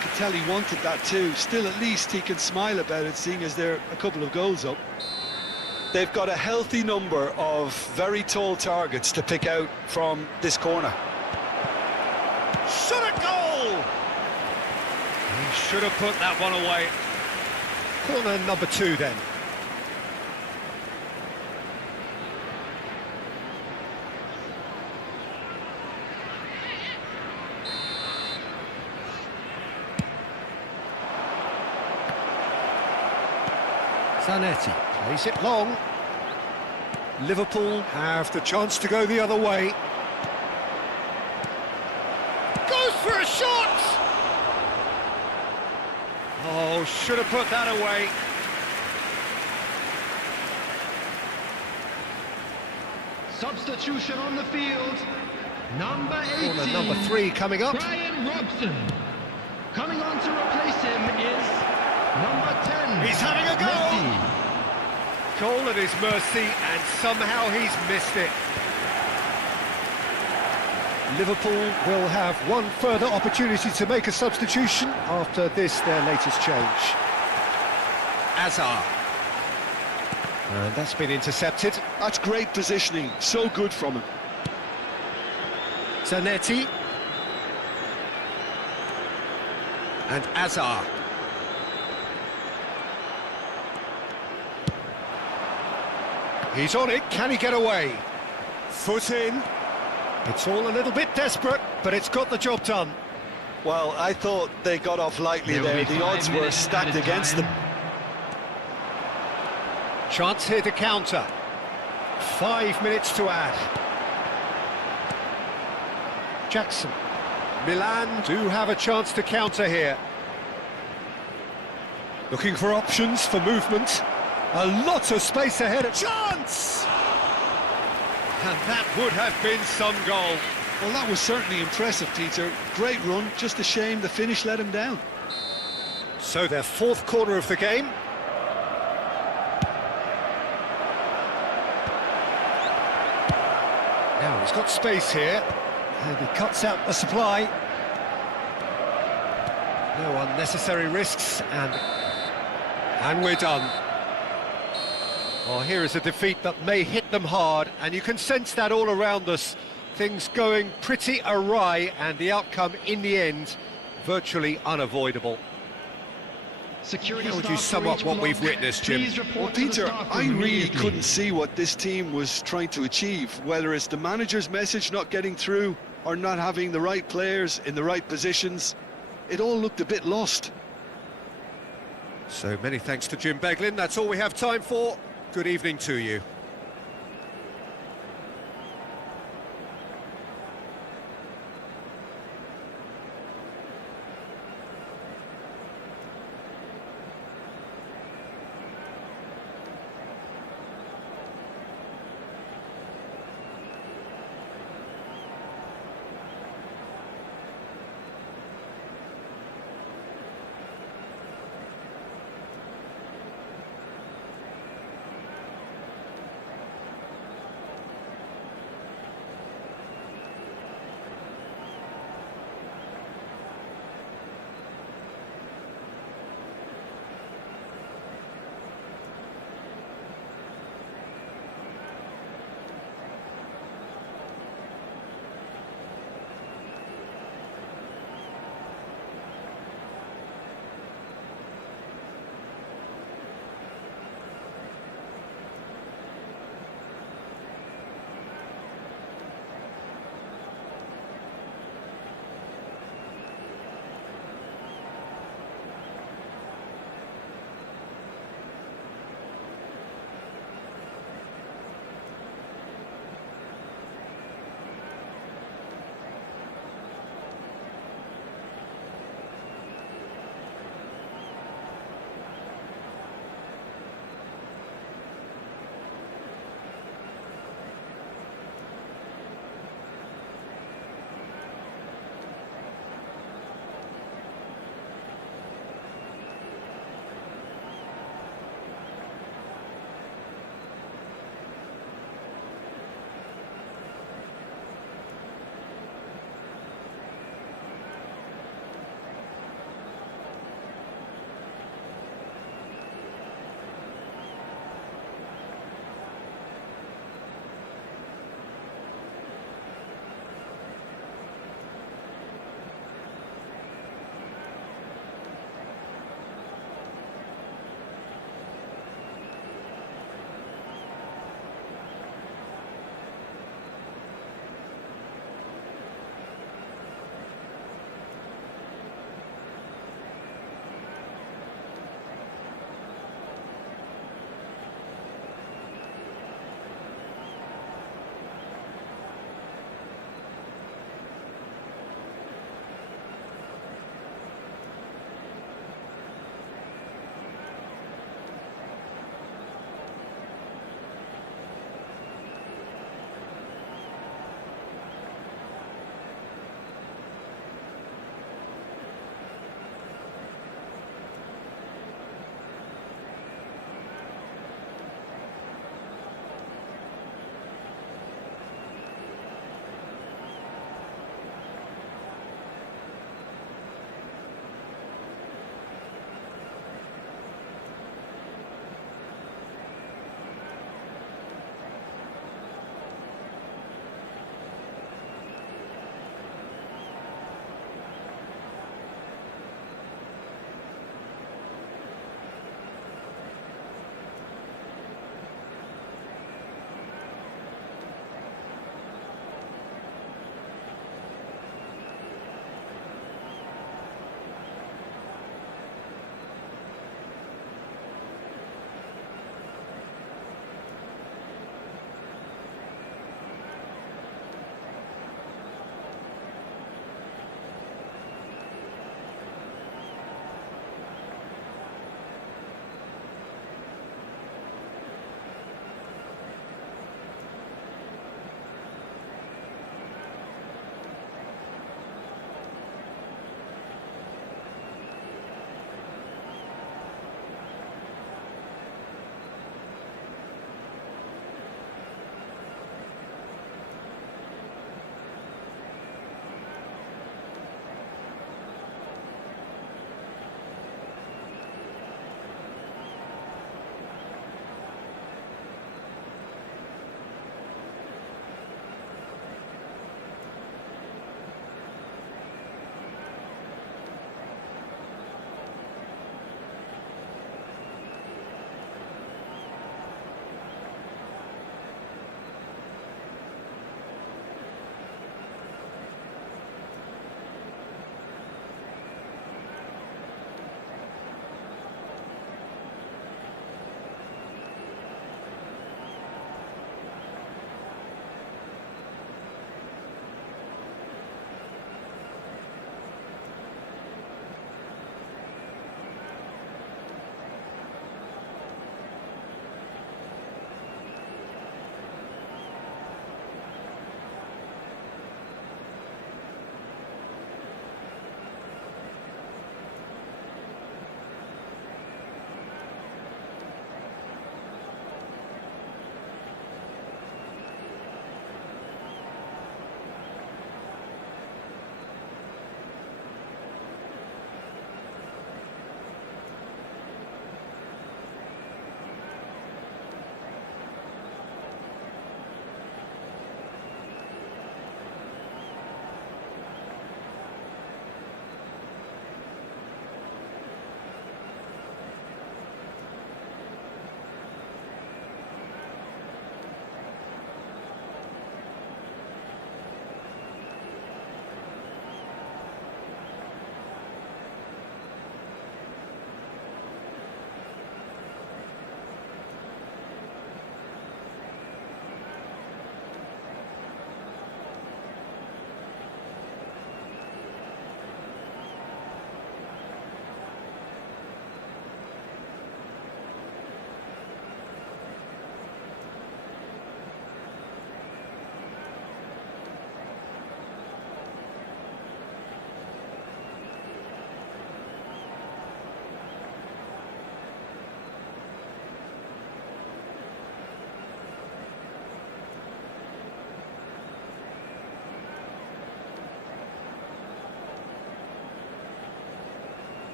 could tell he wanted that too. Still, at least he can smile about it, seeing as they're a couple of goals up. They've got a healthy number of very tall targets to pick out from this corner. Shot a goal! He should have put that one away. Corner number 2 then. Zanetti plays it long. Liverpool have the chance to go the other way. Goes for a shot! Oh, should have put that away. Substitution on the field. Number 18. Corner number 3 coming up. Brian Robson. Coming on to replace him is number 10. He's having a go! Messi. Goal at his mercy, and somehow he's missed it. Liverpool will have one further opportunity to make a substitution after this, their latest change. Azar. And that's been intercepted. That's great positioning, so good from him. Zanetti. And Azar. He's on it, can he get away? Foot in. It's all a little bit desperate, but it's got the job done. Well, I thought they got off lightly There will there. be The 5 odds were minutes stacked added against time. them. Chance here to counter. 5 minutes to add. Jackson. Milan do have a chance to counter here. Looking for options for movement. A lot of space ahead. Chance! And that would have been some goal. Well, that was certainly impressive, Peter. Great run, just a shame the finish let him down. So their 4th corner of the game. Now he's got space here. And he cuts out the supply. No unnecessary risks, and we're done. Well, here is a defeat that may hit them hard, and you can sense that all around us. Things going pretty awry, and the outcome in the end virtually unavoidable. Security How would you staff sum for up each what we've block. witnessed, Jim? Please report Well, to the Peter, staff I room really immediately. couldn't see what this team was trying to achieve, whether it's the manager's message not getting through or not having the right players in the right positions. It all looked a bit lost. So many thanks to Jim Beglin. That's all we have time for. Good evening to you.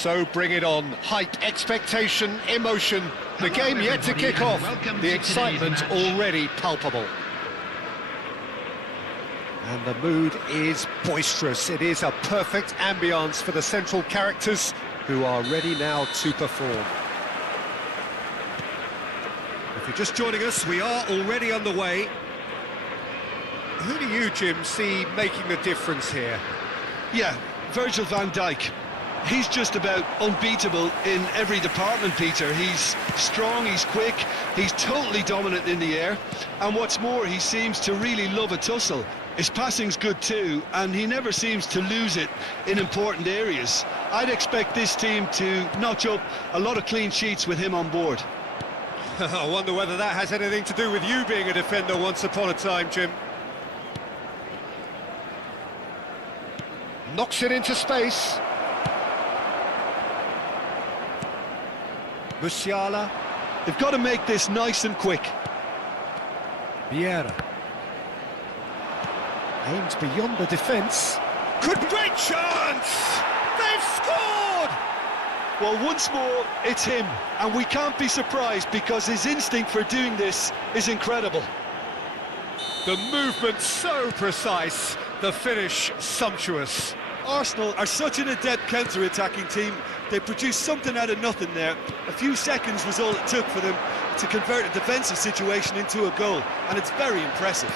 So bring it on. Hype, expectation, emotion. The Hello, game yet to everybody, kick and off. welcome The to excitement today's match. already palpable. And the mood is boisterous. It is a perfect ambience for the central characters who are ready now to perform. If you're just joining us, we are already underway. Who do you, Jim, see making the difference here? Yeah, Virgil van Dijk. He's just about unbeatable in every department, Peter. He's strong, he's quick, he's totally dominant in the air. And what's more, he seems to really love a tussle. His passing's good too, and he never seems to lose it in important areas. I'd expect this team to notch up a lot of clean sheets with him on board. I wonder whether that has anything to do with you being a defender once upon a time, Jim. Knocks it into space. Musiala. They've got to make this nice and quick. Vieira. Aims beyond the defence. Great chance! They've scored! Well, once more, it's him, and we can't be surprised because his instinct for doing this is incredible. The movement so precise, the finish sumptuous. Arsenal are such an adept counter-attacking team. They produced something out of nothing there. A few seconds was all it took for them to convert a defensive situation into a goal, and it's very impressive.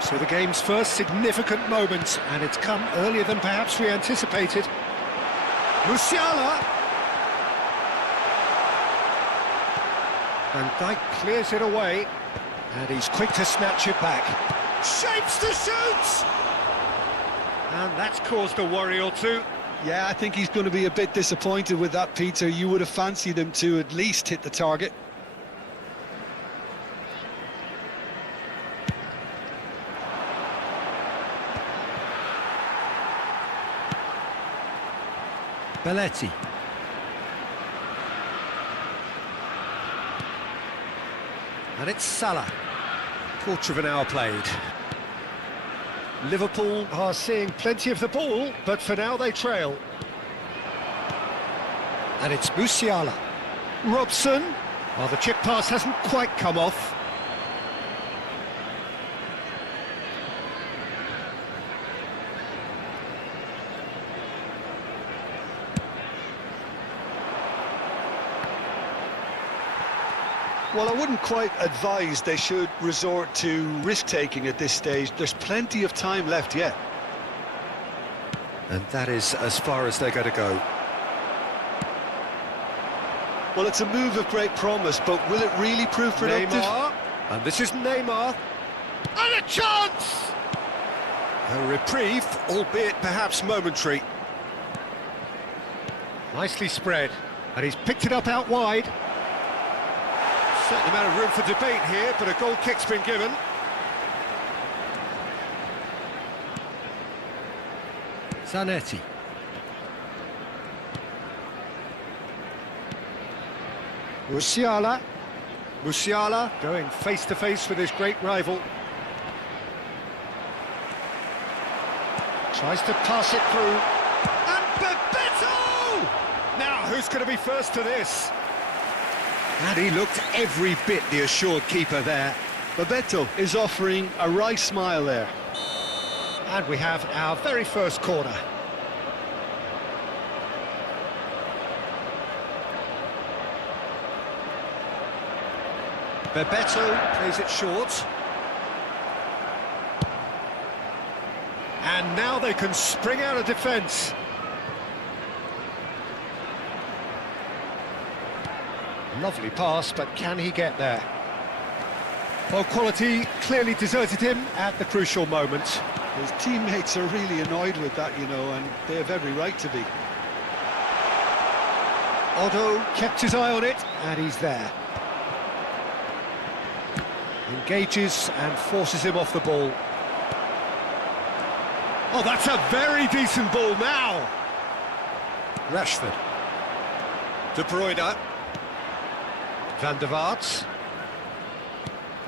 So the game's first significant moment, and it's come earlier than perhaps we anticipated. Musiala! Van Dijk clears it away, and he's quick to snatch it back. Shapes to shoot! And that's caused a worry or two. Yeah, I think he's going to be a bit disappointed with that, Peter. You would have fancied him to at least hit the target. Belletti. And it's Salah. Quarter of an hour played. Liverpool are seeing plenty of the ball, but for now they trail. And it's Musiala. Robson. Well, the chip pass hasn't quite come off. Well, I wouldn't quite advise they should resort to risk-taking at this stage. There's plenty of time left yet. And that is as far as they're going to go. Well, it's a move of great promise, but will it really prove productive? Neymar. And this is Neymar. And a chance! A reprieve, albeit perhaps momentary. Nicely spread. And he's picked it up out wide. Certain amount of room for debate here, but a goal kick's been given. Zanetti. Musiala. Musiala going face-to-face with his great rival. Tries to pass it through. And Bebeto! Now, who's going to be first to this? And he looked every bit the assured keeper there. Bebeto is offering a wry smile there. And we have our very first corner. Bebeto plays it short. And now they can spring out of defence. Lovely pass, but can he get there? Well, quality clearly deserted him at the crucial moment. His teammates are really annoyed with that, you know, and they have every right to be. Otto kept his eye on it, and he's there. Engages and forces him off the ball. Oh, that's a very decent ball now. Rashford. De Bruyne. Van der Vaart.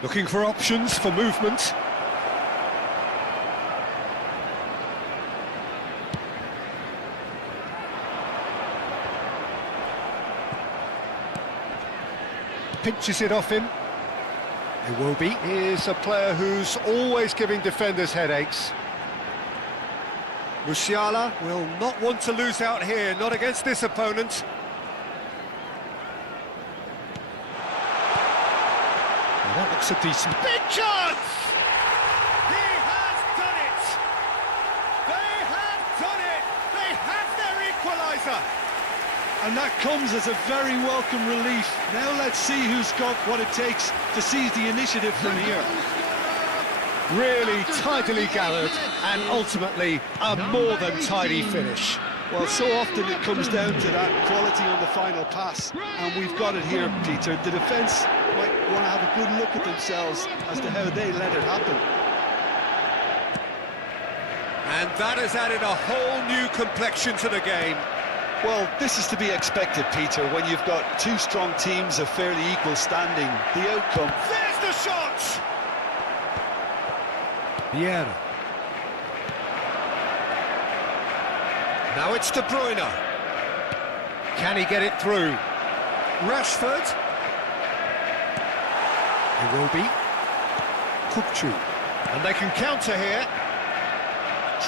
Looking for options for movement. Pinches it off him. It will be. He's a player who's always giving defenders headaches. Musiala will not want to lose out here, not against this opponent. Well, that looks a decent... Big chance! He has done it! They have done it! They have their equaliser! And that comes as a very welcome relief. Now let's see who's got what it takes to seize the initiative from here. Really tidily gathered, and ultimately a more than tidy finish. Well, so often it comes down to that quality on the final pass, and we've got it here, Peter. The defence might want to have a good look at themselves as to how they let it happen. And that has added a whole new complexion to the game. Well, this is to be expected, Peter, when you've got two strong teams of fairly equal standing. The outcome... There's the shot! Vieira. Now it's De Bruyne. Can he get it through? Rashford. It will be. Kupchu. And they can counter here.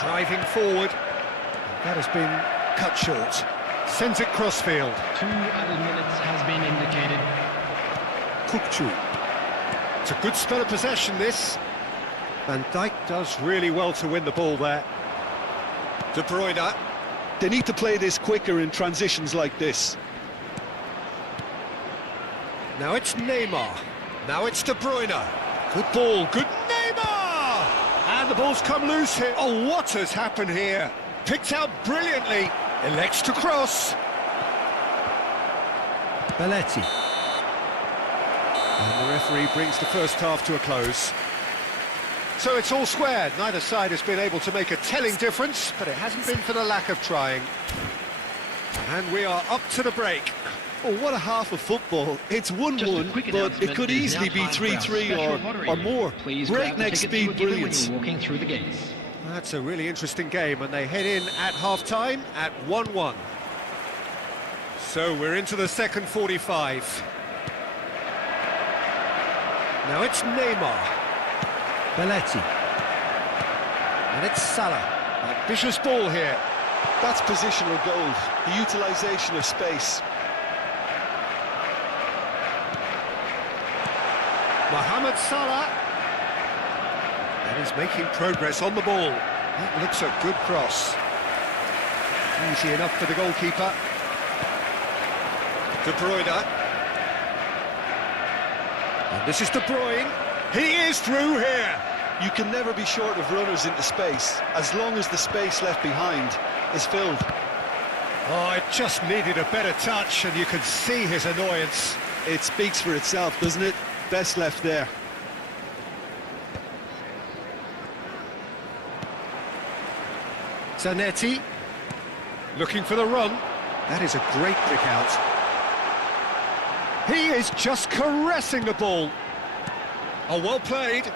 Driving forward. That has been cut short. Sends it crossfield. 2 added minutes has been indicated. Kupchu. It's a good spell of possession, this. Van Dijk does really well to win the ball there. De Bruyne. They need to play this quicker in transitions like this. Now it's Neymar. Now it's De Bruyne. Good ball, good Neymar! And the ball's come loose here. Oh, what has happened here? Picked out brilliantly. Elects to cross. Belletti. And the referee brings the first half to a close. So it's all squared. Neither side has been able to make a telling difference, but it hasn't been for the lack of trying. And we are up to the break. Oh, what a half of football. It's 1-1, but it could easily be 3-3 or more. Breakneck speed brilliance. Walking through the gates. That's a really interesting game, and they head in at half-time at 1-1. So we're into the second 45. Now it's Neymar. Belletti. And it's Salah. Ambitious ball here. That's positional gold, the utilisation of space. Mohamed Salah. And he's making progress on the ball. That looks a good cross. Easy enough for the goalkeeper. De Bruyne. And this is De Bruyne. He is through here. You can never be short of runners into space, as long as the space left behind is filled. Oh, it just needed a better touch, and you could see his annoyance. It speaks for itself, doesn't it? Best left there. Zanetti, looking for the run. That is a great pick out. He is just caressing the ball. Oh, well played.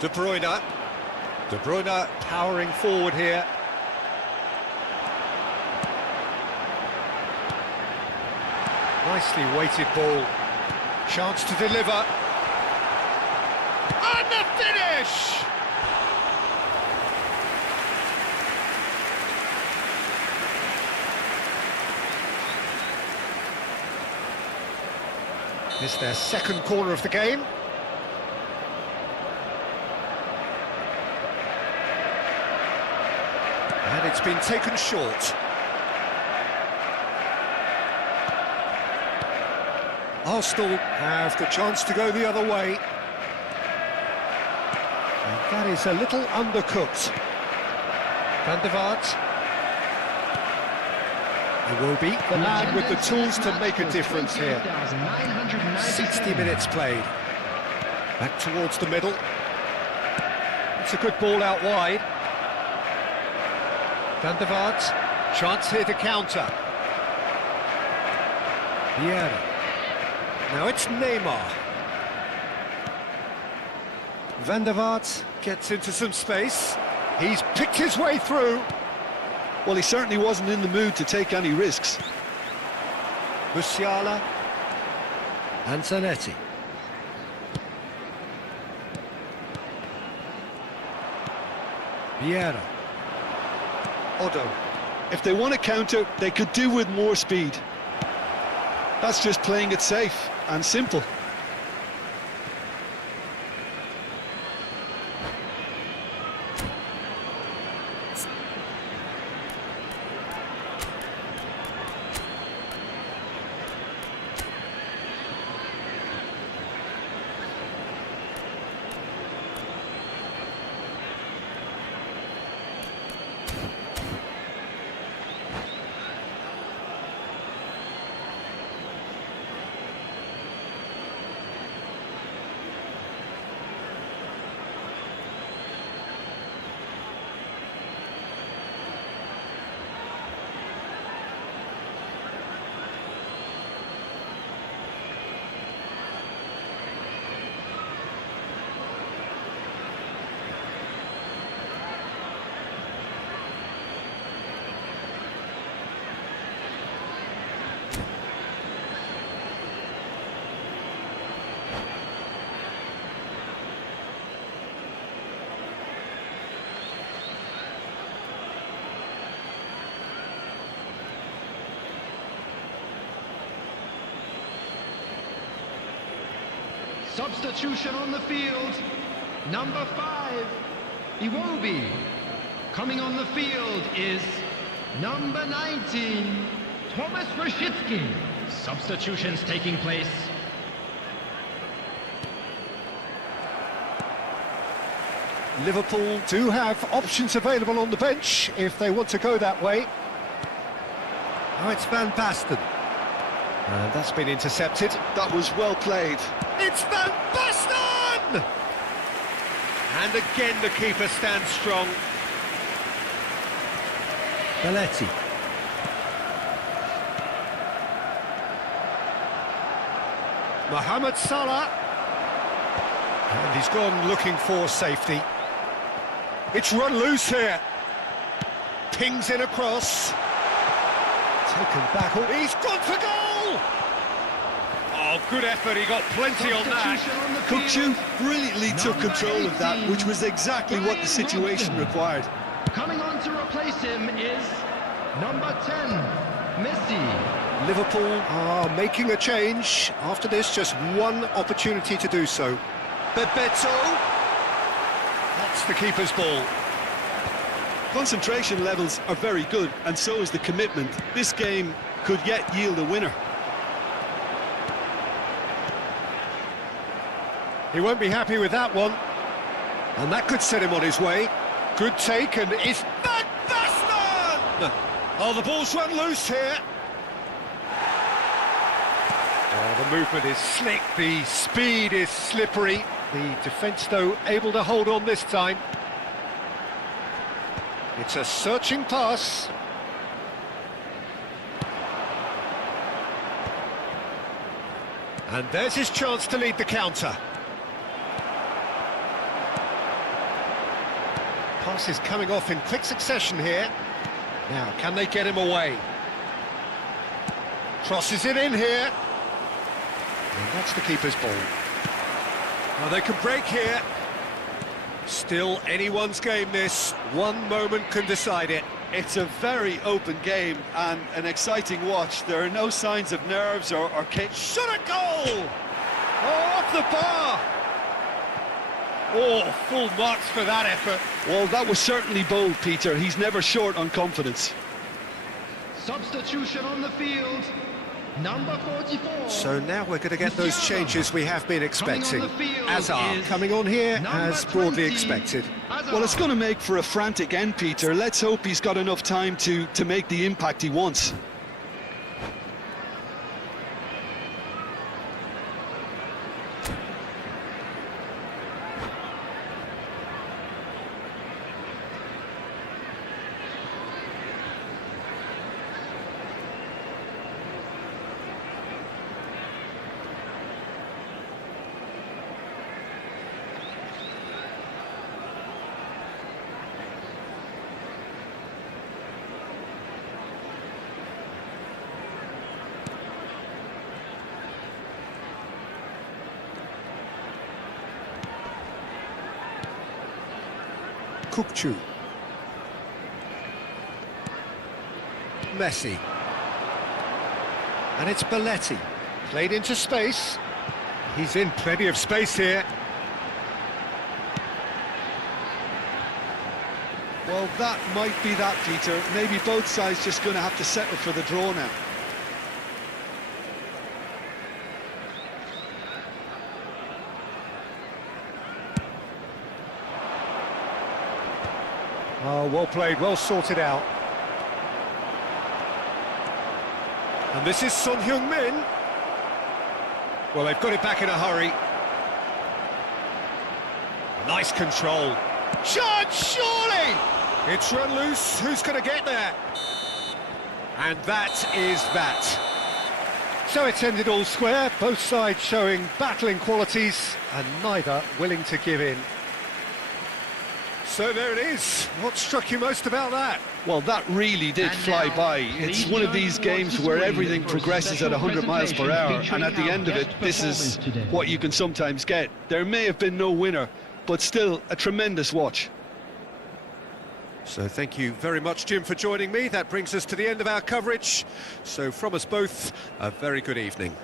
De Bruyne. De Bruyne powering forward here. Nicely weighted ball. Chance to deliver. And the finish! This is their second corner of the game. And it's been taken short. Arsenal have the chance to go the other way. And that is a little undercooked. Van der Vaart. It will be the lad with the tools to make a difference here. 60 minutes played. Back towards the middle. It's a good ball out wide. Van der Vaart. Chance here to counter. Vieira. Now it's Neymar. Van der Vaart gets into some space. He's picked his way through. Well, he certainly wasn't in the mood to take any risks. Musiala. And Zanetti. Vieira. Odo. If they want to counter, they could do with more speed. That's just playing it safe and simple. Substitution on the field. Number 5, Iwobi. Coming on the field is number 19, Thomas Rashitsky. Substitutions taking place. Liverpool do have options available on the bench if they want to go that way. Oh, it's Van Basten. And that's been intercepted. That was well played. It's Van Basten! And again the keeper stands strong. Belletti. Mohamed Salah. And he's gone looking for safety. It's run loose here. Pings in across. Taken back. Oh, he's gone for goal! Oh, good effort. He got plenty on that. Kukçu brilliantly took control of that, which was exactly what the situation required. Coming on to replace him is number 10, Messi. Liverpool are making a change. After this, just one opportunity to do so. Bebeto. That's the keeper's ball. Concentration levels are very good, and so is the commitment. This game could yet yield a winner. He won't be happy with that one. And that could set him on his way. Good take, and it's Van Basten! Oh, the ball's run loose here. Oh, the movement is slick, the speed is slippery. The defence, though, able to hold on this time. It's a searching pass. And there's his chance to lead the counter. Pass is coming off in quick succession here. Now, can they get him away? Crosses it in here. And that's the keeper's ball. Now they can break here. Still anyone's game this. One moment can decide it. It's a very open game and an exciting watch. There are no signs of nerves or Shot a goal! Oh, off the bar! Oh, full marks for that effort. Well, that was certainly bold, Peter. He's never short on confidence. Substitution on the field, number 44. So now we're going to get those changes we have been expecting. Azar is coming on here as broadly 20, expected. Well, it's going to make for a frantic end, Peter. Let's hope he's got enough time to make the impact he wants. Kukcu. Messi. And it's Belletti. Played into space. He's in plenty of space here. Well, that might be that, Peter. Maybe both sides just going to have to settle for the draw now. Oh, well played, well sorted out. And this is Son Heung-min. Well, they've got it back in a hurry. Nice control. Shot, surely! It's run loose, who's going to get there? And that is that. So it's ended all square, both sides showing battling qualities and neither willing to give in. So there it is. What struck you most about that? Well, that really did And fly now, by. It's please one of join these the games watch where screen everything for a progresses at special 100 miles per presentation hour, and at the featuring end of our it, guest this is performers today. what you can sometimes get. There may have been no winner, but still a tremendous watch. So thank you very much, Jim, for joining me. That brings us to the end of our coverage. So from us both, a very good evening.